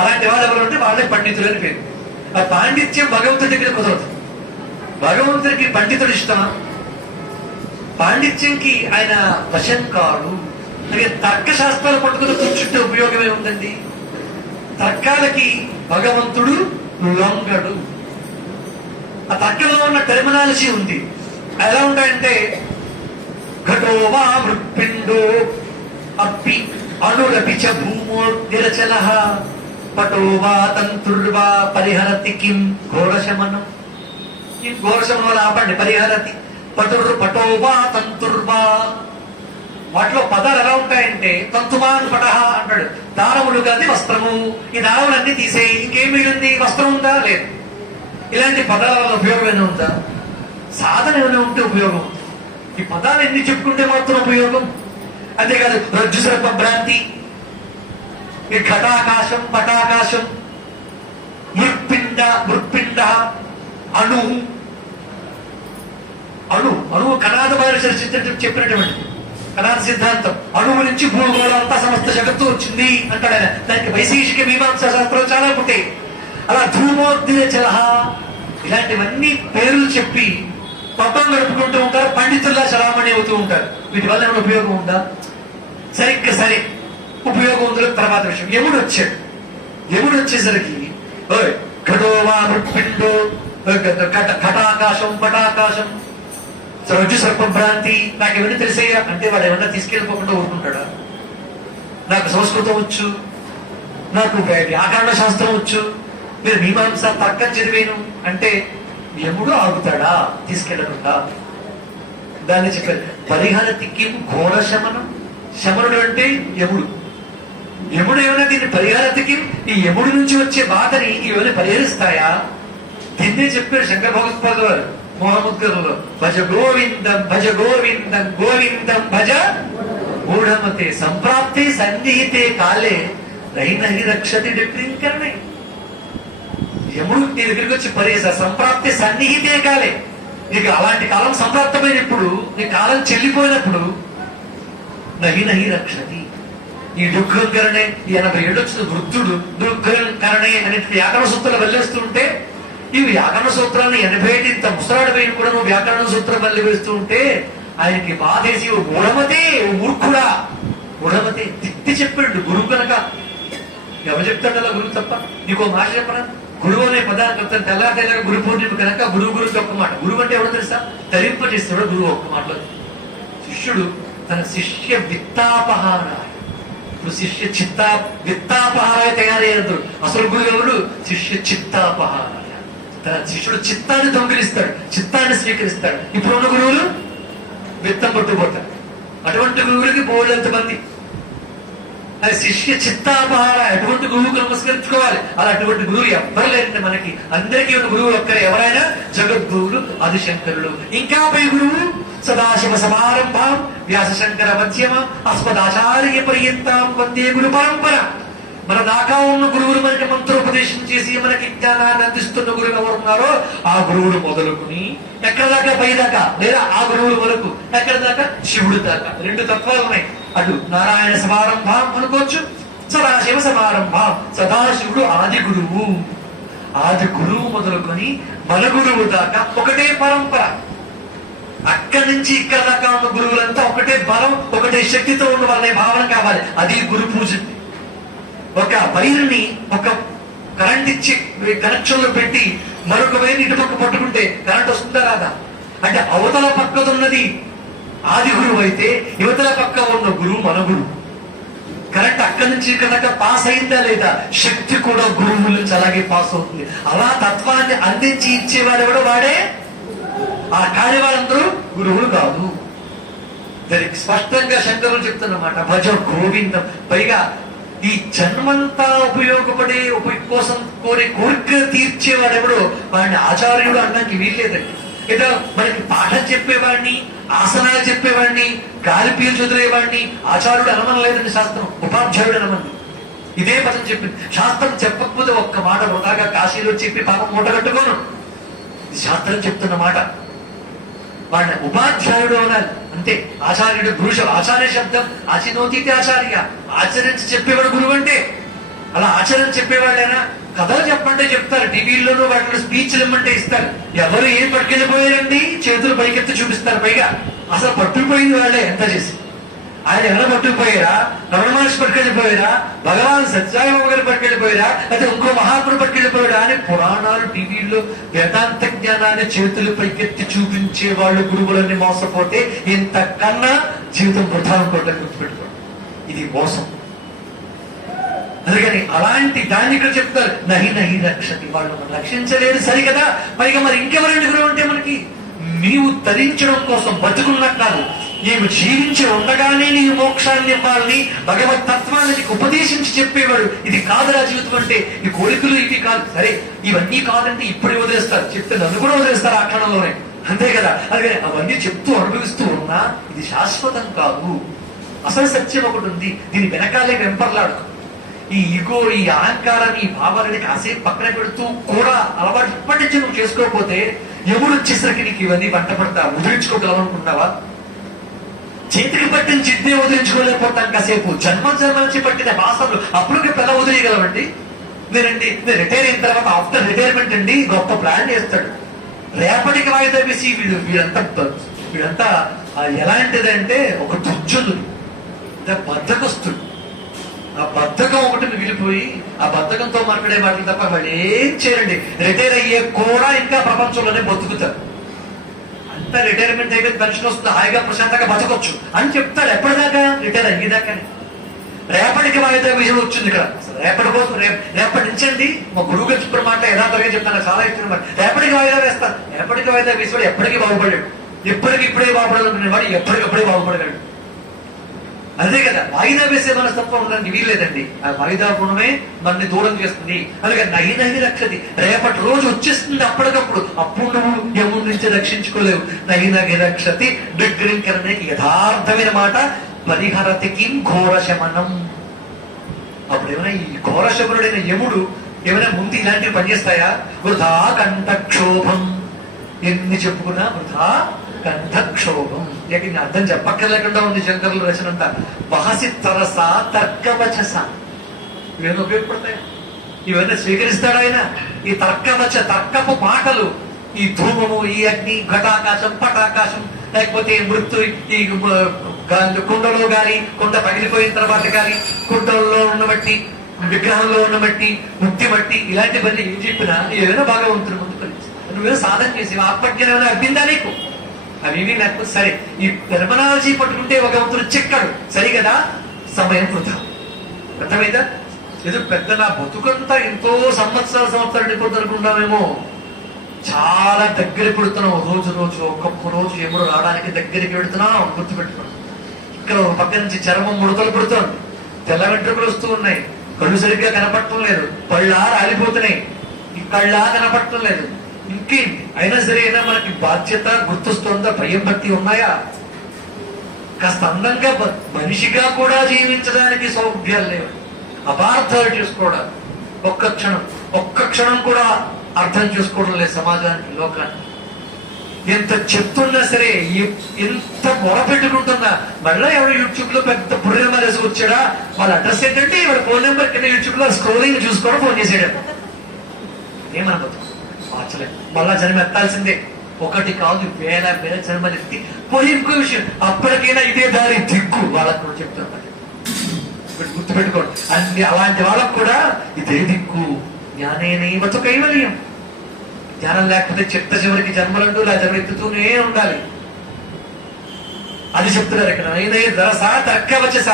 అలాంటి వాళ్ళు ఎవరు అంటే వాళ్ళే పండితులు అని పేరు. ఆ పాండిత్యం భగవంతుడి దగ్గర కుదరదు. భగవంతుడికి పండితుడు ఇష్టమా? పాండిత్యంకి ఆయన వశం కాడు. అలాగే తర్కశాస్త్రాలు పట్టుకుని కూర్చుంటే ఉపయోగమే ఉందండి. తర్కాలకి భగవంతుడు లొంగడు. ఆ తర్కంలో ఉన్న టెర్మినాలజీ ఉంది. ఎలా ఉంటాయంటే ఘటో వా మృత్పిండో అప్పి అణురపి చ భూమో నిరచల పటో వా తంతుర్వా పరిహరతి కిం ఘోరశమనం. ఈ ఘోరశమనం ఆపండి. పరిహరతి పటోవా తంతుర్వా. వాటిలో పదాలు ఎలా ఉంటాయంటే తంతుమాన్ పటహ అంటాడు. దారములు కాదు వస్త్రము. ఈ దారములన్నీ తీసేయి, ఇంకేం మిగిలింది? వస్త్రం ఉందా? లేదు. ఇలాంటి పదాల వల్ల ఉపయోగం ఏమైనా ఉందా? సాధన ఏమైనా ఉంటే ఉపయోగం. ఈ పదాలు ఎన్ని చెప్పుకుంటే మాత్రం ఉపయోగం. అంతేకాదు రజ్జు సర్ప భ్రాంతి, ఈ ఘటాకాశం, పటాకాశం, మృత్పిండ, అణు కణాద చెప్పినటువంటి కణాద సిద్ధాంతం. అణువు నుంచి భూగోళంతా సమస్త జగత్తు వచ్చింది అంటాడు ఆయన. దానికి వైశేషిక మీమాంసా శాస్త్రాలు చాలా ఉంటాయి. అలా ధూమోద్దిన చలహ ఇలాంటివన్నీ పేర్లు చెప్పి పట్టం గడుపుకుంటూ ఉంటారు. పండితుల్లా చలామణి అవుతూ ఉంటారు. వీటి వల్ల ఏమైనా ఉపయోగం ఉందా? సరే, ఉపయోగం ఉందో తర్వాత విషయం. యముడు వచ్చేసరికి ఘటోవా మృత్పిండో ఘటాకాశం, పటాకాశం, రజ్జు సర్ప భ్రాంతి, నాకు ఏమైనా తెలిసేయా అంటే వాడు ఏమన్నా తీసుకెళ్ళిపోకుండా ఊరుకుంటాడా? నాకు సంస్కృతం వచ్చు, నాకు వ్యాకరణ శాస్త్రం వచ్చు, మీరు మీమాంస తర్కం చదివేను అంటే యముడు ఆగుతాడా తీసుకెళ్లకుండా? దాన్ని చెప్పారు పరిహరతికి ఘోర శమనం. శమనుడు అంటే యముడు. ఏమైనా దీన్ని పరిహరతికి, ఈ యముడి నుంచి వచ్చే బాధని ఇవన్నీ పరిహరిస్తాయా? దీన్నే చెప్పారు శంకర భగవత్పాదులు వారు మోహముద్గరంలో. భజ గోవిందం భజ గోవిందం గోవిందం భజ మూఢమతే సంప్రాప్తే సన్నిహితే కాలే నహి రక్షతి డిప్రింకరణే. యముడు నీ దగ్గరికి వచ్చి పరిహరిస్తా. సంప్రాప్తి సన్నిహితే కాలే. నీకు అలాంటి కాలం సంప్రాప్తమైనప్పుడు, నీ కాలం చెల్లిపోయినప్పుడు నహి రక్షతి. ఈ దుఃఖంకరణే 80 ఏళ్ళు వచ్చిన వృద్ధుడు దుఃఖంకరణే అనే వ్యాకరణ సూత్రాలు వెళ్ళేస్తూ ఉంటే, ఈ వ్యాకరణ సూత్రాన్ని 80 ఇంత ముసలాడు వేయని కూడా నువ్వు వ్యాకరణ సూత్రం వల్లి వేస్తూ ఉంటే ఆయనకి బాధేసి ఓ మూఢమతే, ఓ మూర్ఖుడా, గుణవతే తిట్టి చెప్పాడు గురువు కనుక. ఎవరు చెప్తాడు అలా గురువు తప్ప? నీకు మాట చెప్పరా? గురువు అనే పదానికి అర్థం తెల్లారి గురు పూర్ణిమ కనుక గురువు గురించి ఒక్క మాట. గురువు అంటే ఎవడో తెలుసా? ధరింపజేస్తాడు గురువు ఒక్క మాటలో. శిష్యుడు తన శిష్య విత్తాపహారాయ, ఇప్పుడు శిష్య విత్తాపహారాయ తయారయ్యారు. అసలు గురువు ఎవరు? శిష్య చిత్తాపహారాయ. తన శిష్యుడు చిత్తాన్ని దొంగిలిస్తాడు, చిత్తాన్ని స్వీకరిస్తాడు. ఇప్పుడున్న గురువులు విత్తం పట్టుకుపోతారు. అటువంటి గురువులకి బోర్డు మంది. అది శిష్య చిత్తాపహార. అటువంటి గురువుకు నమస్కరించుకోవాలి. అలా అటువంటి గురువు ఎవ్వరు లేరండి మనకి. అందరికీ ఉన్న గురువు ఒక్కరే. ఎవరైనా జగద్గురువులు ఆదిశంకరులు. ఇంకా పై గురువు సదాశివ సమారంభం వ్యాస శంకర మధ్యమం అస్మదాచార్య పర్యంతం వందే గురు పరంపర. మన దాకా ఉన్న గురువులు మనకి మంత్రోపదేశం చేసి మనకి జ్ఞానాన్ని అందిస్తున్న గురువు ఎవరున్నారో ఆ గురువులు మొదలుకుని ఎక్కడ దాకా పై దాకా, లేదా ఆ గురువులు వరకు ఎక్కడ దాకా శివుడు దాకా. రెండు తత్వాలు ఉన్నాయి. అటు నారాయణ సమారంభం అనుకోవచ్చు, సదాశివ సమారంభం. సదాశివుడు ఆది గురువు. ఆది గురువు మొదలుకొని మన గురువు దాకా ఒకటే పరంపర. అక్కడి నుంచి ఇక్కడ దాకా ఉన్న గురువులంతా ఒకటే బలం, ఒకటే శక్తితో ఉన్న వాళ్ళే భావన కావాలి. అది గురు పూజ. ఒక వైర్ని ఒక కరెంట్ ఇచ్చి కనెక్షన్ లో పెట్టి మరొక వైర్ ఇటుపక్క పట్టుకుంటే కరెంట్ వస్తుందా రాదా? అంటే అవతల పక్కదున్నది ఆది గురువు అయితే యువతల పక్క ఉన్న గురువు మన గురువు. కరెంట్ అక్కడి నుంచి ఇక్కడ పాస్ అయిందా లేదా? శక్తి కూడా గురువు నుంచి అలాగే పాస్ అవుతుంది. అలా తత్వాన్ని అందించి ఇచ్చేవాడు ఎవడో వాడే. ఆ కాని వాళ్ళందరూ గురువులు కాదు. దానికి స్పష్టంగా శంకరులు చెప్తున్నమాట, భజ గోవిందం. పైగా ఈ జన్మంతా ఉపయోగపడే కోసం కోరిక తీర్చేవాడెవడో వాడిని ఆచార్యుడు అనడానికి వీల్లేదండి. ఏదో మనకి పాఠం చెప్పేవాడిని, ఆసనాలు చెప్పేవాడిని, గాలి పీల్చి వదిలేవాడిని ఆచార్యుడు అనమనలేదండి శాస్త్రం. ఉపాధ్యాయుడు అనమంది. ఇదే పదం చెప్పింది. శాస్త్రం చెప్పకపోతే ఒక్క మాట వృధాగా కాశీలో చెప్పి పాపం మూట కట్టుకోను. శాస్త్రం చెప్తున్న మాట. వాడిని ఉపాధ్యాయుడు అనాలి అంతే. ఆచార్యుడు గురు. ఆచార్య శబ్దం ఆచినోతీతి ఆచార్య. ఆచరించి చెప్పేవాడు గురువు అంటే. అలా ఆచరణ చెప్పేవాళ్ళైనా కథలు చెప్పంటే చెప్తారు. టీవీల్లోనూ వాటిలో స్పీచ్లు ఇమ్మంటే ఇస్తారు. ఎవరు ఏం పట్టుకెళ్ళిపోయారండి? చేతులు పైకెత్తి చూపిస్తారు. పైగా అసలు పట్టుకుపోయింది వాళ్ళే ఎంత చేసి. ఆయన ఎవరు పట్టుకుపోయారా? రమణ మహర్షి పట్టుకెళ్ళిపోయారా? భగవాన్ సత్యసాయిబాబా గారు పట్టుకెళ్ళిపోయారా? అయితే ఇంకో మహాత్ముడు పట్టుకెళ్ళిపోయాడా అని పురాణాలు టీవీల్లో వేదాంత జ్ఞానాన్ని చేతులు పైకెత్తి చూపించే వాళ్ళు గురువులని మోసపోతే ఇంతకన్నా జీవితం వృధా అనుకోవటం గుర్తుపెట్టుకోండి. ఇది మోసం. అందుకని అలాంటి దాన్ని ఇక్కడ చెప్తారు. నహి నహి రక్షతి. వాళ్ళు మనం రక్షించలేదు సరికదా. పైగా మరి ఇంకెవరండి గురువు అంటే మనకి? నీవు తరించడం కోసం బతుకున్నట్టు కాదు, నీవు జీవించి ఉండగానే నీవు మోక్షాన్ని ఇవ్వాలని భగవత్ తత్వాన్ని నీకు ఉపదేశించి చెప్పేవాడు. ఇది కాదురా జీవితం అంటే. ఈ కోరికలు ఇవి కాదు. సరే ఇవన్నీ కాదంటే ఇప్పుడే వదిలేస్తారు. చెప్తే నన్ను కూడా వదిలేస్తారు ఆ క్షణంలోనే. అంతే కదా. అందుకని అవన్నీ చెప్తూ అనుభవిస్తూ ఉన్నా ఇది శాశ్వతం కాదు. అసలు సత్యం ఒకటి ఉంది. దీని వెనకాలే వెంపర్లాడు. ఈ ఇగో, ఈ అహంకారాన్ని, ఈ భావాలని కాసేపు పక్కన పెడుతూ కూడా అలవాటు ఇప్పటి నుంచి నువ్వు చేసుకోకపోతే ఎవరు వచ్చేసరికి నీకు ఇవన్నీ వంట పడతా వదిలించుకోగలనుకుంటావా? చేతికి పట్టిన చిట్నే వదిలించుకోలేకపోతాం కాసేపు. జన్మ నుంచి పట్టిన వాసనలు అప్పుడు పెద్ద వదిలేయగలమండి. నేను రిటైర్ అయిన తర్వాత ఆఫ్టర్ రిటైర్మెంట్ అండి గొప్ప ప్లాన్ చేస్తాడు. రేపటికి వాయిదా వేసి వీడంతా ఎలాంటిదంటే ఒక దుర్జనుడు, బద్ధకస్తుడు. ఆ బద్ధకం ఒకటి మిగిలిపోయి ఆ బద్ధకంతో మాట్లాడే మాటలు తప్ప వాళ్ళు ఏం చేయరండి. రిటైర్ అయ్యే కూడా ఇంకా ప్రపంచంలోనే బతుకుతారు. అంతా రిటైర్మెంట్ అయితే పెన్షన్ వస్తుంది, హాయిగా ప్రశాంతంగా బతకొచ్చు అని చెప్తాడు. ఎప్పటిదాకా? రిటైర్ అయ్యేదాకానే. రేపటికి వాయిదా విజయం వచ్చింది ఇక్కడ. రేపటి కోసం రేపటి నుంచి అండి మా గురువు గారు చెప్పిన మాట యథార్థంగా చెప్తాను, చాలా ఇష్టం. రేపటికి వాయిదా వేస్తాను. రేపటికి వాయిదా వేసేవాడు ఎప్పటికీ బాగుపడాడు. ఇప్పటికిప్పుడే బాగుపడాలనుకునే వాడు ఎప్పటికప్పుడే బాగుపడగలడు. అదే కదా. వాయిదా వేసే మనస్తత్వం ఉండడానికి వీల్లేదండి. ఆ వాయిదా గుణమే మనని దూరం చేస్తుంది. అలాగే నహి నహి రక్షతి. రేపటి రోజు వచ్చేస్తుంది అప్పటికప్పుడు. అప్పుడు నువ్వు యముడి నుంచి రక్షించుకోలేవు. నహి నహి రక్షతి దిగ్రింకరణకి యథార్థమైన మాట. పరిహరతి కిం ఘోర శమనం. అప్పుడు ఏమైనా ఈ ఘోర శమనుడైన యముడు ఏమైనా ముందు ఇలాంటివి పనిచేస్తాయా? వృధా కంఠక్షోభం. ఎన్ని చెప్పుకున్నా వృధా కంఠక్షోభం. ఇక అర్థం చెప్పక్కర్లేకుండా ఉంది శంకరుల రచన అంతా. వహసి తరస తర్కవచస. ఇవన్నీ ఉపయోగపడతాయి. ఇవన్నీ స్వీకరిస్తాడు ఆయన. ఈ తర్కపు మాటలు, ఈ ధూమము, ఈ అగ్ని, ఘటాకాశం, పటాకాశం, లేకపోతే మృत्यు, ఈ కుండలో గాని, కుండ పగిలిపోయిన తర్వాత కానీ, కుండల్లో ఉన్న మట్టి, విగ్రహంలో ఉన్న మట్టి, ముక్తి మట్టి, ఇలాంటివన్నీ ఏం చెప్పినా ఏదైనా బాగా ఉంటుంది ముందు పరిస్థితి. నువ్వేదో సాధన చేసి ఆత్మజ్ఞానం ఏమైనా అబ్బిందా నీకు? అవి లేకపోతే సరే. ఈ టెర్మినాలజీ పట్టుకుంటే ఒక వంతుడు చెక్కడు సరి కదా, సమయం వృధా. అర్థమైందా? ఏదో పెద్ద నా బతుకంతా ఎంతో సంవత్సరాలు నిపోతునుకున్నామేమో. చాలా దగ్గర పెడుతున్నాం, రోజు రోజు ఒక్కొక్క రోజు ఎముడు రావడానికి దగ్గరికి పెడుతున్నాం. గుర్తుపెట్టుకున్నాం. ఇక్కడ ఒక పక్క నుంచి చర్మం ముడతలు పెడుతోంది, తెల్ల వెంట్రుకలు వస్తూ ఉన్నాయి, కళ్ళు సరిగ్గా కనపడటం లేదు, పళ్ళా రాలిపోతున్నాయి, ఈ కళ్ళా కనపడటం లేదు. ఇంకేంటి అయినా సరే, అయినా మనకి బాధ్యత గుర్తొస్తుందా? భయం భక్తి ఉన్నాయా? కాస్త అందంగా మనిషిగా కూడా జీవించడానికి సౌభ్యాలు లేవు, అపార్థాలు చేసుకోవడం. ఒక్క క్షణం కూడా అర్థం చేసుకోవడం లేదు సమాజానికి, లోకానికి. ఎంత చెప్తున్నా సరే, ఎంత మొరపెట్టుకుంటున్నా, మళ్ళీ ఎవరు యూట్యూబ్ లో పెద్ద బుర్రె మరేసి వచ్చాడా, వాళ్ళ అడ్రస్ ఏంటంటే వాళ్ళ ఫోన్ నెంబర్ కింద యూట్యూబ్ లో స్క్రోలింగ్ చూసుకోవడం, ఫోన్ చేసేయడం. ఏమనబోతుంది? మార్చలేదు. మళ్ళా జన్మ ఎత్తాల్సిందే. ఒకటి కాదు, వేల వేల జన్మలు ఎత్తి పోయి. ఇంకో విషయం, అప్పటికైనా ఇదే దారి దిక్కు వాళ్ళకు కూడా చెప్తాను. గుర్తుపెట్టుకోండి, అన్ని అలాంటి వాళ్ళకు కూడా ఇదే దిక్కు. జ్ఞానేనైవతు కైవల్యం. జ్ఞానం లేకపోతే చివరికి జన్మలంటూ ఇలా జన్మెత్తుతూనే ఉండాలి. అది చెప్తున్నారు ఇక్కడ. నైనై దరసా తర్కవచస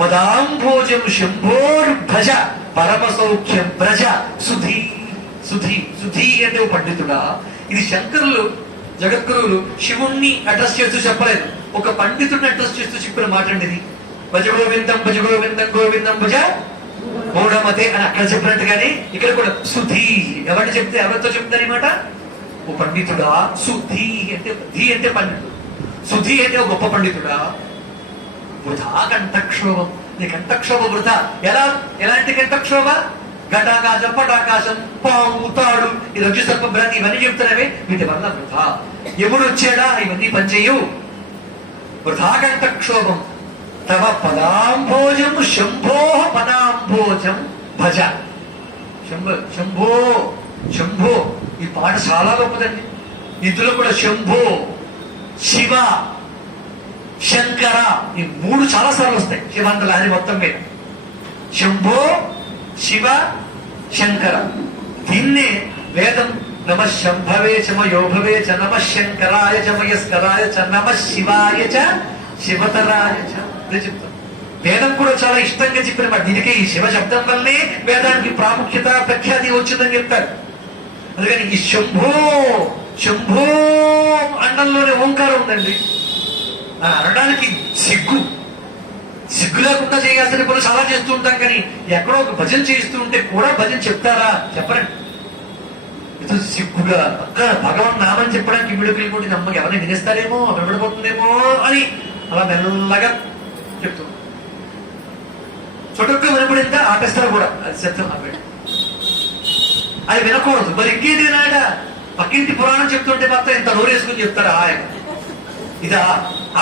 మదాంభోజం శంభోర్ భజ పరమ సౌఖ్యం ప్రజ సుధీ. సుధీ సుధీ అంటే పండితుడా. ఇది శంకరులు, జగద్గురువులు శివుణ్ణి అడ్రస్ చేస్తూ చెప్పలేదు, ఒక పండితుడిని అడ్రస్ చేస్తూ చెప్పిన మాట అండి ఇది. భజ గోవిందం భజ గోవిందం గోవిందం భజ మూఢమతే అని అక్కడ చెప్పినట్టుగానే ఇక్కడ కూడా సుధీ. ఎవరిని చెప్తే, ఎవరితో చెప్తారు ఈ మాట? ఓ పండితుడా. సుధీ అంటే, ధీ అంటే పండితుడు, సుధీ అంటే గొప్ప పండితుడా. వృధా కంఠక్షోభం. నీ కంఠక్షోభ వృధా. ఎలాంటి కంఠక్షోభ? ఘటాకాశం, పటాకాశం, పాము, తాడు, ఈ రజ్జు సర్ప భ్రాంతి, ఇవన్నీ చెప్తున్నావే, వీటి వల్ల వృధా. ఎముడు వచ్చాడా, ఇవన్నీ పనిచేయవు. వృధా కంఠక్షోభం. తవ పదాంభోజం శంభో పదాంభోజం భజ. శంభో శంభో. ఈ పాట చాలా గొప్పదండి. ఇందులో కూడా శంభో, శివ, శంకర, ఈ మూడు చాలా సార్లు వస్తాయి శివాంత లహరి మొత్తం మీద. శంభో, శివ, శంకర. దీన్నే వేదం నమ శంభవే చ మయోభవే చ నమ శంకరాయ చ మయస్కరాయ చ నమ శివాయ చ శివతరాయ చ చెప్తాం. వేదం కూడా చాలా ఇష్టంగా చెప్పిన మాట. దీనికే ఈ శివ శబ్దం వల్లే వేదానికి ప్రాముఖ్యత ప్రఖ్యాతి వచ్చిందని చెప్తారు. అందుకని ఈ శంభో శంభో అండంలోనే ఓంకారం ఉందండి. అనడానికి సిగ్గు లేకుండా చేయాల్సిన పనులు చాలా చేస్తూ ఉంటాం, కానీ ఎక్కడో ఒక భజన చేయిస్తూ ఉంటే కూడా భజన చెప్తారా? చెప్పరండి. ఇది సిగ్గుగా అక్కడ భగవన్ నామని చెప్పడానికి మిడుకులు కొట్టి నమ్మకి ఎవరిని వినేస్తారేమో, వినబడిపోతుందేమో అని అలా మెల్లగా చెప్తూ చుట్టూ వినపడిందా ఆపేస్తారు కూడా. అది శబ్దం ఆపేట, అది వినకూడదు. మరి ఇంకేంటి వినాడా? పక్కింటి పురాణం చెప్తుంటే మాత్రం ఇంత నోరేసుకుని చెప్తారా ఆయన? ఇదా?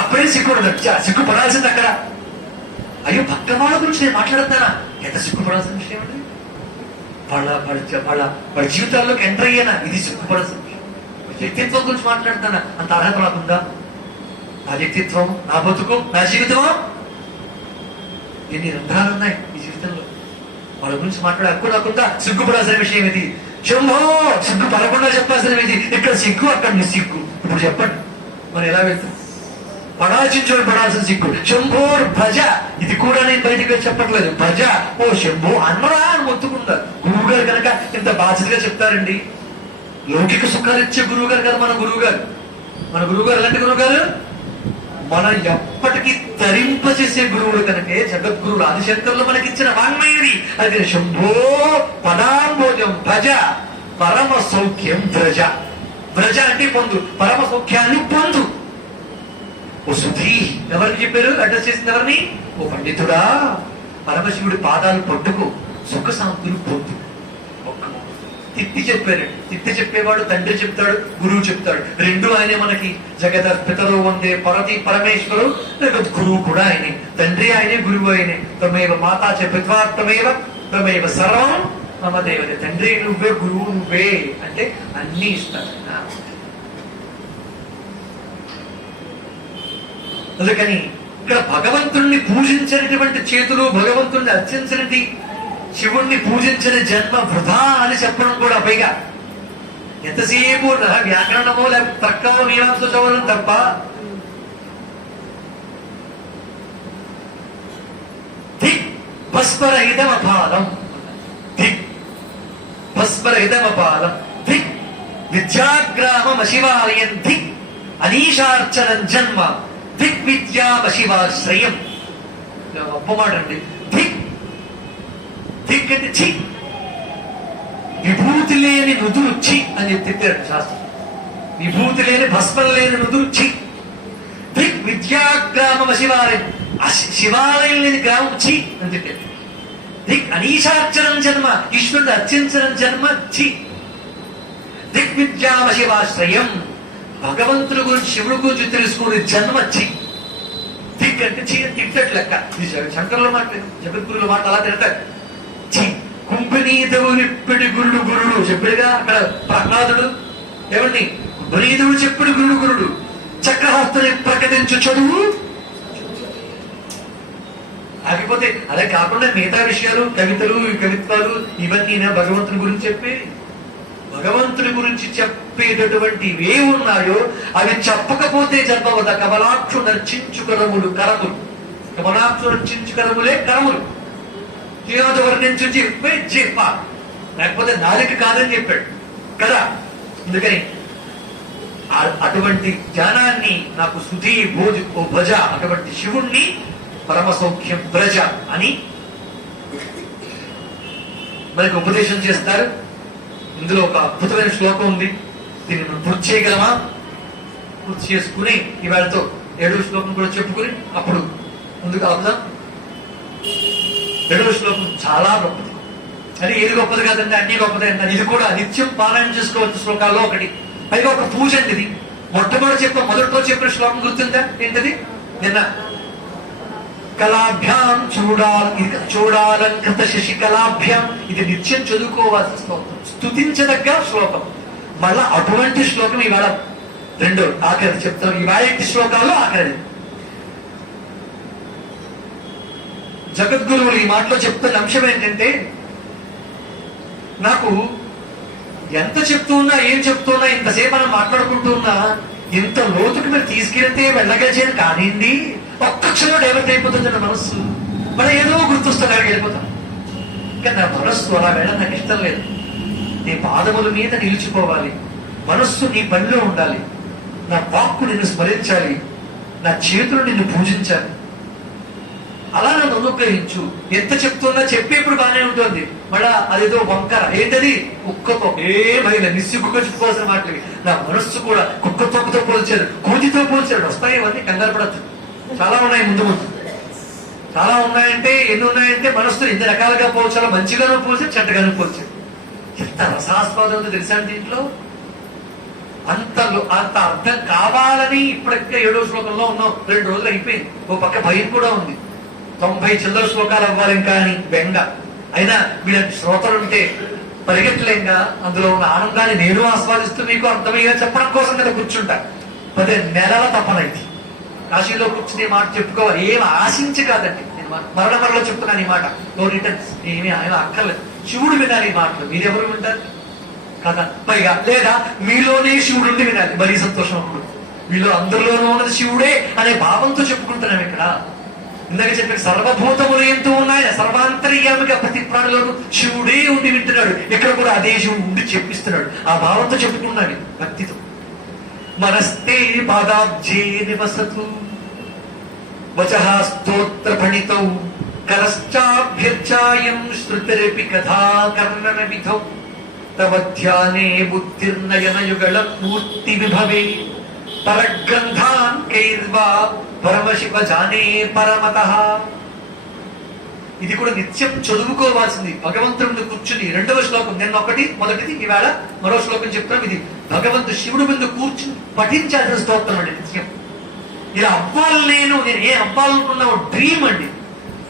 అప్పుడే సిగ్గుపడదు. సిగ్గుపడాల్సింది అక్కడ. అయ్యో, పక్క వాళ్ళ గురించి నేను మాట్లాడుతానా? ఎంత సిగ్గుపడాల్సిన విషయం అండి. వాళ్ళ జీవితాల్లోకి ఎంటర్ అయ్యానా? ఇది సిగ్గుపడాల్సిన విషయం. వ్యక్తిత్వం గురించి మాట్లాడుతానా? అంత అర్హత నాకుందా? నా వ్యక్తిత్వం, నా బతుకు, నా జీవితమా? ఎన్ని రంధ్రాలు ఉన్నాయి ఈ జీవితంలో. వాళ్ళ గురించి మాట్లాడే హక్కు నాకుందా? సిగ్గుపడాల్సిన విషయం ఇది. శంభో, సిగ్గు పడకుండా చెప్పాల్సిన ఇది. ఇక్కడ సిగ్గు, అక్కడ నీ సిగ్గు. ఇప్పుడు చెప్పండి, మరి ఎలా వెళ్తాం? పడాల్సిన పడాల్సిన సిగ్గు. శంభోర్ భజ. ఇది కూడా నేను బయటికి చెప్పట్లేదు. భజ, ఓ శంభో అన్నరా అని మొత్తుకుంటారు. గురువు గారు కనుక ఇంత బాధ్యతగా చెప్తారండి. లౌకిక సుఖాలు ఇచ్చే గురువు గారు కదా మన గురువు గారు. మన గురువు గారు ఎలాంటి గురువు గారు? మన ఎప్పటికీ తరింపచేసే గురువులు కనుకే జగద్గురువులు ఆదిశంకరులు మనకిచ్చిన వాంగ్మయది. అది శంభో పదాంభోజం భజ పరమ సౌఖ్యం వ్రజ. వ్రజ అంటే పొందు, పరమ సౌఖ్యాన్ని పొందు. ఓ సుధీ. ఎవరికి చెప్పారు? అడ్రస్ చేసింది ఎవరిని? ఓ పండితుడా, పరమశివుడి పాదాలు పట్టుకు సుఖ శాంతులు పొందు. తిట్టి చెప్పారు. తిట్టి చెప్పేవాడు తండ్రి చెప్తాడు, గురువు చెప్తాడు. రెండు ఆయనే మనకి. జగత పితరు వందే పరతి పరమేశ్వరు. గురువు కూడా ఆయనే. తండ్రి ఆయనే, గురువు ఆయనే. త్వమేవ మాతా చ పిత్వా త్వమేవ త్వమేవ సర్వం మమ దేవతే. తండ్రి నువ్వే, గురువు నువ్వే అంటే అన్ని ఇస్తాడు. అందుకని ఇక్కడ భగవంతుణ్ణి పూజించినటువంటి చేతులు, భగవంతుణ్ణి అర్చించినది, శివుణ్ణి పూజించిన జన్మ వృధా అని చెప్పడం కూడా. పైగా ఎంతసేపు వ్యాకరణమో లేకపోతే తర్కమో మీమాంస చదవడం తప్ప దిక్ భస్మరహితమపాలం, దిక్ భస్మరహితమపాలం, దిక్ విద్యాగ్రామశివాలయం, దిక్ అనీషార్చనం జన్మ, దిక్ విద్యామశివాశ్రయం. గొప్ప మాట అండి. దిక్ దిక్ అంటే చి, విభూతి లేని నుదురు చి అని తిట్టారు శాస్త్రం. విభూతి లేని భస్మం లేని నుదురు చి. దిక్ విద్యాగ్రామం శివాలయం, శివాలయం లేని గ్రామం చి అని తిట్టారు. దిక్ అనీషార్చనం జన్మ, ఈశ్వరుడు అర్చించడం జన్మ చి. దిక్ విద్యామశివాశ్రయం, భగవంతుడి గురించి శివుడి గురించి తెలుసుకునే జన్మ చి. దిక్ అంటే చి అని తిట్టట్లు లెక్క. శంకరుల మాట, జగద్గురుల మాట అలా తిడతారు. చి కుంభనీతవునిప్పిడి గురుడు గురుడు చెప్పాడుగా అక్కడ ప్రహ్లాదుడు. ఏమండి, కుంభనీతుడు చెప్పుడు గురుడు గురుడు, చక్రహస్తుని ప్రకటించు చదువు. ఆగిపోతే అదే కాకుండా మిగతా విషయాలు, కవితలు, కవిత్వాలు ఇవన్నీ భగవంతుని గురించి చెప్పి, భగవంతుని గురించి చెప్పేటటువంటి ఏ ఉన్నాయో అవి చెప్పకపోతే జన్మవద. కమలాక్షు నర్చించు కరములు కరములు, కమలాక్షు నర్చించు కరములే కరములు. జీవత వర్ణించు చెప్పే చెప్ప, లేకపోతే నాలుక కాదని చెప్పాడు కదా. అందుకని అటువంటి జ్ఞానాన్ని నాకు శృతి భోజ ఓ భజ, అటువంటి శివుణ్ణి పరమ సౌఖ్యం ప్రజ అని మనకు ఉపదేశం చేస్తారు. ఇందులో ఒక అద్భుతమైన శ్లోకం ఉంది. దీన్ని మనం పూర్తి చేయగలమా? పూర్తి చేసుకుని ఇవాళతో 7వ శ్లోకం కూడా చెప్పుకుని అప్పుడు ముందుకు అవుదాం. 7వ శ్లోకం చాలా గొప్పది. అది ఏది గొప్పది కాదంటే అన్ని గొప్పది అంటారు. ఇది కూడా నిత్యం పారాయణ చేసుకోవచ్చు శ్లోకాల్లో ఒకటి. పైగా ఒక పూజ అండి ఇది. మొదటిలో చెప్పిన శ్లోకం గుర్తుందా? ఏంటది? నిన్న కళాభ్యాం చూడాలంకృత శశికళాభ్యాం, ఇది నిత్యం చదువుకోవాల్సిన శ్లోకం, స్తుతించదగ్గ శ్లోకం. మళ్ళా అటువంటి శ్లోకం ఇవాళ రెండో ఆఖరి చెప్తాం. ఇవాళ శ్లోకాల్లో ఆఖరి. జగద్గురువులు ఈ మాటలో చెప్తున్న అంశం ఏంటంటే, నాకు ఎంత చెప్తున్నా ఏం చెప్తున్నా ఇంతసేపు మనం మాట్లాడుకుంటూ ఉన్నా ఇంత లోతుకి మీరు తీసుకెళ్తే వెళ్ళగలిచేది కానివ్వండి. ఒక్క క్షణం డైవర్ట్ అయిపోతుంది నా మనస్సు. మనం ఏదో గుర్తొస్తే అక్కడికి వెళ్ళిపోతాం. ఇంకా నా మనస్సు అలా వెళ్ళడం నాకు ఇష్టం లేదు. నీ పాదముల మీద నిలిచిపోవాలి, మనస్సు నీ పనిలో ఉండాలి, నా వాక్కు నిన్ను స్మరించాలి, నా చేతులు నిన్ను పూజించాలి. అలా నన్ను అనుగ్రహించు. ఎంత చెప్తున్నా చెప్పేప్పుడు బాగానే ఉంటుంది, మళ్ళా అదేదో వంకర. ఏంటది? కుక్కతో ఏమైనా నిస్సిగ్గుగా చెప్పుకోవాల్సిన మాటలు. నా మనస్సు కూడా కుక్క తొక్కతో పోల్చాడు, కోతితో పోల్చాడు. వస్తాయి ఇవన్నీ, కంగారు పడచ్చు. చాలా ఉన్నాయి, ముందు ముందు చాలా ఉన్నాయంటే. ఎన్ని ఉన్నాయంటే మనస్సును ఎన్ని రకాలుగా పోల్చాలో, మంచిగానూ పోల్చాడు, చెడ్డగానూ పోల్చాడు. ఎంత రసాస్వాదం ఉందో తెలుసా దీంట్లో. అంత అర్థం కావాలని ఇప్పటికే 7వ శ్లోకంలో ఉన్నాం. 2 రోజులు అయిపోయింది. ఓ పక్క భయం కూడా ఉంది. 90 చిల్లర శ్లోకాలు అవ్వాలి కానీ బెంగ. అయినా వీళ్ళకి శ్రోతలు ఉంటే పరిగెట్టలేంగా. అందులో ఉన్న ఆనందాన్ని నేను ఆస్వాదిస్తూ మీకు అర్థమయ్యేలా చెప్పడం కోసం కదా కూర్చుంటా. 10 నెలల తపనైంది కాశీలో కూర్చుని మాట చెప్పుకోవాలి. ఏం ఆశించి కాదండి, నేను మరలో చెప్తున్నాను ఈ మాట. నో రిటర్న్స్, ఏమీ ఆయన అక్కర్లేదు. శివుడు వినాలి ఈ మాటలు, మీరెవరు వింటారు కదా. పైగా లేదా మీలోనే శివుడు వినాలి, మరీ సంతోషం. అప్పుడు మీలో అందరిలోనూ ఉన్నది శివుడే అనే భావంతో చెప్పుకుంటున్నాం. ఇక్కడ ఇందాక చెప్పిన సర్వభూతములు ఎంతో ఉన్నాయి, సర్వాంతర్యామిగా ప్రతి ప్రాణిలోనూ శివుడే ఉండి వింటున్నాడు. ఇక్కడ కూడా అదే శివుడు ఉండి చెప్పిస్తున్నాడు. ఆ భావంతో చెప్పుకున్నాడు భక్తితో. మనస్తే పాదాబ్జే నివసతు వచః స్తోత్ర ఫణితౌ కరశ్చాభ్యర్చాయం శృతిరపి కథా కర్ణన విధౌ తవ ధ్యానే బుద్ధిర్నయన యుగళ మూర్తి విభవే పరగ్రంథాన్ కైర్వా పరమశివ జానే పరమతః. ఇది కూడా నిత్యం చదువుకోవాల్సింది. భగవంతుడి కూర్చుని 2వ శ్లోకం, నిన్న ఒకటి మొదటిది, ఇవాళ మరో శ్లోకం చెప్తాం. ఇది భగవంతుడు శివుడు ముందు కూర్చుని పఠించాల్సిన స్తోత్రం అండి నిత్యం. ఇలా అవ్వాలి, నేను ఏం అవ్వాలనుకున్నా డ్రీమ్ అండి.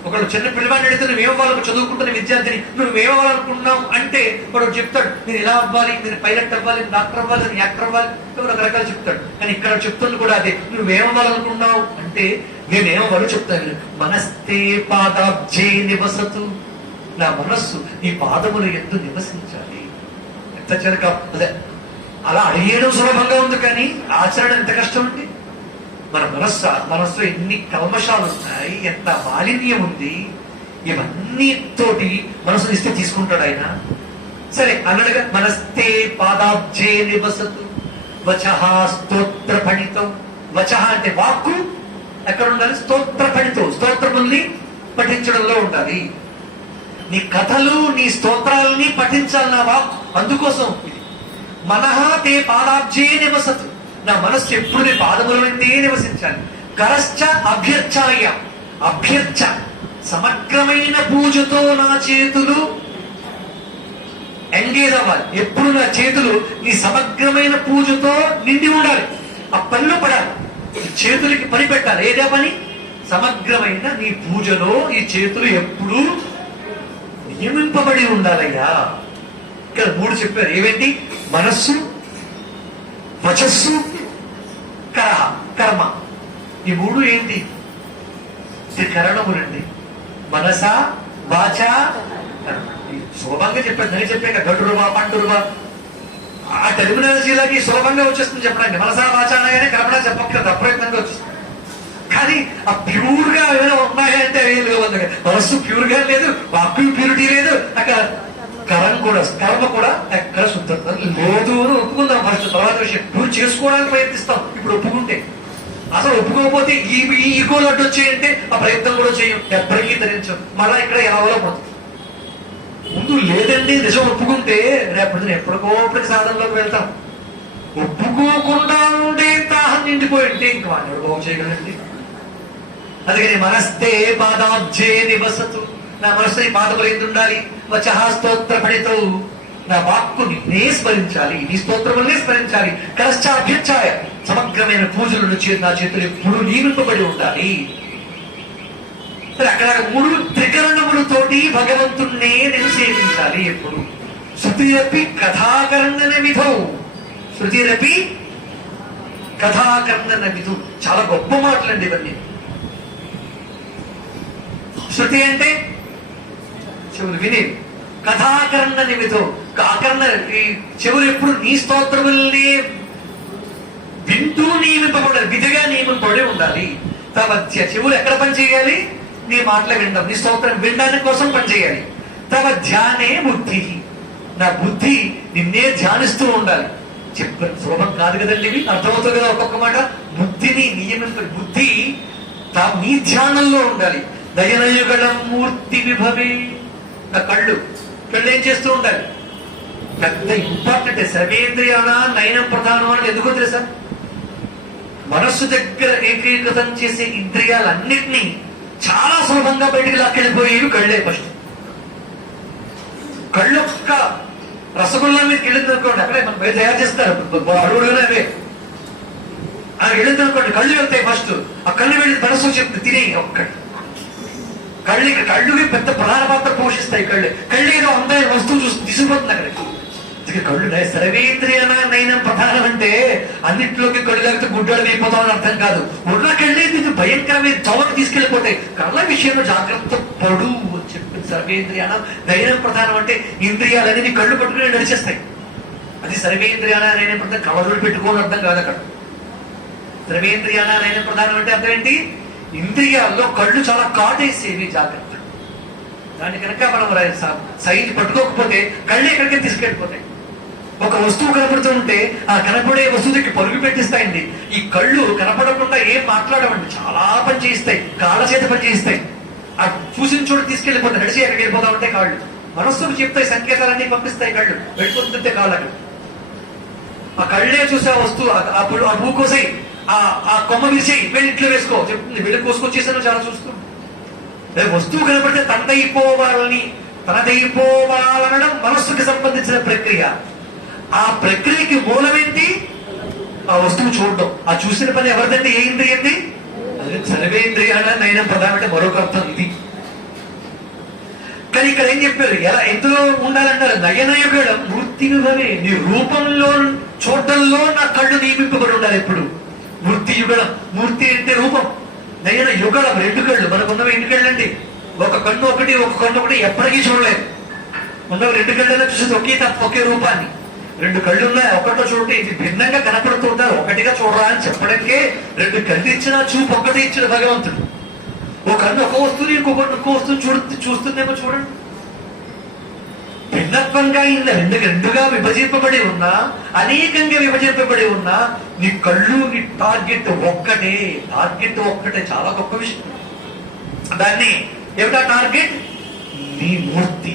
ఒకడు చిన్న పిల్లవాడిని అడిగితే నువ్వేమవ్వాలకు చదువుకుంటున్న విద్యార్థిని నువ్వేమవ్వాలనుకున్నావు అంటే వాడు చెప్తాడు, నేను ఇలా అవ్వాలి, నేను పైలట్ అవ్వాలి, డాక్టర్ అవ్వాలి, నేను యాక్టర్ అవ్వాలి, రకరకాలు చెప్తాడు. కానీ ఇక్కడ చెప్తుంది కూడా అదే. నువ్వేమవ్వాలనుకున్నావు అంటే నేనేమో వాళ్ళు చెప్తాను, మనస్తే పాదాబ్జే నివసతు, నా మనస్సు నీ పాదములు ఎందు నివసించాలి. ఎంత చిరక అదే అలా అడిగేయడం సులభంగా ఉంది, కానీ ఆచరణ ఎంత కష్టం అండి. మన మనస్సులో ఎన్ని కల్మషాలు ఉన్నాయి, ఎంత మాలిన్యం ఉంది. ఇవన్నీ తోటి మనసుని ఇస్తే తీసుకుంటాడు ఆయన. సరే అన్నడుగా, మనస్తే పాదాబ్జే నివసతు వచః స్తోత్ర పఠితం. వచః అంటే వాక్కు ఎక్కడ ఉండాలి? స్తోత్ర పఠితం, స్తోత్రముల్ని పఠించడంలో ఉండాలి. నీ కథలు నీ స్తోత్రాలని పఠించాలి నా వాక్కు. అందుకోసం మనః తే పాదాబ్జే నివసతు, నా మనస్సు ఎప్పుడు నీ పాదముల నుండే నివసించాలి. కరశ్చ అభ్యర్చాయ, అభ్యర్చ సమగ్రమైన పూజతో నా చేతులు ఎంగేజ్ అవ్వాలి. ఎప్పుడు నా చేతులు నీ సమగ్రమైన పూజతో నిండి ఉండాలి. ఆ పనిలో పడాలి, చేతులకి పని పెట్టాలి. ఏదే పని? సమగ్రమైన నీ పూజలో ఈ చేతులు ఎప్పుడు నియమింపబడి ఉండాలయ్యా. ఇక్కడ 3 చెప్పారు. ఏవేంటి? మనస్సు, వచస్సు, కర్మ. ఈ 3 ఏంటి? త్రికరణములండి. మనస, వాచ, సులభంగా చెప్పాను. నేను చెప్పాక గడురువా పండురువా ఆ టెర్మినాలజీలకి సులభంగా వచ్చేస్తుంది చెప్పడానికి. మనసా వాచ అనగానే కర్మడా చెప్పక్కర్లేదు, అప్రయత్నంగా వచ్చేస్తుంది. కానీ ఆ ప్యూర్ గా ఏమైనా ఉన్నాయంటే అవి లేవు. మనస్సు ప్యూర్ గా లేదు, వాక్కు ప్యూరిటీ లేదు, అక్కడ కర్మ కూడా ఎక్కడ శుద్ధత లేదు అని ఒప్పుకుందాం ఫస్ట్. తర్వాత విషయం, నువ్వు చేసుకోవడానికి ప్రయత్నిస్తాం. ఇప్పుడు ఒప్పుకుంటే, అసలు ఒప్పుకోకపోతే ఈ ఈగోలు అడ్డు వచ్చాయంటే ఆ ప్రయత్నం కూడా చేయం, ఎప్పటికీ ధరించం. మళ్ళా ఇక్కడ ఎవరో పోతుంది. ముందు లేదండి నిజం ఒప్పుకుంటే రేపటి ఎప్పటికోప్పటికి సాధనలోకి వెళ్తాం. ఒప్పుకోకుండా ఉండే దాహం నిండిపోయి ఉంటే ఇంక వాడిని బాగు చేయగలండి. అందుకని మనస్తే పాదాబ్జే నివసతు, నా మనసు నీ పాదములు ఎందు ఉండాలి. వచః స్తోత్ర పఠితౌ, నా వాక్కు నిన్నే స్మరించాలి, నీ స్తోత్రములనే స్మరించాలి. కరశ్చ అభ్యర్చాయ, సమగ్రమైన పూజలు నా చేతులు ఎప్పుడు నియమింపబడి ఉండాలి. అక్కడ 3 త్రికరణములతోటి భగవంతుణ్ణే నేను సేవించాలి ఎప్పుడు. శృతిరపి కథాకర్ణన విధౌ, శృతిరపి కథాకర్ణన విధు. చాలా గొప్ప మాటలండి ఇవన్నీ. శృతి అంటే చెవులు వినేవి, కథాకర్ణన విధౌ, ఈ చెవులు ఎప్పుడు నీ స్తోత్రముల్ని వింటూ నియమింపబడాలి, విధిగా నియమింపబడి ఉండాలి. తమధ్య చెవులు ఎక్కడ పనిచేయాలి? నీ మాటలు వినడం, నీ స్తోత్రం వినడానికి కోసం పనిచేయాలి. తమ ధ్యానే బుద్ధి, నా బుద్ధి నిన్నే ధ్యానిస్తూ ఉండాలి. చెప్పండి, సులభం కాదు కదండి ఇవి. అర్థమవుతుంది కదా ఒక్కొక్క మాట. బుద్ధిని నియమింప, బుద్ధి నీ ధ్యానంలో ఉండాలి. దయనయుగళం మూర్తి విభవే, నా కళ్ళు ఏం చేస్తూ ఉండాలి? పెద్ద ఇంపార్టెంట్. సర్వేంద్రియాణ నయనం ప్రధానం అని ఎందుకో తెలుసా? మనస్సు దగ్గర ఏకీకృతం చేసే ఇంద్రియాలన్నిటినీ చాలా సులభంగా బయటికి లాక్కెళ్ళిపోయేవి కళ్ళే. ఫస్ట్ కళ్ళు ఒక్క రసగుల్లా మీదకి వెళ్ళింది అనుకోండి, అక్కడే మనం బయట తయారు చేస్తారు అడుగుడుగానే అవే. అక్కడ వెళ్ళింది అనుకోండి, కళ్ళు వెళ్తాయి ఫస్ట్. ఆ కళ్ళు వెళ్ళి మనసు చెప్తుంది తినే ఒక్కటి. కళ్ళుకి పెద్ద ప్రధాన పాత్ర పోషిస్తాయి. కళ్ళు ఏదో అందరి వస్తువు చూసి తీసుకుపోతుంది అక్కడికి. కళ్ళు సర్వేంద్రియాణ నయనం ప్రధానం అంటే అన్నింటిలోకి కళ్ళు లేకపోతే గుడ్డలు అయిపోతామని అర్థం కాదు. ఉన్న కళ్ళే నీకు భయంకరమైన చౌకకి తీసుకెళ్లిపోతాయి. కళ్ళ విషయంలో జాగ్రత్త పడు అని చెప్పింది. సర్వేంద్రియాణ నయనం ప్రధానం అంటే ఇంద్రియాలన్నీ కళ్ళు పట్టుకుని నడిచేస్తాయి. అది సర్వేంద్రియాణ నయనం ప్రధానం. కళ్ళజోడు పెట్టుకోని అర్థం కాదు అక్కడ. సర్వేంద్రియాణ నయనం ప్రధానం అంటే అర్థం ఏంటి? ఇంద్రియాల్లో కళ్ళు చాలా కాటేసేవి, జాగ్రత్త. దాన్ని కనుక మనం సైజ్ పట్టుకోకపోతే కళ్ళు ఎక్కడికి తీసుకెళ్ళిపోతాయి. ఒక వస్తువు కనపడుతూ ఉంటే ఆ కనపడే వస్తువుకి పరుగు పెట్టిస్తాయండి. ఈ కళ్ళు కనపడకుండా ఏం మాట్లాడమండి, చాలా పని చేయిస్తాయి, కాళ్ళ చేత పని చేయిస్తాయి. ఆ చూసిన చోటు తీసుకెళ్ళిపోతాయి, నడిచి ఎక్కడికి వెళ్ళిపోతా ఉంటాయి కాళ్ళు. మనస్సుకు చెప్తాయి, సంకేతాలన్నీ పంపిస్తాయి. కళ్ళు వెళ్ళిపోతుంటే కాళ్ళకి ఆ కళ్ళే చూసే ఆ వస్తువు, అప్పుడు ఆ భూకోసాయి, ఆ కొమ్మ విరిచేయి, వెళ్ళి ఇంట్లో వేసుకో చెప్తుంది. వెళ్ళి కోసుకొచ్చేసాను చాలా చూస్తూ. వస్తువు కనపడితే తనదైపోవాలనడం మనస్సుకి సంబంధించిన ప్రక్రియ. ఆ ప్రక్రియకి మూలమేంటి? ఆ వస్తువు చూడడం. ఆ చూసిన పని ఎవరిదండి? ఏ ఇంద్రియంది? అది సర్వేంద్రియాణ నయనం ప్రధానం అంటే మరొక అర్థం ఇది. కానీ ఇక్కడ ఏం చెప్పారు? ఎలా ఎందులో ఉండాలన్నారు? నయనయుగళం మూర్తి విభవే, నీ రూపంలో చూడడంలో నా కళ్ళు నియమింపబడి ఉండాలి ఎప్పుడు. మూర్తి యుగళం, మూర్తి అంటే రూపం, నయన యుగళం, రెండు కళ్ళు. మనకున్నవి ఎన్ని కళ్ళండి? ఒక కన్ను ఒకటి, ఒక కన్ను ఒకటి ఎప్పటికీ చూడలేదు. ఉన్నవి రెండు కళ్ళైనా చూసేది ఒకే తత్వ, ఒకే రూపాన్ని. రెండు కళ్ళు ఉన్నాయి, ఒకటో చూడండి ఇది భిన్నంగా కనపడుతూ ఉంటారు. ఒకటిగా చూడరా అని చెప్పడానికే రెండు కళ్ళు ఇచ్చిన, చూపు ఒక్కటి ఇచ్చిన భగవంతుడు. ఒక కన్ను ఒక వస్తువుని, ఇంకొక వస్తువుని చూస్తుందేమో చూడండి. భిన్నత్వంగా ఇంత రెండుగా విభజింపబడి ఉన్నా, అనేకంగా విభజింపబడి ఉన్నా, నీ కళ్ళు, నీ టార్గెట్ ఒక్కటే. టార్గెట్ ఒక్కటే, చాలా గొప్ప విషయం. దాన్ని ఏమిటా టార్గెట్? నీ మూర్తి.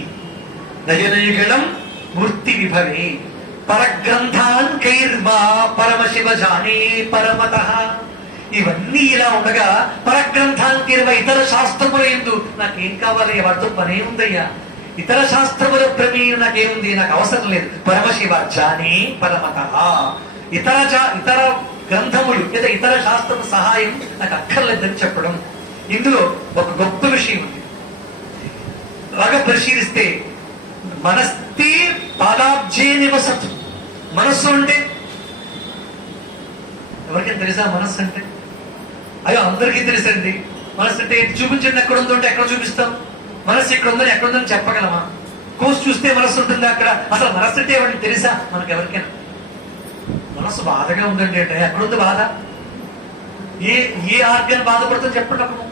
నయనయుగళం మూర్తి విభవే పరగ్రంథాన్ కైర్వా పరమశివ జానే పరమత. ఇవన్నీ ఇలా ఉండగా పరగ్రంథాన్ కైర్వా, ఇతర శాస్త్రముల యందు నాకేం కావాలి? వాటితో పనే ఉందయ్యా. ఇతర శాస్త్రముల ప్రమేయం నాకేముంది? నాకు అవసరం లేదు. పరమశివ జానే పరమత. ఇతర గ్రంథములు లేదా ఇతర శాస్త్రము సహాయం నాకు అక్కర్లేదని చెప్పడం. ఇందులో ఒక గొప్ప విషయం ఉంది. బాగా పరిశీలిస్తే మనస్తే పాదాబ్జే నివసతు. మనస్సు అంటే ఎవరికైనా తెలుసా? మనస్సు అంటే అయ్యో అందరికీ తెలుసండి. మనస్సు అంటే చూపించండి, ఎక్కడ ఉందో అంటే ఎక్కడ చూపిస్తాం? మనస్సు ఇక్కడ ఉందని ఎక్కడ ఉందని చెప్పగలమా? కోసి చూస్తే మనస్సు ఉంటుంది అక్కడ. అసలు మనస్సు అంటే ఎవరికి తెలుసా? మనకు ఎవరికైనా మనస్సు బాధగా ఉందండి అంటే ఎక్కడుంది బాధ? ఏ ఆర్గాన్ బాధపడుతుందో చెప్పండి. అప్పుడు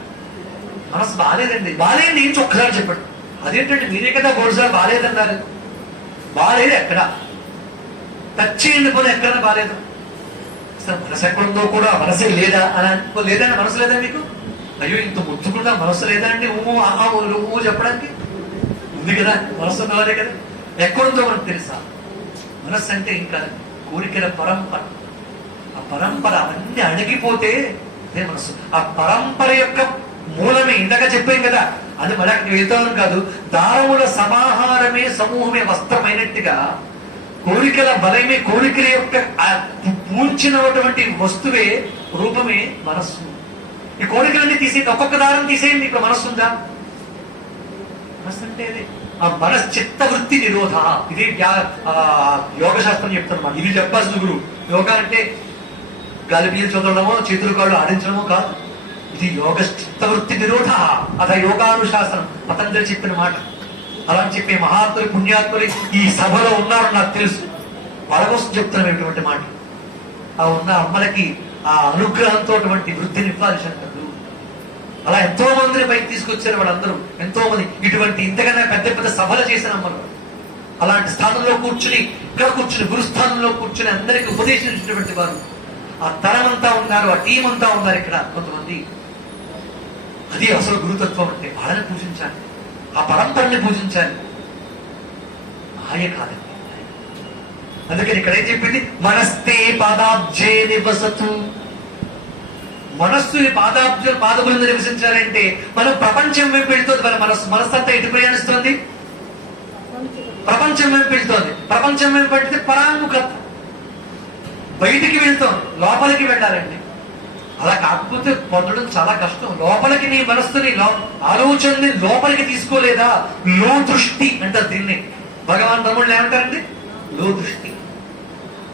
మనస్సు బాగాలేదండి, బాగాలేదండి ఏం ఒక్కసారి చెప్పండి. అదేంటంటే మీరే కదా బోర్డుసారి బాగాలేదన్నారు. బాగాలేదు ఎక్కడ? టచ్ చేయండి పోనీ, ఎక్కడైనా బాగాలేదు. అసలు మనసు ఎక్కడుందో కూడా మనసే లేదా అని లేదండి. మనసు లేదా మీకు? అయ్యో ఇంత ముచ్చుకుందా మనసు లేదా అండి? ఊ చెప్పడానికి ఉంది కదా, మనసు ఉన్నవారే కదా. ఎక్కడుందో మనకు తెలుసా? మనస్సు అంటే ఇంకా కోరికల పరంపర. ఆ పరంపర అవన్నీ అణగిపోతే అదే మనస్సు. ఆ పరంపర యొక్క మూలమే ఇందాక చెప్పాం కదా, అది మనకి వెళ్తాం కాదు. దారముల సమాహారమే సమూహమే వస్త్రమైనట్టుగా కోరికల బలమే, కోరికల యొక్క పూల్చినటువంటి వస్తువే రూపమే మనస్సు. ఈ కోరికలన్నీ తీసేయండి, ఒక్కొక్క దారం తీసేయండి. ఇక్కడ మనస్సు ఉందా? మనస్సు అంటే అదే ఆ మనశ్చిత్త వృత్తి నిరోధ. ఇది యోగ శాస్త్రం చెప్తున్నమాట. ఇది చెప్పాల్సిన గురువు. యోగా అంటే గాలి పీలు చదవడమో, చేతులు కాళ్ళు ఆడించడమో కాదు. ఇది యోగ చిత్తవృత్తి నిరోధ. అద యోగానుశాసనం, పతంజలి చెప్పిన మాట. అలా అని చెప్పే మహాత్ములు, పుణ్యాత్ములు ఈ సభలో ఉన్నారు, నాకు తెలుసు. వాళ్ళ కోసం చెప్తున్నటువంటి మాట. ఆ ఉన్న అమ్మలకి ఆ అనుగ్రహంతో వృత్తిని ఇవ్వాలి శంకరుడు. అలా ఎంతో మందిని పైకి తీసుకొచ్చారు వాళ్ళందరూ. ఎంతో మంది ఇటువంటి ఇంతకన్నా పెద్ద పెద్ద సభలు చేసిన అమ్మలు. అలాంటి స్థానంలో కూర్చుని, ఇక్కడ కూర్చుని, గురుస్థానంలో కూర్చుని అందరికీ ఉపదేశించినటువంటి వారు. ఆ తరం అంతా ఉన్నారు, ఆ టీం అంతా ఉన్నారు ఇక్కడ కొంతమంది. అది అసలు గురుతత్వం అంటే. వాళ్ళని పూజించాలి, ఆ పరంపరని పూజించాలి, మాయ కాదండి. అందుకని ఇక్కడ ఏం చెప్పింది? మనస్తే పాదాబ్జే నివసతు. మనస్సు పాదములను నివసించాలంటే మనం ప్రపంచం వైపు వెళ్తుంది. మన మనస్సు అంతా ఎటు ప్రయాణిస్తుంది? ప్రపంచం వైపు వెళ్తోంది. ప్రపంచం వైపు వెళ్తే పరాముఖత, బయటికి వెళ్తాం, లోపలికి వెళ్ళాలండి. అలా కాకపోతే పొందడం చాలా కష్టం. లోపలికి నీ మనస్సుని, ఆలోచనని లోపలికి తీసుకోలేదా? లో దృష్టి అంటారు దీన్ని. భగవాన్ రమణులు ఏమంటారండి? లో దృష్టి.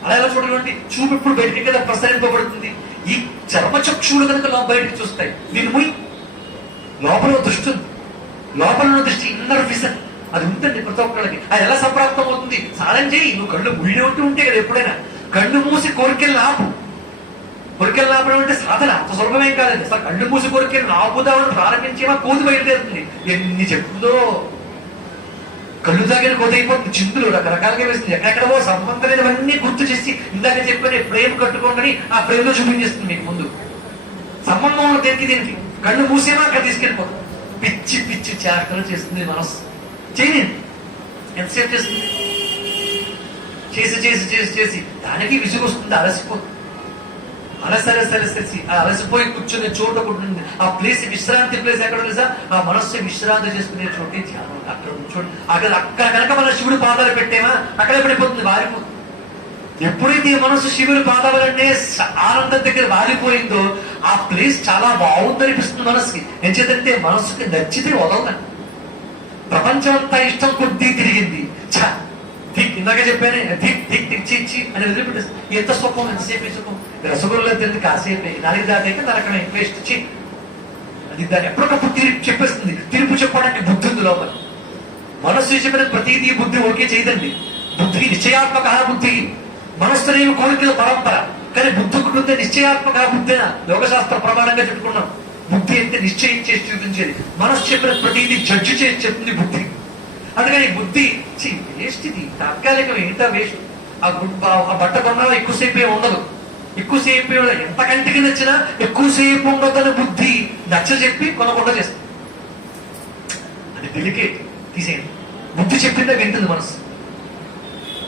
అలా ఎలా చూడండి, చూపు ఇప్పుడు బయటికి కదా ప్రసరింపబడుతుంది. ఈ చర్మచక్షువులు కనుక బయటికి చూస్తాయి. దీని ముయి లోపల దృష్టి ఉంది. లోపల దృష్టి, ఇన్నర్ విజన్, అది ఉంటుంది ప్రతి ఒక్కరికి. అది ఎలా సంప్రాప్తం అవుతుంది? సాధన చేయి. నువ్వు కళ్ళు ముళ్ళి ఉంటే కదా ఎప్పుడైనా కళ్ళు మూసి కోరికలు ఆపు. కోరికలు ఆపడం అంటే సాధన అంత సులభమేం కాదండి. అసలు కళ్ళు మూసి కోరికలు ఆపుదామని ప్రారంభించేమా కోతి బయలుదేరుతుంది. ఎన్ని చెప్తుందో. కళ్ళు తాగిన కోతి అయిపోతుంది. చిందులు రకరకాలుగా వేస్తుంది. ఎక్కడెక్కడో సంబంధం లేనివన్నీ గుర్తు చేసి ఇందాక చెప్పని ఫ్రేమ్ కట్టుకోమని ఆ ఫ్రేమ్ లో చూపించేస్తుంది మీకు ముందు. సంబంధం ఉన్న దీనికి కళ్ళు మూసేమా అక్కడ తీసుకెళ్ళిపోతుంది. పిచ్చి పిచ్చి చేష్టలు చేస్తుంది మనస్సు. చేయలేదు ఎంతసేపు చేస్తుంది? చేసి చేసి చేసి చేసి దానికి విసుగొస్తుంది, అలసిపోతుంది. అలసరిసి ఆ అలసిపోయి కూర్చునే చోటు ఒకటి ఉంది. ఆ ప్లేస్, విశ్రాంతి ప్లేస్ ఎక్కడ తెలుసా? ఆ మనస్సు విశ్రాంతి చేసుకునే చోటే ధ్యానం. అక్కడ చోటు, అక్కడ కనుక మన శివుడు పాదాలు పెట్టేమా అక్కడే పడిపోతుంది, వారిపోతుంది. ఎప్పుడైతే ఈ మనస్సు శివుడు పాదాలనే ఆనందం దగ్గర వారిపోయిందో ఆ ప్లేస్ చాలా బాగుందనిపిస్తుంది మనసుకి. ఎంచేతంటే మనస్సుకి నచ్చితే వదలదండి. ప్రపంచం అంతా ఇష్టం కొద్దీ తిరిగింది. ఇందాక చెప్పానే ధిక్ ధిక్ ధిక్ చిచ్చి అని వదిలిపెట్టేస్తుంది. ఎంత సుఖం, ఎంతసేపు సుఖం. రసగుల్లా తింది కాసేపే, నాలుగు దాటాక నరకమే, వేస్ట్ చి అది దాన్ని ఎప్పటికప్పుడు తీర్పు చెప్పేస్తుంది. తీర్పు చెప్పడానికి బుద్ధి ఉంది లోపల. మనస్సు చెప్పిన ప్రతిదీ బుద్ధి ఓకే చేయదండి. బుద్ధి నిశ్చయాత్మక బుద్ధి, మనస్సునేమి కోరికల పరంపర. కానీ బుద్ధి ఒకటి నిశ్చయాత్మక బుద్ధినా యోగశాస్త్ర ప్రమాణంగా చెప్పుకున్నాం. బుద్ధి అంటే నిశ్చయం చేసి చూపించేది. మనస్సు చెప్పిన ప్రతిదీ జడ్జి చేసి చెప్తుంది బుద్ధి. అందుకని బుద్ధి వేస్ట్, ఇది తాత్కాలికం, ఏంటో వేస్ట్. ఆ బట్ట కొన్నా ఎక్కువసేపే ఉండదు. ఎక్కువసేపు ఎంత కంటికి నచ్చినా ఎక్కువసేపు ఉండదని బుద్ధి నచ్చ చెప్పి కొనకుండా చేస్తుంది. అది డెలికేట్, తీసేయండి. బుద్ధి చెప్పిందే వింటుంది మనసు.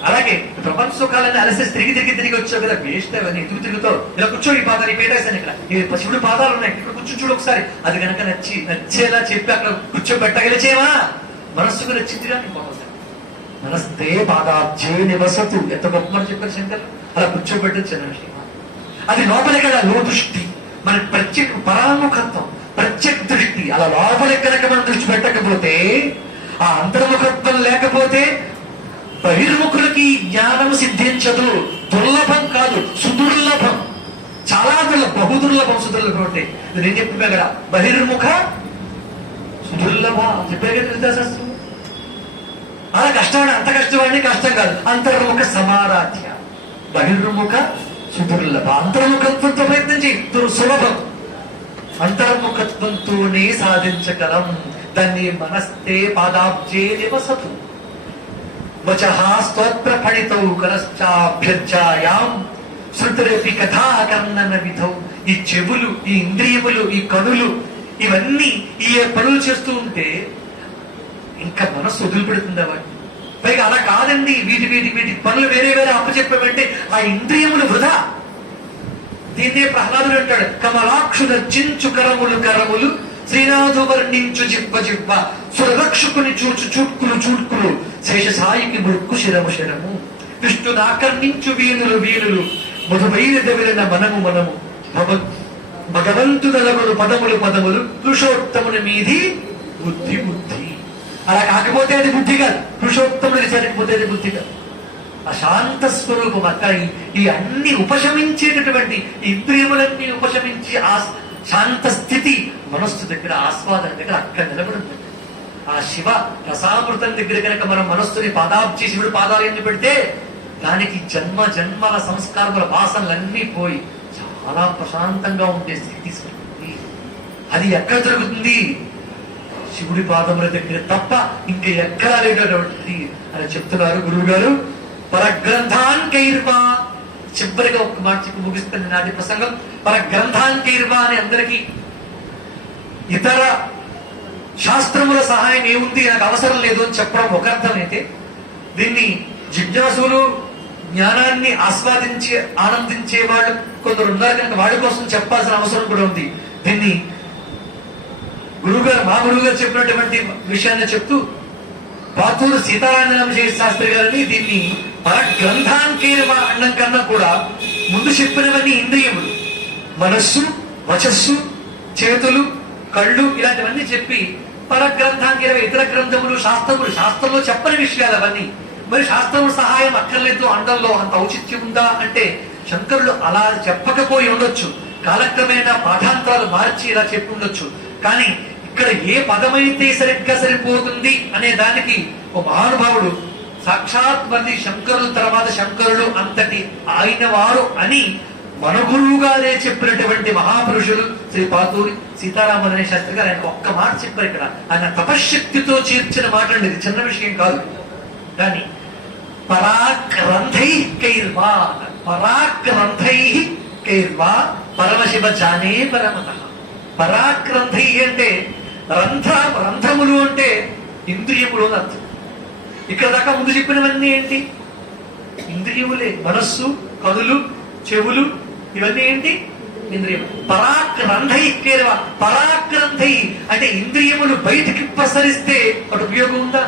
అలాగే ప్రపంచ సుఖాలన్నీ అలసేసి తిరిగి వచ్చావు కదా, వేస్ట్ అవన్నీ. ఎదురు తిరుగుతావు, ఇలా కూర్చో, ఈ పాదాలు ఈ పేటేసాను, ఇక్కడ ఈ శివుడి పాదాలు ఉన్నాయి, ఇక్కడ కూర్చొని చూడు ఒకసారి. అది కనుక నచ్చేలా చెప్పి అక్కడ కూర్చోబెట్టగలిచేవా, మనస్సుకు నచ్చిందిగా నీ బాగుంది. మనస్తే పాదాబ్జే నివసతు, ఎంత గొప్ప మనం చెప్పారు శంకర్లు. అలా కూర్చోబెట్టచ్చు చిన్న విషయం. అది లోపలి కదా లో దృష్టి, మన ప్రత్యేక పరాముఖత్వం, ప్రత్యేక దృష్టి. అలా లోపలి కనుక మనం దృష్టి పెట్టకపోతే, ఆ అంతర్ముఖత్వం లేకపోతే బహిర్ముఖులకి జ్ఞానం సిద్ధించదు. దుర్లభం కాదు, సుదుర్లభం, చాలా దుర్లభం, బహుదుర్లభం. సుదుర్లభం అంటే నేను చెప్పినా కదా, బహిర్ముఖ సుదుర్లభ చెప్పే కదా విద్యాశాస్త్రం. అలా కష్టవాడి, అంత కష్టవాడిని కష్టం కాదు. అంతర్ముఖ సమారాధ్య, బహిర్ముఖ సుదుర్లభ. అంతర్ముఖత్వంతో ప్రయత్నం చేయి, సులభం. అంతర్ముఖత్వంతోనే సాధించగలం. దాన్ని మనస్తే పాదాబ్జే నివసతు వచః స్తోత్ర ఫణితౌ కరశ్చాభ్యర్చాయాం శృతిరపి కథా కర్ణన విధౌ. ఈ చెవులు, ఈ ఇంద్రియములు, ఈ కనులు, ఇవన్నీ ఈ పనులు చేస్తూ ఉంటే ఇంకా మనస్సు వదిలిపెడుతుందా వాటిని? పైగా అలా కాదండి, వీటి పనులు వేరే అప్పచెప్పామంటే ఆ ఇంద్రియములు వృధా. దీన్నే ప్రహ్లాదుడు అంటాడు, కమలాక్షుల చించు కరములు శ్రీనాథు వర్ణించు జివ్వ సురరక్షకుని చూచు చూట్కులు శేషసాయికి మృక్కు శిరము విష్ణుని ఆకర్ణించు వీణులు మధుబైరదవిలిన మనము భగవంతునలగులు పదములు పురుషోత్తముని మీది బుద్ధి. అలా కాకపోతే అది బుద్ధి కాదు, పురుషోత్తముడికి చేరకపోతే అది బుద్ధి కాదు. అశాంత స్వరూపం. అక్కడ ఈ అన్ని ఉపశమించేటటువంటి ఇంద్రియములన్నీ ఉపశమించి ఆ శాంత స్థితి మనస్సు దగ్గర, ఆస్వాదన దగ్గర అక్కడ నిలబడింది. ఆ శివ రసామృతం దగ్గర కనుక మనం మనస్సుని పాదాబ్జి శివుడు పాదాలు ఎందుకు పెడితే దానికి జన్మల సంస్కారముల వాసనలన్నీ పోయి చాలా ప్రశాంతంగా ఉండే స్థితి తీసుకుంటుంది. అది ఎక్కడ జరుగుతుంది? శివుడి పాదముల దగ్గర తప్ప ఇంకా ఎక్కడా లేనటువంటిది అని చెప్తున్నారు గురువు గారు. పరగ్రంథాన్కైర్వా, చివరిగా ఒక మాట చెప్పి ముగిస్తుంది నాటి ప్రసంగం. పరగ్రంథాన్కైర్వా అని అందరికీ ఇతర శాస్త్రముల సహాయం ఏముంది, నాకు అవసరం లేదు అని చెప్పడం ఒక అర్థం అయితే, దీన్ని జిజ్ఞాసులు జ్ఞానాన్ని ఆస్వాదించి ఆనందించే వాళ్ళు కొందరు ఉన్నారు కనుక వాళ్ళ కోసం చెప్పాల్సిన అవసరం కూడా ఉంది. దీన్ని మా గురువు గారు చెప్పినటువంటి విషయాన్ని చెప్తూ పాతూరు సీతారామరామ శాస్త్రి గారిని దీన్ని పరగ్రంథానికి అనడం కన్నా కూడా ముందు చెప్పినవన్నీ ఇంద్రియములు, మనస్సు, వచస్సు, చేతులు, కళ్ళు, ఇలాంటివన్నీ చెప్పి పరగ్రంథానికి ఇతర గ్రంథములు, శాస్త్రంలో చెప్పని విషయాలు అవన్నీ. మరి శాస్త్రముల సహాయం అక్కర్లేదు అండంలో అంత ఔచిత్యం ఉందా అంటే శంకరులు అలా చెప్పకపోయి ఉండొచ్చు. కాలక్రమేణా పాఠాంతరాలు మార్చి ఇలా చెప్పి ఉండొచ్చు. కానీ ఇక్కడ ఏ పదమైతే సరిగ్గా సరిపోతుంది అనే దానికి ఒక మహానుభావుడు సాక్షాత్ మళ్ళీ శంకరుల తర్వాత శంకరులు అంతటి ఆయన వారు అని మన గురువు గారే చెప్పినటువంటి మహాపురుషులు శ్రీ పాతూరి సీతారామనే శాస్త్రి గారు ఆయన ఒక్క మాట చెప్పారు. ఇక్కడ ఆయన తపశ్శక్తితో చేర్చిన మాట అండి, ఇది చిన్న విషయం కాదు. కానీ పరాగ్రంథైర్వా పరమశివ జానే పరమత. పరాగ్రంథై అంటే రంధ్రములు అంటే ఇంద్రియములు అని అర్థం. ఇక్కడ దాకా ముందు చెప్పినవన్నీ ఏంటి? ఇంద్రియములే. మనస్సు, కనులు, చెవులు, ఇవన్నీ ఏంటి? ఇంద్రియములు. పరాగ్రంథై అంటే ఇంద్రియములు బయటికి ప్రసరిస్తే అటు ఉపయోగం ఉందా?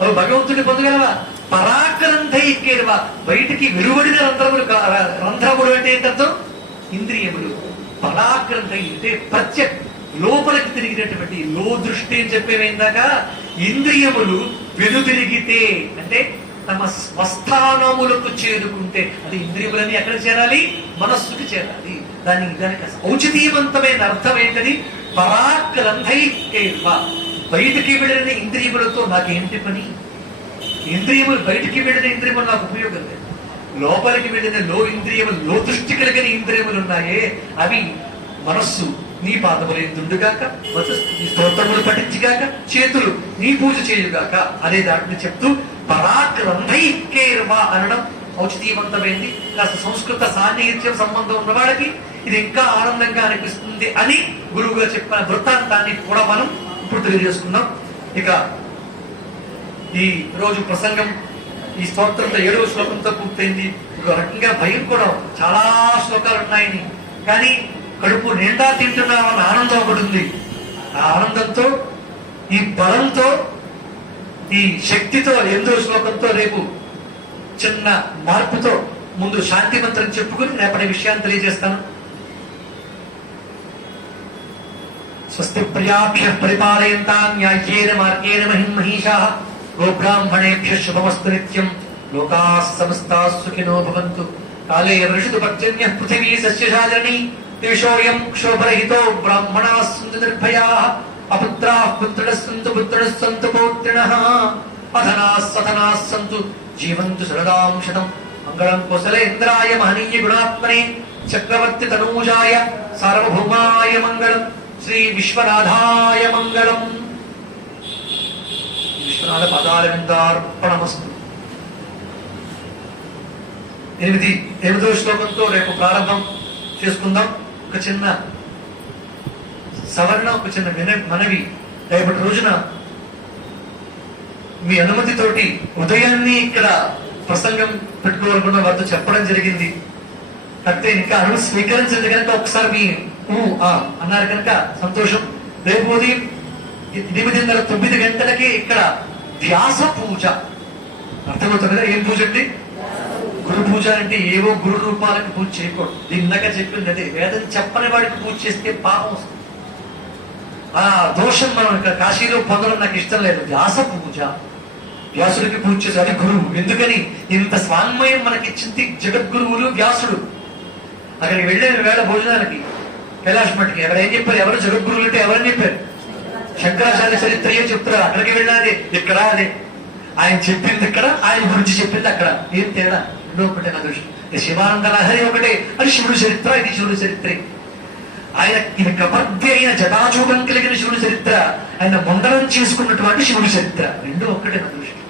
అవి భగవంతుడిని పొందగలవా? పరాగ్రంథైర్వా బయటికి వెలువడిన రంధ్రములు అంటే ఏంటంతో ఇంద్రియములు. పరాగ్రంథై అంటే ప్రత్యేక లోపలికి తిరిగినటువంటి లో దృష్టి అని చెప్పేమైందాక ఇంద్రియములు వెనుదిరిగితే అంటే తమ స్వస్థానములకు చేరుకుంటే, అది ఇంద్రియములని ఎక్కడ చేరాలి? మనస్సుకి చేరాలి. దానికి ఔచితీయవంతమైన అర్థం ఏంటది? పరాక్రంధైర్వ, బయటికి వెళ్ళిన ఇంద్రియములతో నాకేంటి పని? ఇంద్రియములు బయటికి వెళ్ళిన ఇంద్రియములు నాకు ఉపయోగం లేదు. లోపలికి వెళ్ళిన ఇంద్రియములు, దృష్టి కలిగిన ఇంద్రియములు ఉన్నాయే, అవి మనస్సు నీ పాదములు ఎందుగాక, నీ స్తోత్రములు పఠించుగాక, చేతులు నీ పూజ చేయుగాక అనే దాంట్లో చెప్తూ పరాక్రంధైర్వ అనడం ఔచితీయవంతమైంది. కాస్త సంస్కృత సాన్నిహిత్యం సంబంధం ఉన్న వాళ్ళకి ఇది ఇంకా ఆనందంగా అనిపిస్తుంది అని గురువుగా చెప్పిన వృత్తాంతాన్ని కూడా మనం ఇప్పుడు తెలియజేసుకున్నాం. ఇక ఈ రోజు ప్రసంగం ఈ స్తోత్రంతో 7వ శ్లోకంతో పూర్తయింది. ఒక రకంగా భయం కూడా, చాలా శ్లోకాలు ఉన్నాయని, కానీ కడుపు నిండా తింటున్నామన్న ఆనందం ఒకటి ఉంది. ఆ ఆనందంతో, ఈ బలంతో, ఈ శక్తితో 8వ శ్లోకంతో రేపు చిన్న మార్పుతో ముందు శాంతి మంత్రం చెప్పుకుని రేపటి విషయాన్ని తెలియజేస్తాను. స్వస్తి ప్రజాభ్య పరిపాలయంతాం న్యాయేన మార్గేణ మహిమహీషాః గోబ్రాహ్మణేభ్యః శుభమస్తు నిత్యం. లోకాః సమస్తాః సుఖినో భవంతు. కాలే వృషతు పర్జన్యః పృథివీ సస్యశాలినీ. దేశోऽयं క్షోభరహితో బ్రాహ్మణాः సంతు నిర్భయాः. అపుత్రాः పుత్రిణः సంతు పుత్రిణः సంతు పౌత్రిణः. అధనాः సధనాः సంతు జీవంతు శరదాం శతం. మంగళం కోసలేంద్రాయ మహనీయ గుణాత్మనే చక్రవర్తి తనూజాయ సార్వభౌమాయ మంగళం. శ్రీ విశ్వనాథాయ మంగళం. విశ్వనాథ పదారవిందార్పణమస్తు. 8వ శ్లోకంతో రేపు ప్రారంభం చేసుకుందాం. ఒక చిన్న సవరణ, ఒక చిన్న మనవి. రేపటి రోజున మీ అనుమతితోటి ఉదయాన్ని ఇక్కడ ప్రసంగం పెట్టుకోవాలనుకున్న వారితో చెప్పడం జరిగింది. అయితే ఇంకా అనుమతి స్వీకరించింది కనుక ఒకసారి మీ అన్నారు కనుక సంతోషం. రేపు ఉదయం 8:30 గంటలకి ఇక్కడ వ్యాస పూజ. అర్థమవుతుంది కదా ఏం పూజ అండి? గురు పూజ అంటే ఏవో గురు రూపాలకు పూజ చేయకూడదు. ఇందాక చెప్పింది అదే, వేదం చెప్పని వాడికి పూజ చేస్తే పాపం వస్తుంది. ఆ దోషం మనం ఇక్కడ కాశీలో పొందడం నాకు ఇష్టం లేదు. వ్యాస పూజ, వ్యాసుడికి పూజ చేసి, అది గురువు. ఎందుకని ఇంత స్వాన్మయం మనకి ఇచ్చింది జగద్గురువులు వ్యాసుడు. అక్కడికి వెళ్ళే వేళ భోజనాలకి కైలాష్ మట్టికి అక్కడ ఏం చెప్పారు? ఎవరు జగద్గురువులు అంటే ఎవరని చెప్పారు? శంకరాచార్య చరిత్రయే చెప్తారు. అక్కడికి వెళ్ళాలి, ఇక్కడ అదే ఆయన చెప్పింది ఇక్కడ, ఆయన గురించి చెప్పింది అక్కడ. ఏం తేడా? రెండో ఒకటే నా దృష్టి. శివానంద లహరి ఒకటే, అది శివుడి చరిత్ర, ఇది శివుడి చరిత్రే. ఆయన ఇది కపర్ది అయిన జటాచూటం కలిగిన శివుడి చరిత్ర, ఆయన మండలం చేసుకున్నటువంటి శివుడి చరిత్ర, రెండు ఒక్కటే నా దృష్టి.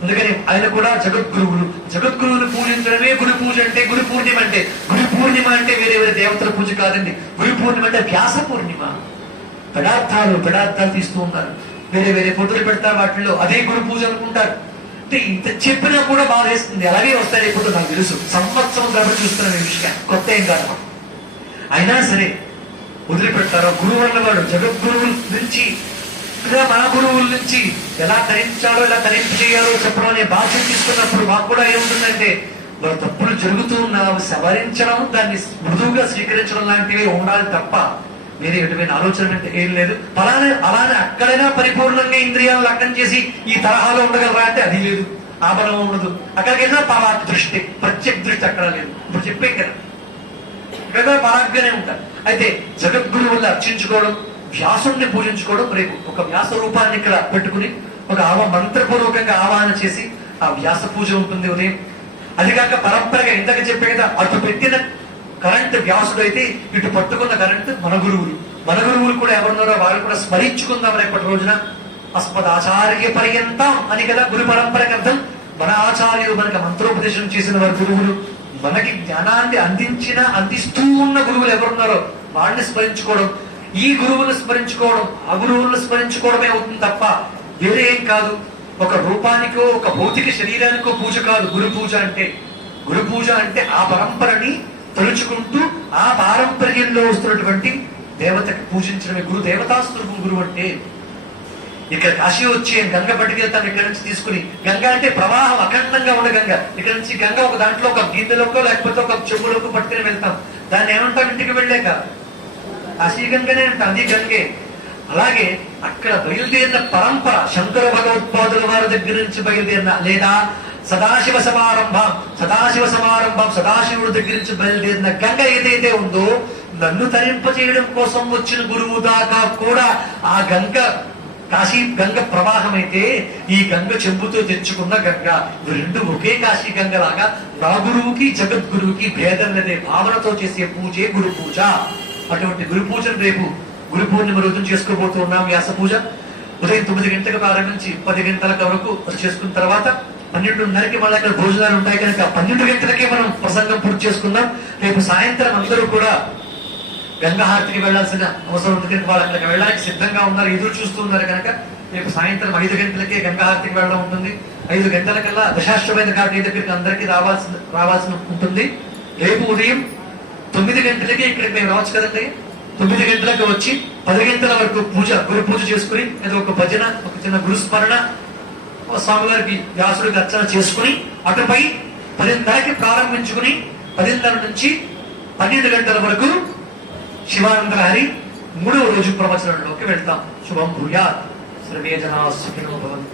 అందుకని ఆయన కూడా జగద్గురువులు. జగద్గురువులు పూజించడమే గురు పూజ అంటే. గురు పూర్ణిమ అంటే, గురు పూర్ణిమ అంటే వేరే వేరే దేవతల పూజ కాదండి. గురు పూర్ణిమ అంటే వ్యాస పూర్ణిమ. పెడార్థాలు తీస్తూ ఉంటారు, వేరే వేరే పొద్దులు పెడతారు, వాటిల్లో అదే గురు పూజ అనుకుంటారు. అంటే ఇంత చెప్పినా కూడా బాధేస్తుంది. అలాగే వస్తాయి ఇప్పుడు నాకు తెలుసు. సంవత్సరం కాబట్టి చూస్తున్నాను ఈ విషయం, కొత్త ఏం కాదు. అయినా సరే వదిలిపెడతారు. గురువు అన్నవాడు జగద్గురువుల నుంచి, మన గురువుల నుంచి ఎలా తరించాలో, ఎలా తరింపు చేయాలో చెప్పడం అనే బాధ్యత తీసుకున్నప్పుడు మాకు కూడా ఏముంటుందంటే, వాళ్ళ తప్పులు జరుగుతూ ఉన్నా సవరించడం, దాన్ని మృదువుగా స్వీకరించడం లాంటివి ఉండాలి తప్ప వేరే ఎటువంటి ఆలోచన అంటే ఏం లేదు. అలానే అక్కడైనా పరిపూర్ణంగా ఇంద్రియాలు లగ్నం చేసి ఈ తరహాలో ఉండగలరా అంటే అది లేదు. ఆ బలం ఉండదు. అక్కడికి వెళ్ళినా పరాక్ దృష్టి, ప్రత్యేక దృష్టి అక్కడ లేదు. ఇప్పుడు చెప్పే కదా, ఇక్కడ పరాగ్గానే ఉంటారు. అయితే జగద్గురువుల్ని అర్చించుకోవడం, వ్యాసుడిని పూజించుకోవడం, రేపు ఒక వ్యాస రూపాన్ని ఇక్కడ పెట్టుకుని ఒక మంత్రపూర్వకంగా ఆవాహన చేసి ఆ వ్యాస పూజ ఉంటుంది ఉదయం. అది కాక పరంపరగా ఇంతగా చెప్పే కదా, అటు పెట్టిన కరెంట్ వ్యాసుడు అయితే, ఇటు పట్టుకున్న కరెంట్ మన గురువులు. మన గురువులు కూడా ఎవరున్నారో వాళ్ళు కూడా స్మరించుకుందాం రేపటి రోజున. అస్మద్ ఆచార్య పర్యంతం అని కదా గురు పరంపరకి అర్థం. మన ఆచార్యులు మనకి మంత్రోపదేశం చేసిన వారి గురువులు, మనకి జ్ఞానాన్ని అందిస్తూ ఉన్న గురువులు ఎవరున్నారో వాళ్ళని స్మరించుకోవడం. ఈ గురువులను స్మరించుకోవడం, ఆ గురువులను స్మరించుకోవడమే అవుతుంది తప్ప వేరే ఏం కాదు. ఒక రూపానికో, ఒక భౌతిక శరీరానికో పూజ కాదు గురు పూజ అంటే. గురు పూజ అంటే ఆ పరంపరని తలుచుకుంటూ ఆ పారంపర్యంలో వస్తున్నటువంటి దేవతకి పూజించడమే గురు. దేవతాస్వరూపం గురువు అంటే. ఇక్కడ కాశీ వచ్చి గంగ పట్టుకెళ్తాను ఇక్కడ నుంచి తీసుకుని. గంగ అంటే ప్రవాహం అఖండంగా ఉన్న గంగ. ఇక్కడ నుంచి గంగ ఒక దాంట్లో ఒక గిన్నెలోకో లేకపోతే ఒక చెంబులోకి పట్టుకుని వెళ్తాం. దాన్ని ఏమంటాం ఇంటికి వెళ్ళాక? కాశీ గంగనే అంటాం, అది గంగే. అలాగే అక్కడ బయలుదేరిన పరంపర శంకర భగవత్పాదుల వారి దగ్గర నుంచి బయలుదేరిన, లేదా సదాశివ సమారంభం సదాశివుడి దగ్గర నుంచి బయలుదేరిన గంగ ఏదైతే ఉందో నన్ను తరింపచేయడం కోసం వచ్చిన గురువు దాకా కూడా ఆ గంగ కాశీ గంగ ప్రవాహమైతే ఈ గంగ చెంబుతో తెచ్చుకున్న గంగ రెండు ఒకే కాశీ గంగ లాగా నా గురువుకి జగద్గురువుకి భేదం లేదే భావనతో చేసే పూజే గురు పూజ. అటువంటి గురు పూజను రేపు గురు పూర్ణిమ రోజున చేసుకోబోతూ ఉన్నాం. వ్యాస పూజ ఉదయం 9 గంటలకు ప్రారంభించి 10 గంటల వరకు చేసుకున్న తర్వాత 12:30కి మళ్ళీ అక్కడ భోజనాలు ఉంటాయి కనుక 12 గంటలకే మనం ప్రసంగం పూర్తి చేసుకుందాం. రేపు సాయంత్రం అందరూ కూడా గంగాహారతికి వెళ్లాల్సిన అవసరం ఉంది కనుక వాళ్ళు అక్కడికి వెళ్ళడానికి సిద్ధంగా ఉన్నారు, ఎదురు చూస్తూ ఉన్నారు కనుక రేపు సాయంత్రం 5 గంటలకే గంగాహారతికి వెళ్ళడం ఉంటుంది. 5 గంటలకల్లా దశాశ్వమైన ఘాటి దగ్గరికి అందరికీ రావాల్సి ఉంటుంది. రేపు ఉదయం 9 గంటలకే ఇక్కడికి మేము రావచ్చు కదండి. 9 గంటలకు వచ్చి 10 గంటల వరకు గురు పూజ చేసుకుని ఏదో ఒక భజన, ఒక చిన్న గురుస్మరణ, స్వామివారికి వ్యాసుడికి అర్చన చేసుకుని అటుపై 10:30కి ప్రారంభించుకుని 10:30 నుంచి 12 గంటల వరకు శివానందలహరి 3వ రోజు ప్రవచనంలోకి వెళ్తాం. శుభం భూయాత్. సర్వే జనా సుఖినో భవంతు.